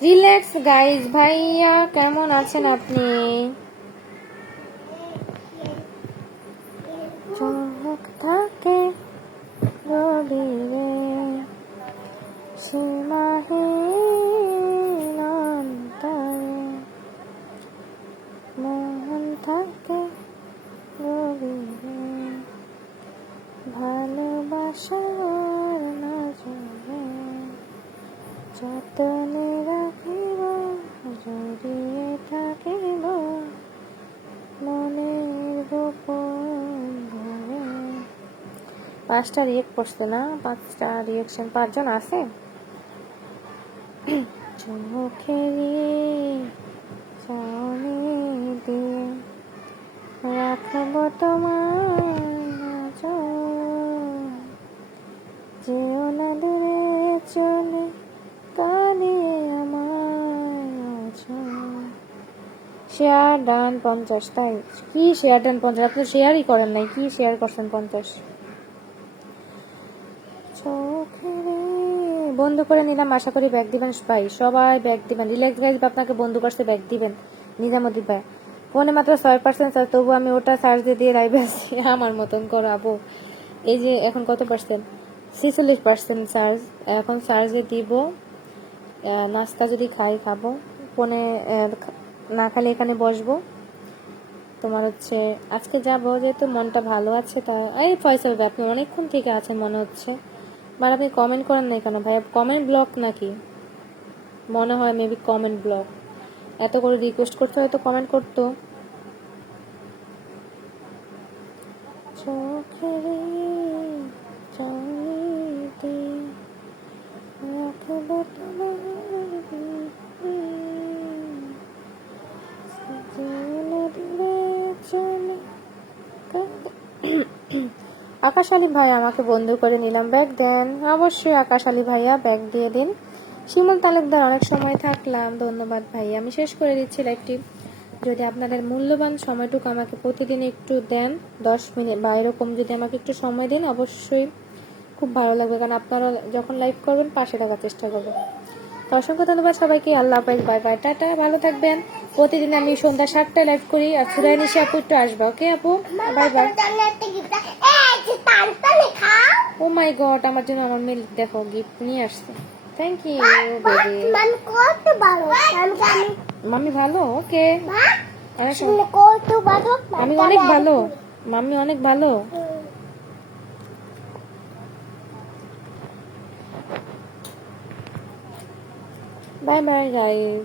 Relax guys. ভাইয়া কেমন আছেন আপনি? চোখ থাকে গভীরে সীমাহীন অন্তরে, মন থাকে গভীরে ভালোবাসার নজরে, যতনে রাখিব জড়িয়ে থাকিব মনের গোপন ঘরে। 5টা রিয়েক্ট করছে না? 5টা রিয়েকশন, 5জন আছে। চোখেরই চাউনি দিয়ে রাখবো তোমার নজর, যেও না দূরে চলে কাঁদিয়ে আমার। Share done 50। তাই কি শেয়ার ডান 50? আপনি শেয়ারই করেন নাই, কি শেয়ার করছেন 50? চোখেরে বন্ধু করে নিলাম, আশা করি ব্যাগ দিবেন ভাই, সবাই ব্যাগ দিবেন। রিল্যাক্স গাইজ আপনাকে বন্ধু করছে, ব্যাগ দিবেন নিজামুদ্দিন ভাই। ফোনে মাত্র 6% চার্জ, তবু আমি ওটা চার্জ দিয়ে লাইভে আছি। আমার মতন করো আপু। এই যে এখন কত পার্সেন্ট? 46% চার্জ। এখন চার্জে দিব, নাস্তা যদি খাই খাবো, ফোনে না খালি এখানে বসবো। তোমার হচ্ছে আজকে যাবো, যেহেতু মনটা ভালো আছে। তা এই ফয়সাল ভাই আপনি অনেকক্ষণ থেকে আছেন মনে হচ্ছে, মানে আপনি কমেন্ট করেন নাই কেন ভাই? কমেন্ট ব্লক নাকি? মনে হয় মেবি কমেন্ট ব্লক। এত করে রিকোয়েস্ট করতে হয়তো কমেন্ট করতো। চোখেরে চাউনিতে রাখবো তোমার আকাশ আলী ভাই আমাকে বন্ধু করে নিলাম, ব্যাগ দেন। অবশ্যই আকাশ আলী ভাইয়া ব্যাগ দিয়ে দিন। শিমুল তালুকদার অনেক সময় থাকলাম, ধন্যবাদ ভাই। আমি শেষ করে দিচ্ছি লাইভটি। যদি আপনাদের মূল্যবান সময়টুকু আমাকে প্রতিদিন একটু দেন, 10 মিনিট বা এরকম যদি আমাকে একটু সময় দেন, অবশ্যই খুব ভালো লাগবে, কারণ আপনারা যখন লাইভ করবেন পাশে থাকার চেষ্টা করবেন। তো অসংখ্য ধন্যবাদ সবাইকে। আল্লাহ হাফেজ, বাই বাই, টাটা, ভালো থাকবেন। প্রতিদিন আমি সন্ধ্যা 7টায় লাইভ করি। আর সুরাইনি আপু একটু আসবে, ওকে আপু? Bye bye. Oh my god, আমার জন্য আমার মেয়ে দেখো গিফট নিয়ে আসছে। Thank you baby. মাম্মি ভালো, ওকে। আমি অনেক ভালো, মাম্মি অনেক ভালো। Bye bye guys.